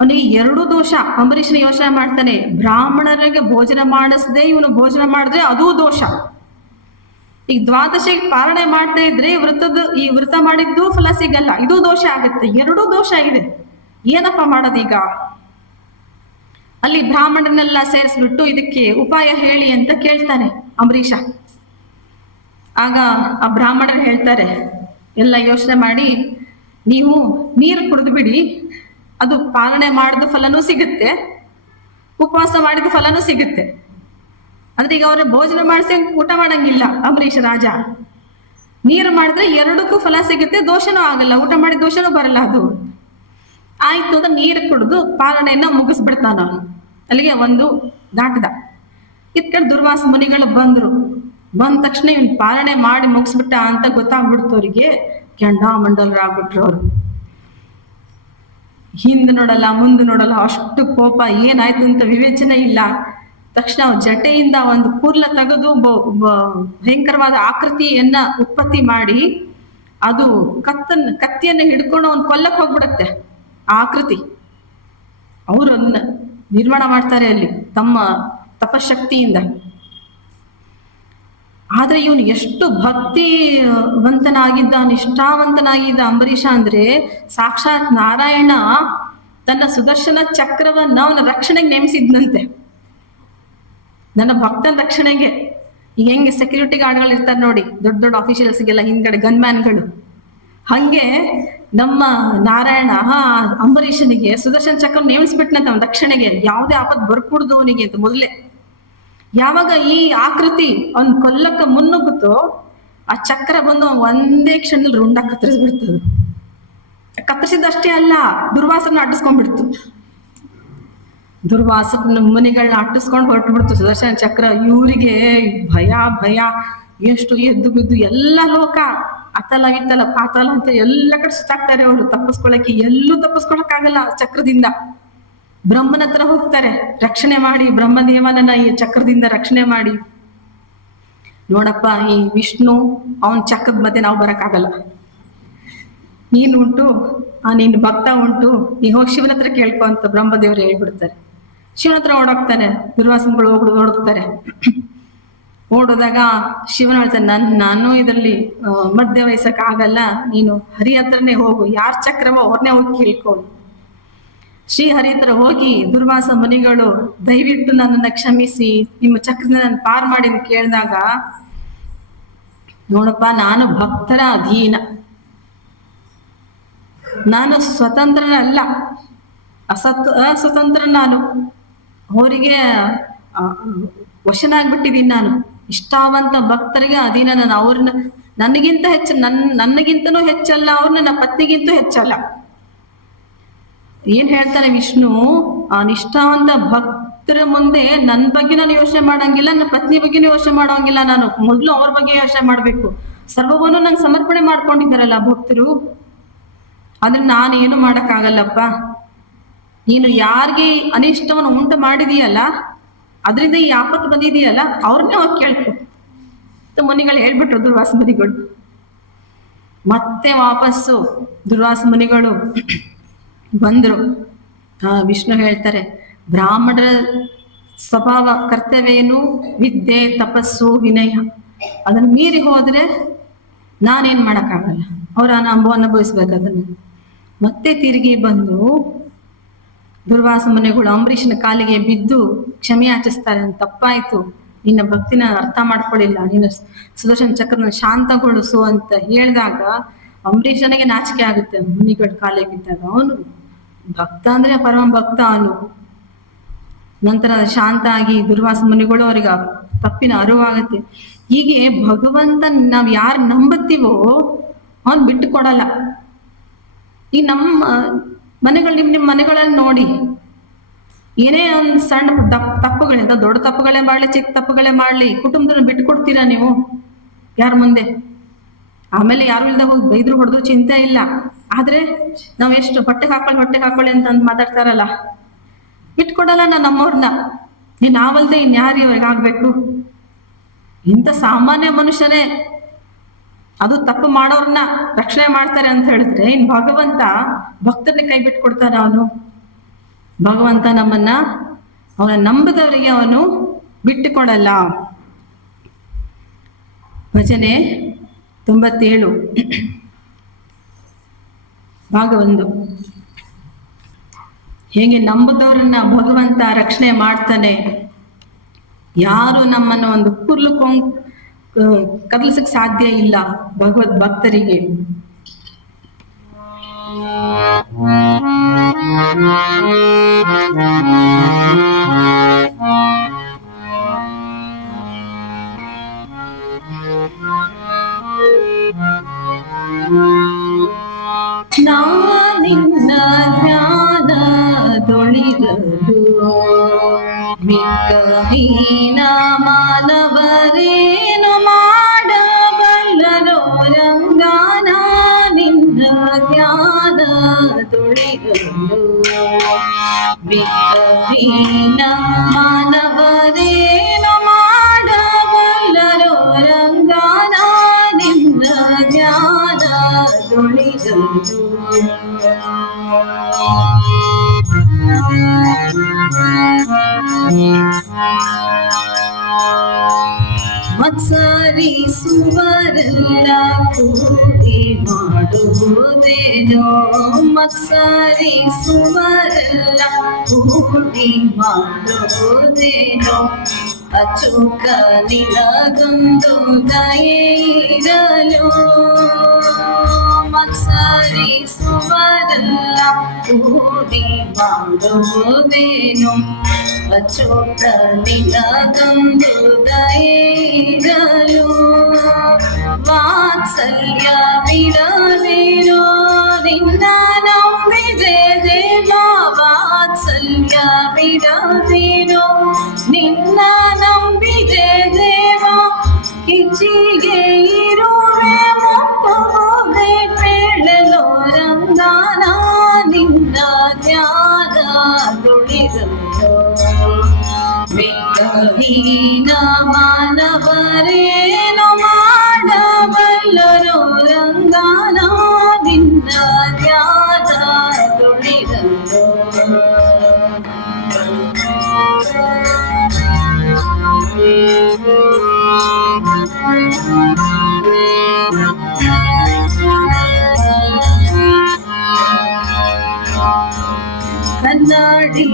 ಅವನಿಗೆ 2 ದೋಷ. ಅಂಬರೀಷನ ಯೋಚನೆ ಮಾಡ್ತಾನೆ, ಬ್ರಾಹ್ಮಣರಿಗೆ ಭೋಜನ ಮಾಡಿಸದೆ ಇವನು ಭೋಜನ ಮಾಡಿದ್ರೆ ಅದೂ ದೋಷ. ಈಗ ದ್ವಾದಶಿಗೆ ಪಾಲನೆ ಮಾಡ್ತಾ ಇದ್ರೆ ಈ ವ್ರತ ಮಾಡಿದ್ದು ಫಲ ಸಿಗಲ್ಲ, ಇದು ದೋಷ ಆಗುತ್ತೆ. 2 ದೋಷ ಇದೆ. ಏನಪ್ಪ ಮಾಡೋದೀಗ? ಅಲ್ಲಿ ಬ್ರಾಹ್ಮಣರನ್ನೆಲ್ಲ ಸೇರಿಸ್ಬಿಟ್ಟು ಇದಕ್ಕೆ ಉಪಾಯ ಹೇಳಿ ಅಂತ ಕೇಳ್ತಾನೆ ಅಂಬರೀಷ. ಆಗ ಆ ಬ್ರಾಹ್ಮಣರು ಹೇಳ್ತಾರೆ, ಎಲ್ಲ ಯೋಚನೆ ಮಾಡಿ ನೀವು ನೀರು ಕುಡಿದು ಬಿಡಿ, ಅದು ಪಾಲನೆ ಮಾಡಿದ ಫಲನೂ ಸಿಗುತ್ತೆ, ಉಪವಾಸ ಮಾಡಿದ ಫಲನೂ ಸಿಗುತ್ತೆ. ಅಂದ್ರೆ ಈಗ ಅವ್ರ ಭೋಜನ ಮಾಡಿಸಿ ಊಟ ಮಾಡಂಗಿಲ್ಲ ಅಂಬರೀಷ್ ರಾಜ. ನೀರು ಮಾಡಿದ್ರೆ ಎರಡಕ್ಕೂ ಫಲ ಸಿಗುತ್ತೆ, ದೋಷನೂ ಆಗಲ್ಲ, ಊಟ ಮಾಡಿ ದೋಷನೂ ಬರಲ್ಲ. ಅದು ಆಯ್ತು ಅಂತ ನೀರು ಕುಡಿದು ಪಾಲನೆಯನ್ನ ಮುಗಿಸ್ಬಿಡ್ತಾನ ಅವನು. ಅಲ್ಲಿಗೆ ಒಂದು ದಾಟದ. ಇತ್ ಕಡೆ ದುರ್ವಾಸ ಮುನಿಗಳು ಬಂದ್ರು. ಬಂದ ತಕ್ಷಣ ಇವ್ನ ಪಾಲನೆ ಮಾಡಿ ಮುಗಿಸ್ಬಿಟ್ಟ ಅಂತ ಗೊತ್ತಾಗ್ಬಿಡ್ತು ಅವ್ರಿಗೆ. ಕೆಂಡಾಮಂಡಲರಾಗ್ಬಿಟ್ರು ಅವ್ರು. ಹಿಂದ್ ನೋಡಲ್ಲ, ಮುಂದೆ ನೋಡಲ್ಲ, ಅಷ್ಟು ಕೋಪ. ಏನಾಯ್ತು ಅಂತ ವಿವೇಚನೆ ಇಲ್ಲ. ತಕ್ಷಣ ಜಟೆಯಿಂದ ಒಂದು ಕೂರ್ಲ ತೆಗೆದು ಭಯಂಕರವಾದ ಆಕೃತಿಯನ್ನ ಉತ್ಪತ್ತಿ ಮಾಡಿ ಅದು ಕತ್ತಿಯನ್ನ ಹಿಡ್ಕೊಂಡು ಅವ್ನು ಕೊಲ್ಲಕ್ ಹೋಗ್ಬಿಡತ್ತೆ ಆ ಆಕೃತಿ. ಅವರನ್ನ ನಿರ್ಮಾಣ ಮಾಡ್ತಾರೆ ಅಲ್ಲಿ ತಮ್ಮ ತಪಶಕ್ತಿಯಿಂದ. ಆದ್ರೆ ಇವನು ಎಷ್ಟು ಭಕ್ತಿವಂತನಾಗಿದ್ದ, ನಿಷ್ಠಾವಂತನಾಗಿದ್ದ ಅಂಬರೀಷ ಅಂದ್ರೆ, ಸಾಕ್ಷಾತ್ ನಾರಾಯಣ ತನ್ನ ಸುದರ್ಶನ ಚಕ್ರವನ್ನ ಅವನ ರಕ್ಷಣೆಗೆ ನೇಮಿಸಿದ್ನಂತೆ. ನನ್ನ ಭಕ್ತನ ರಕ್ಷಣೆಗೆ. ಈಗ ಹೆಂಗೆ ಸೆಕ್ಯೂರಿಟಿ ಗಾರ್ಡ್ಗಳು ಇರ್ತಾರೆ ನೋಡಿ, ದೊಡ್ಡ ದೊಡ್ಡ ಆಫೀಷಿಯಲ್ಸ್ಗೆಲ್ಲ ಹಿಂದ್ಗಡೆ ಗನ್ಮ್ಯಾನ್ಗಳು, ಹಂಗೆ ನಮ್ಮ ನಾರಾಯಣ ಅಂಬರೀಷನಿಗೆ ಸುದರ್ಶನ ಚಕ್ರ ನೇಮಿಸ್ಬಿಟ್ನಂತ ಅವನ ರಕ್ಷಣೆಗೆ. ಯಾವುದೇ ಆಪತ್ ಬರ್ಕೂಡ್ದು ಅವನಿಗೆ ಅಂತ ಮೊದಲೇ. ಯಾವಾಗ ಈ ಆಕೃತಿ ಅವ್ನ್ ಕೊಲ್ಲಕ್ಕ ಮುನ್ನುಗ್ಗುತ್ತೋ, ಆ ಚಕ್ರ ಬಂದು ಒಂದೇ ಕ್ಷಣದಲ್ಲಿ ರುಂಡ ಕತ್ತರಿಸ್ಬಿಡ್ತದೆ. ಕತ್ತರಿಸಿದಷ್ಟೇ ಅಲ್ಲ, ದುರ್ವಾಸನ ಅಟ್ಟಿಸ್ಕೊಂಡ್ಬಿಡ್ತು. ದುರ್ವಾಸ ಮುನಿಗಳನ್ನ ಅಟ್ಟಿಸ್ಕೊಂಡು ಹೊರಟು ಬಿಡ್ತು ಸುದರ್ಶನ ಚಕ್ರ. ಇವರಿಗೆ ಭಯ ಭಯ, ಎಷ್ಟು ಎದ್ದು ಬಿದ್ದು ಎಲ್ಲ ಲೋಕ ಅತಲ ವಿತ್ತಲ ಪಾತಲ ಅಂತ ಎಲ್ಲ ಕಡೆ ಸುತ್ತಾಕ್ತಾರೆ ಅವರು ತಪ್ಪಿಸ್ಕೊಳಕ್ಕೆ. ಎಲ್ಲೂ ತಪ್ಪಿಸ್ಕೊಳಕ್ಕಾಗಲ್ಲ ಚಕ್ರದಿಂದ. ಬ್ರಹ್ಮನ ಹತ್ರ ಹೋಗ್ತಾರೆ ರಕ್ಷಣೆ ಮಾಡಿ, ಬ್ರಹ್ಮದೇವನನ್ನ ಈ ಚಕ್ರದಿಂದ ರಕ್ಷಣೆ ಮಾಡಿ. ನೋಡಪ್ಪ, ಈ ವಿಷ್ಣು ಅವನ್ ಚಕ್ರದ ಮಧ್ಯೆ ನಾವು ಬರಕ್ಕಾಗಲ್ಲ, ನೀನ್ ಉಂಟು, ನಿನ್ ಭಕ್ತ ಉಂಟು, ನೀ ಹೋಗಿ ಶಿವನ ಹತ್ರ ಕೇಳ್ಕೊ ಅಂತ ಬ್ರಹ್ಮದೇವರು ಹೇಳ್ಬಿಡ್ತಾರೆ. ಶಿವನ ಹತ್ರ ಓಡೋಗ್ತಾನೆ, ದುರ್ವಾಸನಗಳು ಓಡೋಗ್ತಾರೆ. ಓಡೋದಾಗ ಶಿವನ ಹೇಳ್ತಾನೆ, ನಾನು ಇದರಲ್ಲಿ ಮಧ್ಯ ವಹಿಸಕ್ ಆಗಲ್ಲ, ನೀನು ಹರಿ ಹತ್ರನೇ ಹೋಗು, ಯಾರ ಚಕ್ರವೋ ಅವ್ರನ್ನೇ ಹೋಗಿ ಕೇಳ್ಕೊ. ಶ್ರೀ ಹರಿ ಹತ್ರ ಹೋಗಿ ದುರ್ವಾಸ ಮುನಿಗಳು ದಯವಿಟ್ಟು ನನ್ನನ್ನ ಕ್ಷಮಿಸಿ, ನಿಮ್ಮ ಚಕ್ರದಿಂದ ನಾನು ಪಾರ್ ಮಾಡಿ ಕೇಳಿದಾಗ, ನೋಡಪ್ಪ, ನಾನು ಭಕ್ತರ ಅಧೀನ, ನಾನು ಸ್ವತಂತ್ರನಲ್ಲ, ಅಸ್ವತಂತ್ರ. ನಾನು ಅವರಿಗೆ ವಶನಾಗ್ಬಿಟ್ಟಿದ್ದೀನಿ. ನಾನು ಇಷ್ಟಾವಂತ ಭಕ್ತರಿಗೆ ಅಧೀನ. ನಾನು ಅವ್ರನ್ನ ನನಗಿಂತ ಹೆಚ್ಚು, ನನಗಿಂತನೂ ಹೆಚ್ಚಲ್ಲ, ಅವ್ರು ನನ್ನ ಪತ್ನಿಗಿಂತೂ ಹೆಚ್ಚಲ್ಲ. ಏನ್ ಹೇಳ್ತಾನೆ ವಿಷ್ಣು, ಆ ನಿಷ್ಠಾವಂತ ಭಕ್ತರ ಮುಂದೆ ನನ್ನ ಬಗ್ಗೆ ನಾನು ಯೋಚನೆ ಮಾಡಂಗಿಲ್ಲ, ನನ್ನ ಪತ್ನಿ ಬಗ್ಗೆನೂ ಯೋಚನೆ ಮಾಡೋಂಗಿಲ್ಲ. ನಾನು ಮೊದಲು ಅವ್ರ ಬಗ್ಗೆ ಯೋಚನೆ ಮಾಡ್ಬೇಕು. ಸರ್ವವನ್ನು ನಂಗೆ ಸಮರ್ಪಣೆ ಮಾಡ್ಕೊಂಡಿದ್ದಾರಲ್ಲ ಭಕ್ತರು, ಅದನ್ನ ನಾನೇನು ಮಾಡಕ್ಕಾಗಲ್ಲಪ್ಪ. ನೀನು ಯಾರಿಗೆ ಅನಿಷ್ಟವನ್ನು ಉಂಟು ಮಾಡಿದೀಯಲ್ಲ, ಅದರಿಂದ ಈ ಆಪತ್ತು ಬಂದಿದೆಯಲ್ಲ, ಅವ್ರನ್ನೇ ಹೋಗಿ ಕೇಳ್ಕೊ ಮುನಿಗಳು ಹೇಳ್ಬಿಟ್ರು ದುರ್ವಾಸ ಮುನಿಗಳು. ಮತ್ತೆ ವಾಪಸ್ಸು ದುರ್ವಾಸ ಮುನಿಗಳು ಬಂದ್ರು. ವಿಷ್ಣು ಹೇಳ್ತಾರೆ, ಬ್ರಾಹ್ಮಣರ ಸ್ವಭಾವ ಕರ್ತವ್ಯವೇನು, ವಿದ್ಯೆ, ತಪಸ್ಸು, ವಿನಯ, ಅದನ್ನ ಮೀರಿ ಹೋದ್ರೆ ನಾನೇನ್ ಮಾಡಕ್ಕಾಗಲ್ಲ, ಅವ್ರ ಅನುಭವಿಸ್ಬೇಕು ಅದನ್ನ. ಮತ್ತೆ ತಿರುಗಿ ಬಂದು ದುರ್ವಾಸ ಮುನಿಗಳು ಅಂಬರೀಷನ ಕಾಲಿಗೆ ಬಿದ್ದು ಕ್ಷಮೆ ಯಾಚಿಸ್ತಾರೆ. ತಪ್ಪಾಯ್ತು, ನಿನ್ನ ಭಕ್ತಿನ ಅರ್ಥ ಮಾಡ್ಕೊಳ್ಳಿಲ್ಲ, ನೀನು ಸುದರ್ಶನ ಚಕ್ರನ ಶಾಂತಗೊಳಿಸು ಅಂತ ಹೇಳಿದಾಗ ಅಂಬರೀಷನಿಗೆ ನಾಚಿಕೆ ಆಗುತ್ತೆ. ಮುನಿಗಳ ಕಾಲಿಗೆ ಬಿದ್ದಾಗ ಅವನು ಭಕ್ತ ಅಂದ್ರೆ ಪರಮ ಭಕ್ತ ಅವನು. ನಂತರ ಶಾಂತ ಆಗಿ ದುರ್ವಾಸ ಮುನಿಗಳು ಅವ್ರಿಗೆ ತಪ್ಪಿನ ಅರಿವಾಗುತ್ತೆ. ಹೀಗೆ ಭಗವಂತನ್ ನಾವ್ ಯಾರು ನಂಬುತ್ತೀವೋ ಅವನ್ ಬಿಟ್ಟು ಕೊಡಲ್ಲ. ಈ ನಮ್ಮ ಮನೆಗಳು, ನಿಮ್ ಮನೆಗಳಲ್ಲಿ ನೋಡಿ, ಏನೇ ಒಂದ್ ಸಣ್ಣ ತಪ್ಪುಗಳೇ, ದೊಡ್ಡ ತಪ್ಪುಗಳೇ ಮಾಡ್ಲಿ, ಚಿಕ್ಕ ತಪ್ಪುಗಳೇ ಮಾಡ್ಲಿ, ಕುಟುಂಬದನ್ನ ಬಿಟ್ಟು ಕೊಡ್ತೀರಾ ನೀವು ಯಾರ ಮುಂದೆ? ಆಮೇಲೆ ಯಾರು ಇಲ್ದ ಹೋಗಿ ಬೈದ್ರು ಹೊಡೆದ್ರು ಚಿಂತೆ ಇಲ್ಲ. ಆದ್ರೆ ನಾವ್ ಎಷ್ಟು ಹೊಟ್ಟೆಗೆ ಹಾಕೊಳ್ಳಿ ಅಂತ ಮಾತಾಡ್ತಾರಲ್ಲ, ಬಿಟ್ಕೊಡಲ್ಲ ನಮ್ಮವ್ರನ್ನ. ನಾವಲ್ದೆ ಇನ್ಯಾರು ಇವ್ರಿಗಾಗ್ಬೇಕು? ಇಂಥ ಸಾಮಾನ್ಯ ಮನುಷ್ಯನೇ ಅದು ತಪ್ಪು ಮಾಡೋರ್ನ ರಕ್ಷಣೆ ಮಾಡ್ತಾರೆ ಅಂತ ಹೇಳಿದ್ರೆ, ಇನ್ ಭಗವಂತ ಭಕ್ತರನ್ನ ಕೈ ಬಿಟ್ಕೊಡ್ತಾನ ಅವನು? ಭಗವಂತ ನಮ್ಮನ್ನ, ಅವನ ನಂಬದವರಿಗೆ ಅವನು ಬಿಟ್ಟುಕೊಡಲ್ಲ. ಭಜನೆ 97 ಭಾಗ 1. ಹೇಗೆ ನಂಬದವರನ್ನ ಭಗವಂತ ರಕ್ಷಣೆ ಮಾಡ್ತಾನೆ, ಯಾರು ನಮ್ಮನ್ನ ಒಂದು ಕುರ್ಲು ಕದಲಿಸಕ್ ಸಾಧ್ಯ ಇಲ್ಲ ಭಗವದ್ ಭಕ್ತರಿಗೆ. ನಾ ನಿನ್ನ ಧ್ಯಾನದೊಳಿರಲು ಮಿಕ್ಕಹೀನ ಮಾನವರೇನು ಮಾಡಬಲ್ಲರೋ ರಂಗಾನ ನಿನ್ನ ಧ್ಯಾನದೊಳಿರಲು ಮಿಕ್ಕಹೀನ ಮಾನವರೇನು ಮಾಡಬಲ್ಲರೋ ರಂಗಾನ ನಿನ್ನ ಧ್ಯಾನದೊಳಿರಲು ಮತ್ಸರಿಸುವರೆಲ್ಲ ಕೂಡಿ ಮಾಡುವುದೇನೋ ಮತ್ಸರಿಸುವರೆಲ್ಲ ಕೂಡಿ ಮಾಡುವುದೇನೋ ಅಚೂಕ ನಿನಗೊಂದು ದಯೆ ಇರಲು ಮತ್ಸರಿಸುವರೆಲ್ಲ ಕೂಡಿ ಮಾಡುವುದೇನೋ ಅಚೂಕ ನಿನಗೊಂದು ದಯೆ ಇರಲು ವಾತ್ಸಲ್ಯ ಬಿಡದಿರೋ ನಿನ್ನ ನಂಬಿದೆ ದೇವ ವಾತ್ಸಲ್ಯ ಬಿಡದಿರೋ ನಿನ್ನ ನಂಬಿದೆ ದೇವ ಕಿಚ್ಚಿಗೆ ಇರುವೆ ಮುಟ್ಟುವುದೇ ಕೇಳಲು ರಂಗಾನ ನಿನ್ನ ಧ್ಯಾನದೊಳಿರಲು ಮಿಕ್ಕಹೀನ ಮಾನವರೇನು ಮಾಡಬಲ್ಲರೋ ರಂಗಾನ ನಿನ್ನ ಧ್ಯಾನದೊಳಿರಲು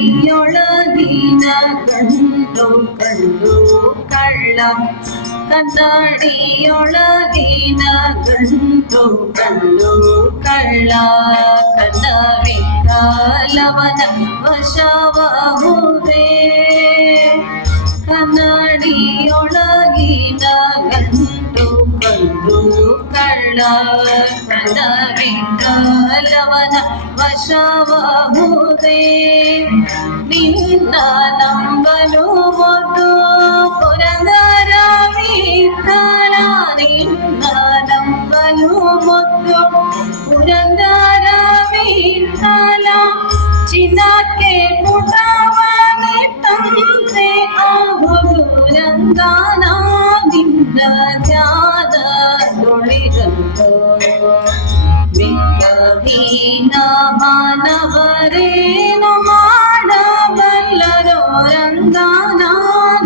ಕನ್ನಡಿಯೊಳಗಿನ ಗಂಡು ಕಂಡು ಕಳ್ಳ ಕನ್ನಡಿಯೊಳಗಿನ ಗಂಡು ಕಂಡು ಕಳ್ಳ ಕನ್ನವೇ ಕಾಲವನ ವಶವಾಹುದೇ ಕನ್ನಡಿಯೊಳಗಿನ ಗಂಡು ಕಂಡು ಕಳ್ಳ ಕನ್ನವೇ ಕಾಲವನ ವಶವಾಹುದೇ ನಿನ್ನ ನಂಬಲು ಮೊದಲು ಪುರಂದರ ವಿಠಲ ನಿನ್ನ ನಂಬಲು ಮೊದಲು ಪುರಂದರ ವಿಠಲ ಚಿನ್ನಕ್ಕೆ ಪುಟವನೆ ತಂದೆ ಆಹುದು ರಂಗಾನ ನಿನ್ನ ಧ್ಯಾನದೊಳಿರಲು ಮಿಕ್ಕಹೀನ ಮಾನವರೇನು ಮಾಡಬಲ್ಲರೋ ರಂಗಾನ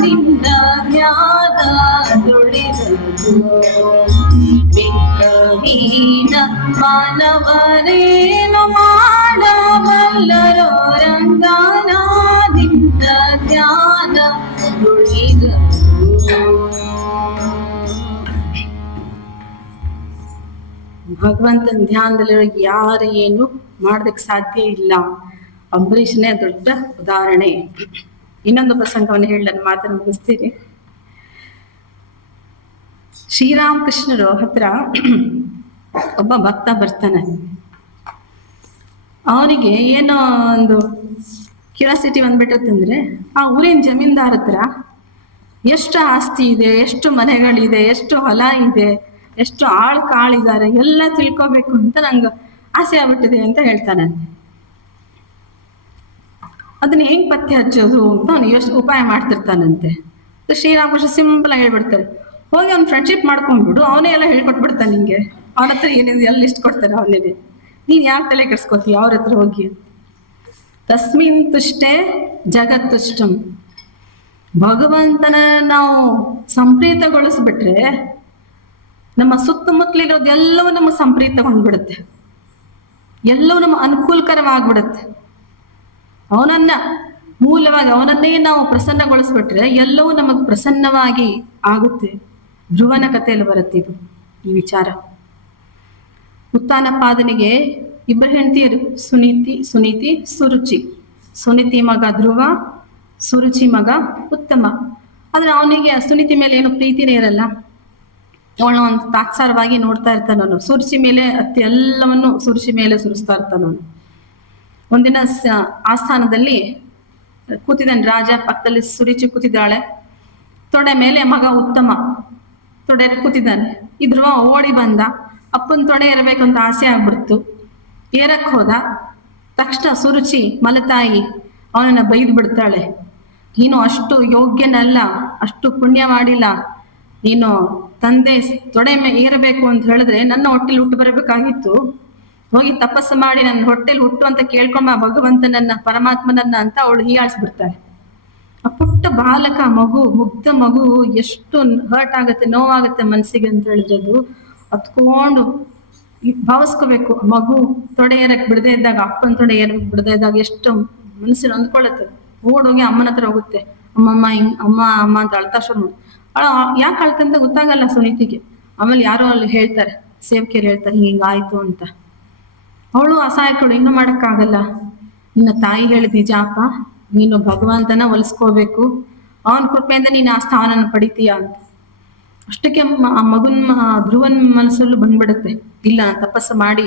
ನಿನ್ನ ಧ್ಯಾನದೊಳಿರಲು ಮಿಕ್ಕಹೀನ ಮಾನವರೇನು ಮಾಡಬಲ್ಲರೋ ರಂಗಾನ ನಿನ್ನ ಧ್ಯಾನದೊಳಿರಲು. ಭಗವಂತನ ಧ್ಯಾನದಲ್ಲಿರೋ ಯಾರು ಏನು ಮಾಡೋದಕ್ಕೆ ಸಾಧ್ಯ ಇಲ್ಲ. ಅಂಬರೀಷನೇ ದೊಡ್ಡ ಉದಾಹರಣೆ. ಇನ್ನೊಂದು ಪ್ರಸಂಗವನ್ನು ಹೇಳಿ ನನ್ನ ಮಾತನ್ನು ಮುಗಿಸ್ತೀನಿ. ಶ್ರೀರಾಮಕೃಷ್ಣರು ಹತ್ರ ಒಬ್ಬ ಭಕ್ತ ಬರ್ತಾನೆ. ಅವನಿಗೆ ಏನೋ ಒಂದು ಕ್ಯೂರಿಯಾಸಿಟಿ ಬಂದ್ಬಿಟ್ಟಂದ್ರೆ ಆ ಊರಿನ ಜಮೀನ್ದಾರ್ ಹತ್ರ ಎಷ್ಟು ಆಸ್ತಿ ಇದೆ, ಎಷ್ಟು ಮನೆಗಳಿದೆ, ಎಷ್ಟು ಹೊಲ ಇದೆ, ಎಷ್ಟು ಕಾಳಿದ್ದಾರೆ ಎಲ್ಲ ತಿಳ್ಕೊಬೇಕು ಅಂತ ನಂಗೆ ಆಸೆ ಆಗ್ಬಿಟ್ಟಿದೆ ಅಂತ ಹೇಳ್ತಾನೆ. ಅದನ್ನ ಹೆಂಗ್ ಪತ್ತೆ ಹಚ್ಚೋದು ಅಂತ ಅವನು ಎಷ್ಟು ಉಪಾಯ ಮಾಡ್ತಿರ್ತಾನಂತೆ. ಶ್ರೀರಾಮಕೃಷ್ಣ ಸಿಂಪಲ್ ಆಗಿ ಹೇಳ್ಬಿಡ್ತಾರೆ, ಹೋಗಿ ಅವ್ನು ಫ್ರೆಂಡ್ಶಿಪ್ ಮಾಡ್ಕೊಂಡ್ಬಿಡು, ಅವನೇ ಎಲ್ಲ ಹೇಳ್ಕೊಟ್ಬಿಡ್ತಾನೆ ನಿಂಗೆ. ಅವನ ಹತ್ರ ಏನಿದೆ ಎಲ್ಲ ಇಷ್ಟು ಕೊಡ್ತಾನೆ ಅವನಿಗೆ, ನೀನ್ ಯಾಕೆ ತಲೆ ಕೆಡ್ಸ್ಕೊತೀಯ ಅವ್ರ ಹತ್ರ ಹೋಗಿ. ತಸ್ಮಿನ್ ತುಷ್ಟೇ ಜಗತ್ತುಷ್ಟಂ. ಭಗವಂತನ ನಾವು ಸಂಪ್ರೀತಗೊಳಿಸ್ಬಿಟ್ರೆ ನಮ್ಮ ಸುತ್ತಮುತ್ತಲಿರೋದು ಎಲ್ಲವೂ ನಮಗೆ ಸಂಪ್ರೀತಗೊಂಡ್ಬಿಡುತ್ತೆ, ಎಲ್ಲವೂ ನಮ್ಮ ಅನುಕೂಲಕರವಾಗ್ಬಿಡುತ್ತೆ. ಅವನನ್ನ ಮೂಲವಾಗಿ ಅವನನ್ನೇ ನಾವು ಪ್ರಸನ್ನಗೊಳಿಸ್ಬಿಟ್ರೆ ಎಲ್ಲವೂ ನಮಗ್ ಪ್ರಸನ್ನವಾಗಿ ಆಗುತ್ತೆ. ಧ್ರುವನ ಕಥೆಯಲ್ಲಿ ಬರುತ್ತೆ ಇದು ಈ ವಿಚಾರ. ಉತ್ತಾನಪಾದನಿಗೆ ಇಬ್ಬರು ಹೆಂಡತಿಯರು, ಸುನೀತಿ ಸುರುಚಿ. ಸುನೀತಿ ಮಗ ಧ್ರುವ, ಸುರುಚಿ ಮಗ ಉತ್ತಮ. ಆದ್ರೆ ಅವನಿಗೆ ಸುನೀತಿ ಮೇಲೆ ಏನು ಪ್ರೀತಿನೇ ಇರಲ್ಲ. ಅವಳನ್ನ ಒಂದು ತಾತ್ಸಾರವಾಗಿ ನೋಡ್ತಾ ಇರ್ತಾನ ಅವನು. ಸುರುಚಿ ಮೇಲೆ ಅತ್ತಿ ಎಲ್ಲವನ್ನು ಸುರುಚಿ ಮೇಲೆ ಸುರಿಸ್ತಾ ಇರ್ತಾನ ಅವನು. ಒಂದಿನ ಆಸ್ಥಾನದಲ್ಲಿ ಕೂತಿದ್ದಾನೆ ರಾಜ, ಪಕ್ಕದಲ್ಲಿ ಸುರುಚಿ ಕೂತಿದ್ದಾಳೆ. ತೊಡೆ ಮೇಲೆ ಮಗ ಉತ್ತಮ ತೊಡೆ ಕೂತಿದ್ದಾನೆ. ಈ ಧ್ರುವ ಓಡಿ ಬಂದ, ಅಪ್ಪನ ತೊಡೆ ಇರಬೇಕಂತ ಆಸೆ ಆಗ್ಬಿಡ್ತು. ಏರಕ್ ಹೋದ. ತಕ್ಷಣ ಸುರುಚಿ ಮಲತಾಯಿ ಅವನನ್ನ ಬೈದು ಬಿಡ್ತಾಳೆ, ನೀನು ಅಷ್ಟು ಯೋಗ್ಯನಲ್ಲ, ಅಷ್ಟು ಪುಣ್ಯ ಮಾಡಿಲ್ಲ, ನೀನು ತಂದೆ ತೊಡೆ ಏರಬೇಕು ಅಂತ ಹೇಳಿದ್ರೆ ನನ್ನ ಹೊಟ್ಟೆಲಿ ಹುಟ್ಟು ಬರಬೇಕಾಗಿತ್ತು, ಹೋಗಿ ತಪಸ್ಸು ಮಾಡಿ ನನ್ನ ಹೊಟ್ಟೆಲಿ ಹುಟ್ಟು ಅಂತ ಕೇಳ್ಕೊಂಬ ಭಗವಂತನನ್ನ, ಪರಮಾತ್ಮನನ್ನ ಅಂತ ಅವಳು ಹೀಯಾಳಿಸ್ಬಿಡ್ತಾಳೆ. ಆ ಪುಟ್ಟ ಬಾಲಕ ಮಗು, ಮುಗ್ಧ ಮಗು ಎಷ್ಟು ಹರ್ಟ್ ಆಗತ್ತೆ, ನೋವಾಗತ್ತೆ ಮನ್ಸಿಗೆ ಅಂತ ಹೇಳಿದ್ರೆ ಅದು ಹತ್ಕೊಂಡು ಭಾವಿಸ್ಕೋಬೇಕು. ಮಗು ತೊಡೆ ಏರಕ್ ಬಿಡದೆ ಇದ್ದಾಗ, ಅಪ್ಪನ ತೊಡೆ ಏರಕ್ ಬಿಡದೆ ಇದ್ದಾಗ ಎಷ್ಟು ಮನಸ್ಸಿನ ಅಂದ್ಕೊಳ್ಳುತ್ತೆ. ಓಡೋಗಿ ಅಮ್ಮನ ಹತ್ರ ಹೋಗುತ್ತೆ, ಅಮ್ಮಮ್ಮ ಹಿಂಗ್ ಅಮ್ಮ ಅಮ್ಮ ಅಂತ ಅಳ್ತಾ ಶುರು ಮಾಡಿ. ಯಾಕೆ ಅಳ್ತಂತ ಗೊತ್ತಾಗಲ್ಲ ಸುನೀತಿಗೆ. ಆಮೇಲೆ ಯಾರೋ ಅಲ್ಲಿ ಹೇಳ್ತಾರೆ, ಸೇವಕಿಯರು ಹೇಳ್ತಾರೆ ಹಿಂಗಾಯ್ತು ಅಂತ. ಅವಳು ಅಸಹಾಯಕಳು, ಇನ್ನೂ ಮಾಡಕ್ಕಾಗಲ್ಲ. ನಿನ್ನ ತಾಯಿ ಹೇಳಿದ ನಿಜ ಅಪ್ಪ, ನೀನು ಭಗವಂತನ ಒಲಿಸ್ಕೋಬೇಕು, ಅವನ ಕೃಪೆಯಿಂದ ನೀನು ಆ ಸ್ಥಾನನ ಪಡಿತೀಯ ಅಂತ. ಅಷ್ಟಕ್ಕೆ ಆ ಮಗುನ್ ಧ್ರುವನ್ ಮನಸ್ಸಲ್ಲೂ ಬಂದ್ಬಿಡುತ್ತೆ, ಇಲ್ಲ ನಾನು ತಪಸ್ಸು ಮಾಡಿ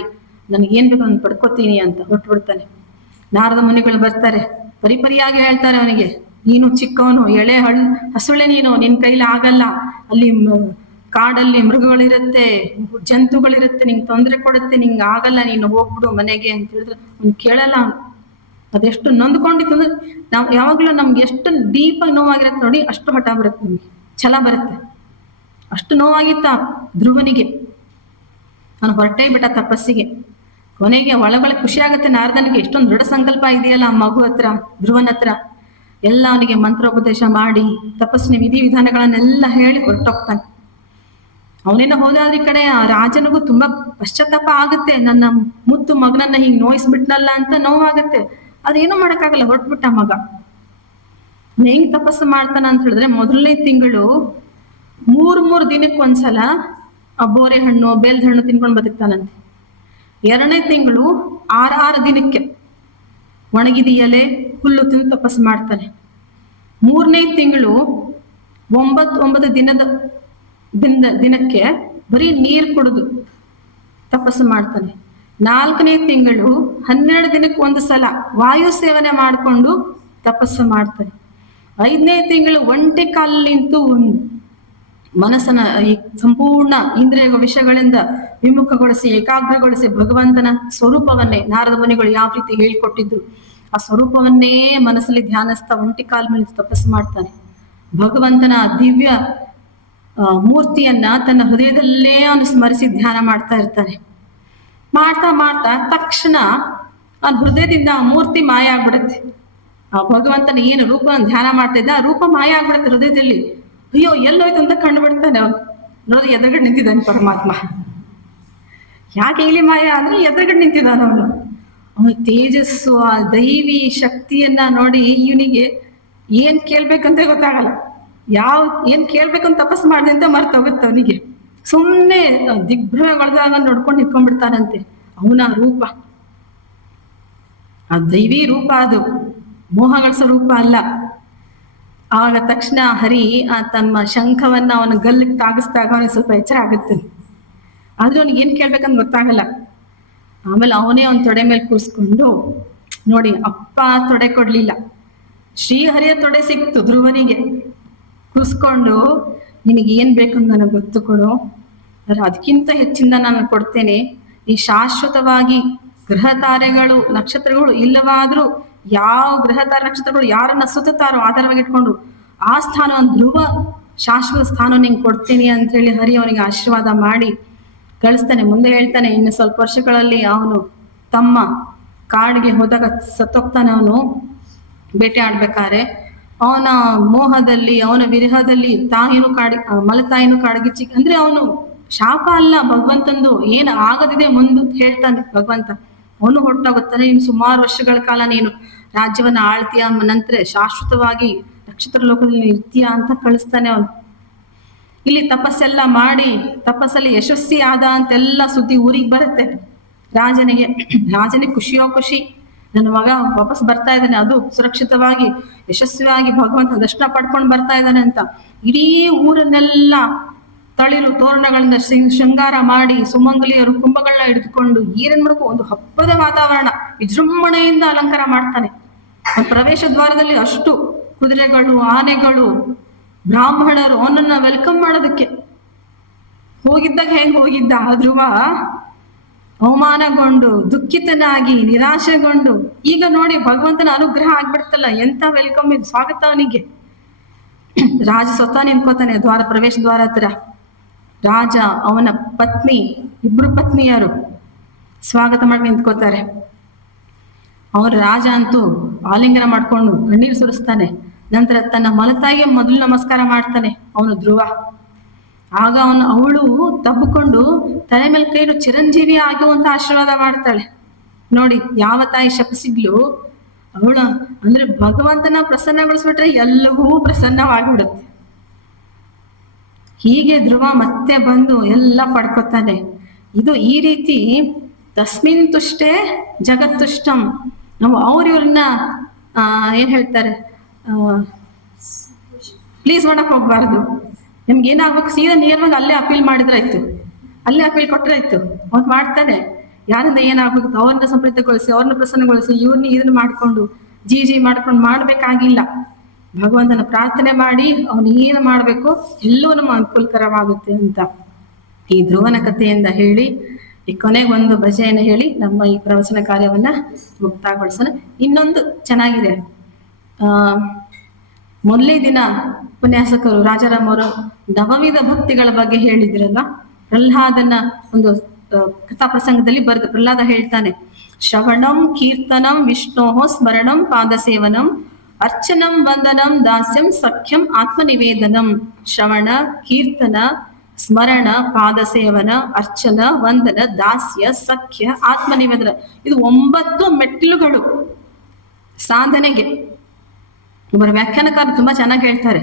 ನನಗೇನ್ ಬೇಕು ನಾನು ಪಡ್ಕೋತೀನಿ ಅಂತ ಹೊರಟ್ಬಿಡ್ತಾನೆ. ನಾರದ ಮುನಿಗಳು ಬರ್ತಾರೆ, ಪರಿಪರಿಯಾಗಿ ಹೇಳ್ತಾರೆ ಅವನಿಗೆ, ನೀನು ಚಿಕ್ಕವನು, ಎಳೆ ಹಸುಳೆ ನೀನು, ನಿನ್ ಕೈಲಿ ಆಗಲ್ಲ, ಅಲ್ಲಿ ಕಾಡಲ್ಲಿ ಮೃಗಗಳಿರುತ್ತೆ, ಜಂತುಗಳಿರುತ್ತೆ, ನಿಂಗೆ ತೊಂದರೆ ಕೊಡುತ್ತೆ, ನಿಂಗೆ ಆಗಲ್ಲ, ನೀನು ಹೋಗ್ಬಿಡು ಮನೆಗೆ ಅಂತ ಹೇಳಿದ್ರೆ ಅವ್ನು ಕೇಳಲ್ಲ. ಅವನು ಅದೆಷ್ಟು ನೊಂದ್ಕೊಂಡಿತ್ತು ಅಂದ್ರೆ, ನಾವು ಯಾವಾಗ್ಲೂ ನಮ್ಗೆ ಎಷ್ಟು ಡೀಪಾಗಿ ನೋವಾಗಿರುತ್ತೆ ನೋಡಿ, ಅಷ್ಟು ಹಠ ಬರುತ್ತೆ, ನಮ್ಗೆ ಛಲ ಬರುತ್ತೆ. ಅಷ್ಟು ನೋವಾಗಿತ್ತ ಧ್ರುವನಿಗೆ. ಅವನು ಹೊರಟೇ ಬಿಟ್ಟ ತಪಸ್ಸಿಗೆ. ಕೊನೆಗೆ ಒಳಗೊಳಗೆ ಖುಷಿ ಆಗುತ್ತೆ ನಾರದನಿಗೆ, ಎಷ್ಟೊಂದು ದೃಢ ಸಂಕಲ್ಪ ಇದೆಯಲ್ಲ ಆ ಮಗು ಹತ್ರ, ಧ್ರುವನ ಹತ್ರ. ಎಲ್ಲ ಅವನಿಗೆ ಮಂತ್ರೋಪದೇಶ ಮಾಡಿ ತಪಸ್ಸಿನ ವಿಧಿವಿಧಾನಗಳನ್ನೆಲ್ಲ ಹೇಳಿ ಹೊರಟೋಗ್ತಾನೆ. ಅವನೇನ ಹೋದಾದ್ರ ಈ ಕಡೆ ಆ ರಾಜನಿಗೂ ತುಂಬಾ ಪಶ್ಚಾತ್ತಾಪ ಆಗುತ್ತೆ, ನನ್ನ ಮುದ್ದು ಮಗನನ್ನ ಹಿಂಗ್ ನೋಯಿಸ್ಬಿಟ್ನಲ್ಲ ಅಂತ ನೋವಾಗತ್ತೆ. ಅದೇನೂ ಮಾಡಕ್ಕಾಗಲ್ಲ, ಹೊರಟ್ಬಿಟ್ಟ ಮಗ. ಹೆಂಗ್ ತಪಸ್ಸು ಮಾಡ್ತಾನ ಅಂತ ಹೇಳಿದ್ರೆ, ಮೊದಲನೇ ತಿಂಗಳು 3 ದಿನಕ್ಕೊಂದ್ಸಲ ಆ ಬೋರೆ ಹಣ್ಣು ಬೇಲ್ದ ಹಣ್ಣು ತಿನ್ಕೊಂಡು ಬದುಕ್ತಾನಂತೆ. 2ನೇ ತಿಂಗಳು 6 ದಿನಕ್ಕೆ ಒಣಗಿದ ಎಲೆ ಹುಲ್ಲು ತಿಂದು ತಪಸ್ಸು ಮಾಡ್ತಾನೆ. 3ನೇ ತಿಂಗಳು 9 ದಿನಕ್ಕೆ ಬರೀ ನೀರು ಕುಡಿದು ತಪಸ್ಸು ಮಾಡ್ತಾನೆ. 4ನೇ ತಿಂಗಳು 12 ದಿನಕ್ಕೆ ಒಂದು ಸಲ ವಾಯು ಸೇವನೆ ಮಾಡಿಕೊಂಡು ತಪಸ್ಸು ಮಾಡ್ತಾನೆ. 5ನೇ ತಿಂಗಳು ಒಂಟೆ ಕಾಲಿನಿಂತು ಮನಸ್ಸನ್ನ ಈ ಸಂಪೂರ್ಣ ಇಂದ್ರಿಯ ವಿಷಯಗಳಿಂದ ವಿಮುಖಗೊಳಿಸಿ ಏಕಾಗ್ರಗೊಳಿಸಿ ಭಗವಂತನ ಸ್ವರೂಪವನ್ನೇ ನಾರದ ಮುನಿಗಳು ಯಾವ ರೀತಿ ಹೇಳಿಕೊಟ್ಟಿದ್ರು ಆ ಸ್ವರೂಪವನ್ನೇ ಮನಸ್ಸಲ್ಲಿ ಧ್ಯಾನಿಸ್ತಾ ಒಂಟಿ ಕಾಲ ಮೇಲೆ ತಪಸ್ಸು ಮಾಡ್ತಾನೆ. ಭಗವಂತನ ದಿವ್ಯ ಮೂರ್ತಿಯನ್ನ ತನ್ನ ಹೃದಯದಲ್ಲೇ ಅವನು ಸ್ಮರಿಸಿ ಧ್ಯಾನ ಮಾಡ್ತಾ ಇರ್ತಾನೆ. ಮಾಡ್ತಾ ಮಾಡ್ತಾ ತಕ್ಷಣ ಆ ಹೃದಯದಿಂದ ಆ ಮೂರ್ತಿ ಮಾಯ ಆಗ್ಬಿಡುತ್ತೆ. ಆ ಭಗವಂತನ ಏನು ರೂಪವನ್ನು ಧ್ಯಾನ ಮಾಡ್ತಾ ಇದ್ದ ಆ ರೂಪ ಮಾಯ ಆಗ್ಬಿಡುತ್ತೆ ಹೃದಯದಲ್ಲಿ. ಅಯ್ಯೋ ಎಲ್ಲೋಯ್ತು ಅಂತ ಕಂಡು ಬಿಡ್ತಾನೆ ಅವನು. ನೋಡಿ ಎದುರುಗಡೆ ನಿಂತಿದ್ದಾನೆ ಪರಮಾತ್ಮ. ಯಾಕೆ ಇಲ್ಲಿ ಮಾಯ ಅಂದ್ರೆ ಎದುರುಗಡೆ ನಿಂತಿದ್ದಾನ ಅವನು. ಅವನ ತೇಜಸ್ಸು ಆ ದೈವಿ ಶಕ್ತಿಯನ್ನ ನೋಡಿ ಇವನಿಗೆ ಏನ್ ಕೇಳ್ಬೇಕಂತ ಗೊತ್ತಾಗಲ್ಲ. ಏನ್ ಕೇಳ್ಬೇಕಂತ ತಪಸ್ಸು ಮಾಡಿದೆ ಅಂತ ಮರ್ತೋಗುತ್ತೆ ಅವನಿಗೆ. ಸುಮ್ಮನೆ ದಿಗ್ಭ್ರಮೆಗೊಳದಾಗ ನೋಡ್ಕೊಂಡು ನಿಂತ್ಕೊಂಡ್ಬಿಡ್ತಾನಂತೆ. ಅವನ ರೂಪ ಆ ದೈವಿ ರೂಪ, ಅದು ಮೋಹಗಳಿಸೋ ರೂಪ ಅಲ್ಲ. ಆಗ ತಕ್ಷಣ ಹರಿ ತಮ್ಮ ಶಂಖವನ್ನ ಅವನ ಗಲ್ಲಿಗೆ ತಾಗಿಸ್ದಾಗ ಅವನಿಗೆ ಸ್ವಲ್ಪ ಎಚ್ಚರ ಆಗುತ್ತೆ. ಆದ್ರೆ ಅವನಿಗೆ ಏನ್ ಕೇಳ್ಬೇಕಂತ ಗೊತ್ತಾಗಲ್ಲ. ಆಮೇಲೆ ಅವನೇ ಅವನ ತೊಡೆ ಮೇಲೆ ಕೂರಿಸ್ಕೊಂಡು, ನೋಡಿ ಅಪ್ಪ ತೊಡೆ ಕೊಡ್ಲಿಲ್ಲ, ಶ್ರೀಹರಿಯ ತೊಡೆ ಸಿಕ್ತು ಧ್ರುವನಿಗೆ. ಕೂರಿಸ್ಕೊಂಡು ನಿನಗೆ ಏನ್ ಬೇಕಂತ ನನಗೆ ಗೊತ್ತು ಕೊಡು, ಅದಕ್ಕಿಂತ ಹೆಚ್ಚಿಂದ ನಾನು ಕೊಡ್ತೇನೆ. ಈ ಶಾಶ್ವತವಾಗಿ ಗ್ರಹ ತಾರೆಗಳು ನಕ್ಷತ್ರಗಳು ಇಲ್ಲವಾದ್ರೂ ಯಾವ ಗ್ರಹ ತಾರೆ ನಕ್ಷತ್ರಗಳು ಯಾರನ್ನ ಸುತ್ತಾರೋ ಆಧಾರವಾಗಿ ಇಟ್ಕೊಂಡು ಆ ಸ್ಥಾನ ಧ್ರುವ ಶಾಶ್ವತ ಸ್ಥಾನ ನಿಂಗೆ ಕೊಡ್ತೀನಿ ಅಂತ ಹೇಳಿ ಹರಿ ಅವನಿಗೆ ಆಶೀರ್ವಾದ ಮಾಡಿ ಕಳಿಸ್ತಾನೆ. ಮುಂದೆ ಹೇಳ್ತಾನೆ, ಇನ್ನು ಸ್ವಲ್ಪ ವರ್ಷಗಳಲ್ಲಿ ಅವನು ತಮ್ಮ ಕಾಡಿಗೆ ಹೋದಾಗ ಸತ್ತೋಗ್ತಾನೆ. ಅವನು ಬೇಟೆ ಆಡ್ಬೇಕಾದ್ರೆ ಅವನ ಮೋಹದಲ್ಲಿ ಅವನ ವಿರಹದಲ್ಲಿ ಮಲತಾಯಿನೂ ಕಾಡ್ಗಿಚ್ಚಿ, ಅಂದ್ರೆ ಅವನು ಶಾಪ ಅಲ್ಲ ಭಗವಂತಂದು, ಏನು ಆಗದಿದೆ ಮುಂದೆ ಹೇಳ್ತಾನೆ ಭಗವಂತ. ಅವನು ಹೊರಟೋಗುತ್ತಾನೆ. ಇನ್ನು ಸುಮಾರು ವರ್ಷಗಳ ಕಾಲ ನೀನು ರಾಜ್ಯವನ್ನ ಆಳ್ತೀಯ, ನಂತರ ಶಾಶ್ವತವಾಗಿ ನಕ್ಷತ್ರ ಲೋಕದಲ್ಲಿ ಇರ್ತೀಯ ಅಂತ ಕಳಿಸ್ತಾನೆ ಅವನು. ಇಲ್ಲಿ ತಪಸ್ಸೆಲ್ಲ ಮಾಡಿ ತಪಸ್ಸಲ್ಲಿ ಯಶಸ್ವಿ ಆದ ಅಂತೆಲ್ಲ ಸುದ್ದಿ ಊರಿಗೆ ಬರುತ್ತೆ ರಾಜನಿಗೆ. ರಾಜನಿಗೆ ಖುಷಿಯೋ ಖುಷಿ, ನನ್ನ ಮಗ ವಾಪಸ್ ಬರ್ತಾ ಇದ್ದಾನೆ, ಅದು ಸುರಕ್ಷಿತವಾಗಿ ಯಶಸ್ವಿಯಾಗಿ ಭಗವಂತ ದರ್ಶನ ಪಡ್ಕೊಂಡು ಬರ್ತಾ ಇದ್ದಾನೆ ಅಂತ. ಇಡೀ ಊರನ್ನೆಲ್ಲ ತಳಿರು ತೋರಣಗಳಿಂದ ಶೃಂಗಾರ ಮಾಡಿ ಸುಮಂಗಲಿಯರು ಕುಂಭಗಳನ್ನ ಹಿಡಿದುಕೊಂಡು ಏನೇನ್ ಮಾಡ್ಕೊ ಒಂದು ಹಬ್ಬದ ವಾತಾವರಣ ವಿಜೃಂಭಣೆಯಿಂದ ಅಲಂಕಾರ ಮಾಡ್ತಾನೆ. ಪ್ರವೇಶ ದ್ವಾರದಲ್ಲಿ ಅಷ್ಟು ಕುದುರೆಗಳು, ಆನೆಗಳು, ಬ್ರಾಹ್ಮಣರು ಅವನನ್ನ ವೆಲ್ಕಮ್ ಮಾಡೋದಕ್ಕೆ. ಹೋಗಿದ್ದಾಗ ಹೆಂಗ್ ಹೋಗಿದ್ದ ಧ್ರುವ ಅವಮಾನಗೊಂಡು ದುಃಖಿತನಾಗಿ ನಿರಾಶೆಗೊಂಡು, ಈಗ ನೋಡಿ ಭಗವಂತನ ಅನುಗ್ರಹ ಆಗ್ಬಿಡ್ತಲ್ಲ, ಎಂತ ವೆಲ್ಕಮ್ ಇದು, ಸ್ವಾಗತ ಅವನಿಗೆ. ರಾಜ ಸ್ವತಃ ನಿಂತ್ಕೋತಾನೆ ಪ್ರವೇಶ ದ್ವಾರ ಹತ್ರ. ರಾಜ, ಅವನ ಪತ್ನಿ, ಇಬ್ರು ಪತ್ನಿಯರು ಸ್ವಾಗತ ಮಾಡಿ ನಿಂತ್ಕೋತಾರೆ. ಅವ್ರ ರಾಜ ಅಂತೂ ಆಲಿಂಗನ ಮಾಡ್ಕೊಂಡು ಕಣ್ಣೀರು ಸುರಿಸ್ತಾನೆ. ನಂತರ ತನ್ನ ಮಲತಾಯಿಗೆ ಮೊದಲು ನಮಸ್ಕಾರ ಮಾಡ್ತಾನೆ ಅವನು ಧ್ರುವ. ಆಗ ಅವಳು ತಬ್ಬಿಕೊಂಡು ತಲೆ ಮೇಲೆ ಕೈರು ಚಿರಂಜೀವಿ ಆಗುವಂತ ಆಶೀರ್ವಾದ ಮಾಡ್ತಾಳೆ. ನೋಡಿ, ಯಾವ ತಾಯಿ ಶಪಿಸಿದ್ಲು ಅವಳ ಅಂದ್ರೆ ಭಗವಂತನ ಪ್ರಸನ್ನಗೊಳಿಸ್ಬಿಟ್ರೆ ಎಲ್ಲವೂ ಪ್ರಸನ್ನವಾಗಿಬಿಡುತ್ತೆ. ಹೀಗೆ ಧ್ರುವ ಮತ್ತೆ ಬಂದು ಎಲ್ಲ ಪಡ್ಕೊತಾನೆ. ಇದು ಈ ರೀತಿ ತಸ್ಮಿನ್ ತುಷ್ಟೇ ಜಗತ್ತುಷ್ಟಂ. ನಾವು ಇವ್ರನ್ನ ಏನ್ ಹೇಳ್ತಾರೆ, ಪ್ಲೀಸ್ ಮಾಡಕ್ ಹೋಗ್ಬಾರ್ದು. ನಿಮ್ಗೆ ಏನಾಗ್ಬೇಕು, ಸೀದಾ ನೇರವಾಗಿ ಅಲ್ಲೇ ಅಪೀಲ್ ಮಾಡಿದ್ರಾಯ್ತು, ಅಲ್ಲೇ ಅಪೀಲ್ ಕೊಟ್ರಾಯ್ತು. ಅವ್ರು ಮಾಡ್ತಾನೆ. ಯಾರಿಂದ ಏನಾಗ್ಬೇಕು ಅವ್ರನ್ನ ಸಂಪ್ರೀತಗೊಳಿಸಿ, ಅವ್ರನ್ನ ಪ್ರಸನ್ನಗೊಳಿಸಿ, ಇದನ್ನ ಮಾಡ್ಕೊಂಡು ಜಿ ಮಾಡ್ಕೊಂಡು ಮಾಡ್ಬೇಕಾಗಿಲ್ಲ. ಭಗವಂತನ ಪ್ರಾರ್ಥನೆ ಮಾಡಿ ಅವನು ಏನು ಮಾಡ್ಬೇಕು ಎಲ್ಲವೂ ನಮ್ಮ ಅನುಕೂಲಕರವಾಗುತ್ತೆ ಅಂತ ಈ ಧ್ರುವನ ಕಥೆಯಿಂದ ಹೇಳಿ, ಈ ಕೊನೆಗೆ ಒಂದು ಭಜೆಯನ್ನು ಹೇಳಿ ನಮ್ಮ ಈ ಪ್ರವಚನ ಕಾರ್ಯವನ್ನ ಮುಕ್ತಾಯಗೊಳಿಸೋಣ. ಇನ್ನೊಂದು ಚೆನ್ನಾಗಿದೆ. ಮೊದಲೇ ದಿನ ಉಪನ್ಯಾಸಕರು ರಾಜಾರಾಮ್ ಅವರು ನವವಿಧ ಭಕ್ತಿಗಳ ಬಗ್ಗೆ ಹೇಳಿದ್ರಲ್ಲ, ಪ್ರಹ್ಲಾದನ ಒಂದು ಕಥಾ ಪ್ರಸಂಗದಲ್ಲಿ ಬರೆದು ಪ್ರಹ್ಲಾದ ಹೇಳ್ತಾನೆ, ಶ್ರವಣಂ ಕೀರ್ತನಂ ವಿಷ್ಣೋಃ ಸ್ಮರಣಂ ಪಾದಸೇವನಂ ಅರ್ಚನಂ ವಂದನಂ ದಾಸ್ಯಂ ಸಖ್ಯಂ ಆತ್ಮನಿವೇದನಂ. ಶ್ರವಣ, ಕೀರ್ತನ, ಸ್ಮರಣ, ಪಾದಸೇವನ, ಅರ್ಚನ, ವಂದನ, ದಾಸ್ಯ, ಸಖ್ಯ, ಆತ್ಮನಿವೇದನ. ಇದು 9 ಮೆಟ್ಟಿಲುಗಳು ಸಾಧನೆಗೆ. ಒಬ್ಬರು ವ್ಯಾಖ್ಯಾನಕಾರ ತುಂಬಾ ಚೆನ್ನಾಗಿ ಹೇಳ್ತಾರೆ,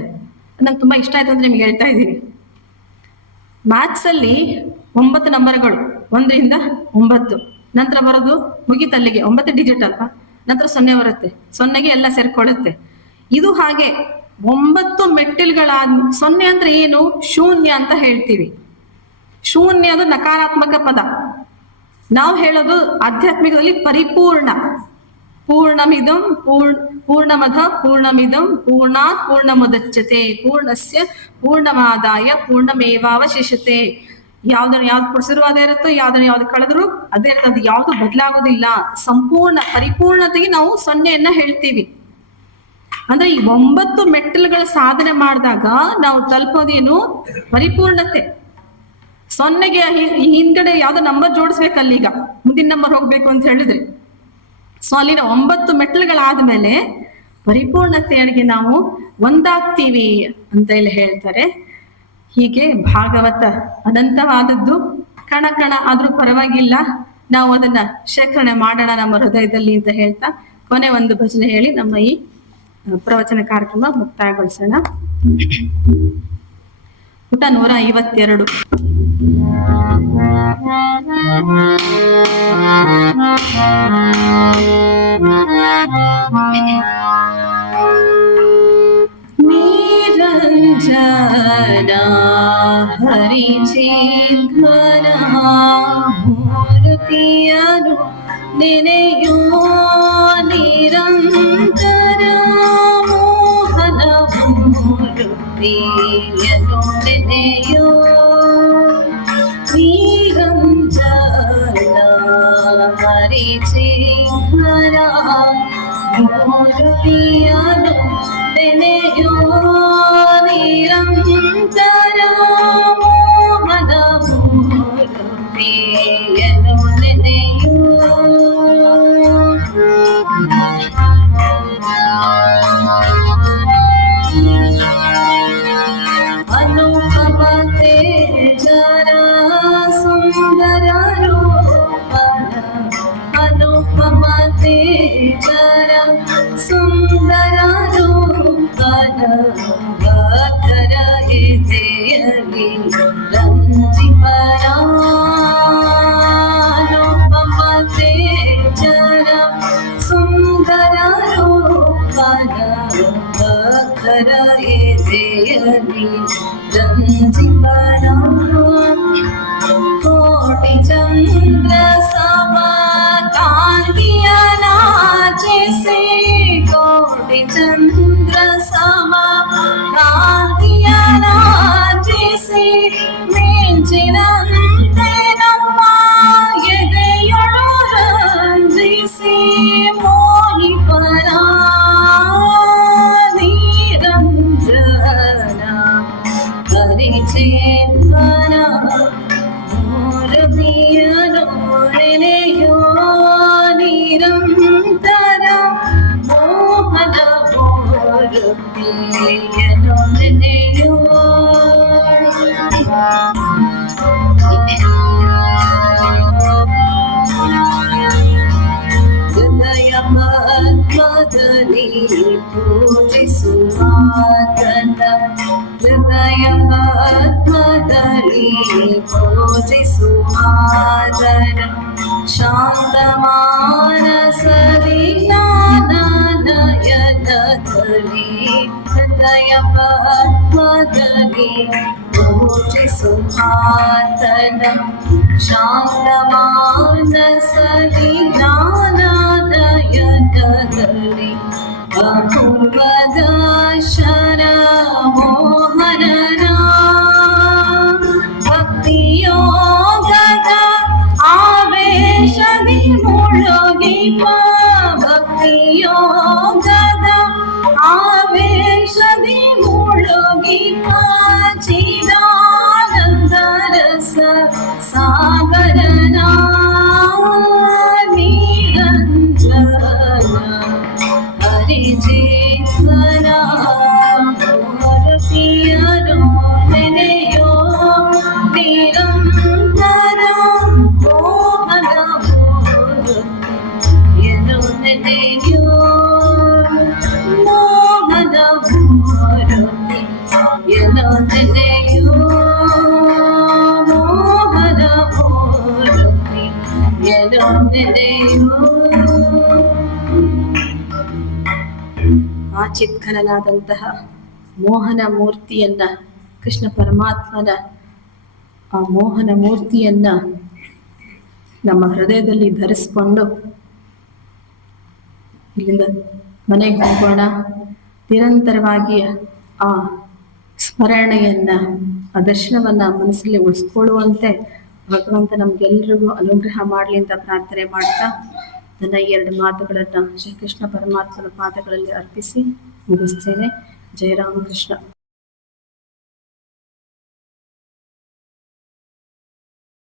ನಂಗೆ ತುಂಬಾ ಇಷ್ಟ ಆಯ್ತು ಅಂದ್ರೆ ನಿಮ್ಗೆ ಹೇಳ್ತಾ ಇದ್ದೀನಿ. ಮ್ಯಾಥ್ಸ್ ಅಲ್ಲಿ 9 ನಂಬರ್ಗಳು, 1 ರಿಂದ 9, ನಂತರ ಬರೋದು ಮುಗಿತಲ್ಲಿಗೆ 9 ಡಿಜಿಟ್ ಅಲ್ವಾ, ನಂತರ 0 ಬರುತ್ತೆ, 0ಗೆ ಎಲ್ಲ ಸೇರ್ಕೊಳ್ಳುತ್ತೆ. ಇದು ಹಾಗೆ 9 ಮೆಟ್ಟಿಲುಗಳಾದ. 0 ಅಂದ್ರೆ ಏನು? ಶೂನ್ಯ ಅಂತ ಹೇಳ್ತೀವಿ. ಶೂನ್ಯ ಅದು ನಕಾರಾತ್ಮಕ ಪದ. ನಾವು ಹೇಳೋದು ಆಧ್ಯಾತ್ಮಿಕದಲ್ಲಿ ಪರಿಪೂರ್ಣ. ಪೂರ್ಣಮಿದಂ ಪೂರ್ಣಮದ ಪೂರ್ಣಮಿದಂ ಪೂರ್ಣಾತ್ ಪೂರ್ಣಮುದಚ್ಯತೆ ಪೂರ್ಣಸ್ಯ ಪೂರ್ಣಮಾದಾಯ ಪೂರ್ಣಮೇವಾವಶಿಷ್ಯತೆ. ಯಾವ್ದು ಶುರುವಾದ ಇರುತ್ತೋ, ಯಾವ್ದು ಕಳೆದ್ರು ಅದೇ ಇರುತ್ತೆ, ಅದು ಯಾವ್ದು ಬದಲಾಗೋದಿಲ್ಲ. ಸಂಪೂರ್ಣ ಪರಿಪೂರ್ಣತೆಗೆ ನಾವು 0 ಹೇಳ್ತೀವಿ. ಅಂದ್ರೆ ಈ 9 ಮೆಟ್ಟಿಲುಗಳ ಸಾಧನೆ ಮಾಡಿದಾಗ ನಾವು ತಲುಪೋದೇನು? ಪರಿಪೂರ್ಣತೆ. 0ಗೆ ಹಿಂದ್ಗಡೆ ಯಾವ್ದೋ ನಂಬರ್ ಜೋಡಿಸ್ಬೇಕಲ್ಲೀಗ, ಮುಂದಿನ ನಂಬರ್ ಹೋಗ್ಬೇಕು ಅಂತ ಹೇಳಿದ್ರೆ. ಸೊ ಅಲ್ಲಿನ 9 ಮೆಟ್ಟಿಲುಗಳಾದ್ಮೇಲೆ ಪರಿಪೂರ್ಣತೆಯರಿಗೆ ನಾವು ಒಂದಾಗ್ತೀವಿ ಅಂತ ಇಲ್ಲಿ ಹೇಳ್ತಾರೆ. ಹೀಗೆ ಭಾಗವತ ಅನಂತವಾದದ್ದು, ಕಣ ಆದ್ರೂ ಪರವಾಗಿಲ್ಲ, ನಾವು ಅದನ್ನ ಶೇಖರಣೆ ಮಾಡೋಣ ನಮ್ಮ ಹೃದಯದಲ್ಲಿ ಅಂತ ಹೇಳ್ತಾ ಕೊನೆ ಒಂದು ಭಜನೆ ಹೇಳಿ ನಮ್ಮ ಈ ಪ್ರವಚನ ಕಾರ್ಯಕ್ರಮ ಮುಕ್ತಾಯಗೊಳಿಸೋಣ. ಪುಟ 152. ನಿರಂಜನ ಹರಿಚಿಂತನ ಮೂರ್ತಿಯನು ನೆನೆಯುವ ನಿರಂತರ ಮೋಹನ ಮೂರ್ತಿಯನು ನೆನೆಯೋ ನಿರಂಜನ ಹರಿಚಿಂತನ ಮೂರ್ತಿಯನು ನೆನೆಯೋ ನಿರಂತರ ಮೋಹನ ಮೂರ್ತಿಯನು ನೆನೆಯೋ ಅನುಪಮ ತೇಜರ ಸುಂದರ ರೂಪನ ಅನುಪಮ ತೇಜರ ಸುಂದರ ರೂಪನ ಭಕ್ತರ ಎದೆಯಲಿ ರಂಜಿಪರ ಅನುಪಮ ತೇಜರ ಸುಂದರ ರೂಪನ ಭಕ್ತರ ಎದೆಯಲಿ ರಂಜಿಪರ ಸುಖಾದರ ಶಾಂತಮಾನಸದಿ ಜ್ಞಾನನಯನದಲ್ಲಿ ಹೃದಯ ಪದ್ಮದಲ್ಲಿ ಪೂಜಿಸುತ್ತಾತನ ಶಾಂತಮಾನಸದಿ ಜ್ಞಾನನಯನದಲ್ಲಿ ಅಪೂರ್ವ ದರ್ಶನ ಮೋಹನನ ಭಕ್ತಿಯೋಗದ ಆವೇಶದಿ ಮುಳುಗಿಪ ಭಕ್ತಿಯೋಗದ ಆವೇಶದಿ ಮುಳುಗಿಪ ಚಿದಾನಂದ ರಸ ಸಾಗರನ ನಿರಂಜನ ಹರಿಜೀವನ ಭಾರತೀಯರೋ ನೆನೆಯೋ ನಿರಂತರ ಮೋಹನ ಏನು ನೆನೆಯೋ ಮೋಹನ ಭಾರತಿ ಏನು ನೆನೆಯೋ ಮೋಹನ ಭಾರತಿ ಏನು ನೆನೆಯೋ. ಆ ಚಿತ್ಕನನಾದಂತಹ ಮೋಹನ ಮೂರ್ತಿಯನ್ನ ಕೃಷ್ಣ ಪರಮಾತ್ಮನ ಆ ಮೋಹನ ಮೂರ್ತಿಯನ್ನ ನಮ್ಮ ಹೃದಯದಲ್ಲಿ ಧರಿಸ್ಕೊಂಡು ಇಲ್ಲಿಂದ ಮನೆಗೆ ಹೋಗೋಣ. ನಿರಂತರವಾಗಿ ಆ ಸ್ಮರಣೆಯನ್ನ ಆ ದರ್ಶನವನ್ನ ಮನಸ್ಸಲ್ಲಿ ಉಳಿಸ್ಕೊಳ್ಳುವಂತೆ ಭಗವಂತ ನಮ್ಗೆಲ್ರಿಗೂ ಅನುಗ್ರಹ ಮಾಡಲಿ ಅಂತ ಪ್ರಾರ್ಥನೆ ಮಾಡ್ತಾ ನನ್ನ ಈ 2 ಮಾತುಗಳನ್ನ ಶ್ರೀಕೃಷ್ಣ ಪರಮಾತ್ಮನ ಪಾದಗಳಲ್ಲಿ ಅರ್ಪಿಸಿ ಮುಗಿಸ್ತೇನೆ. ಜಯ ರಾಮಕೃಷ್ಣ.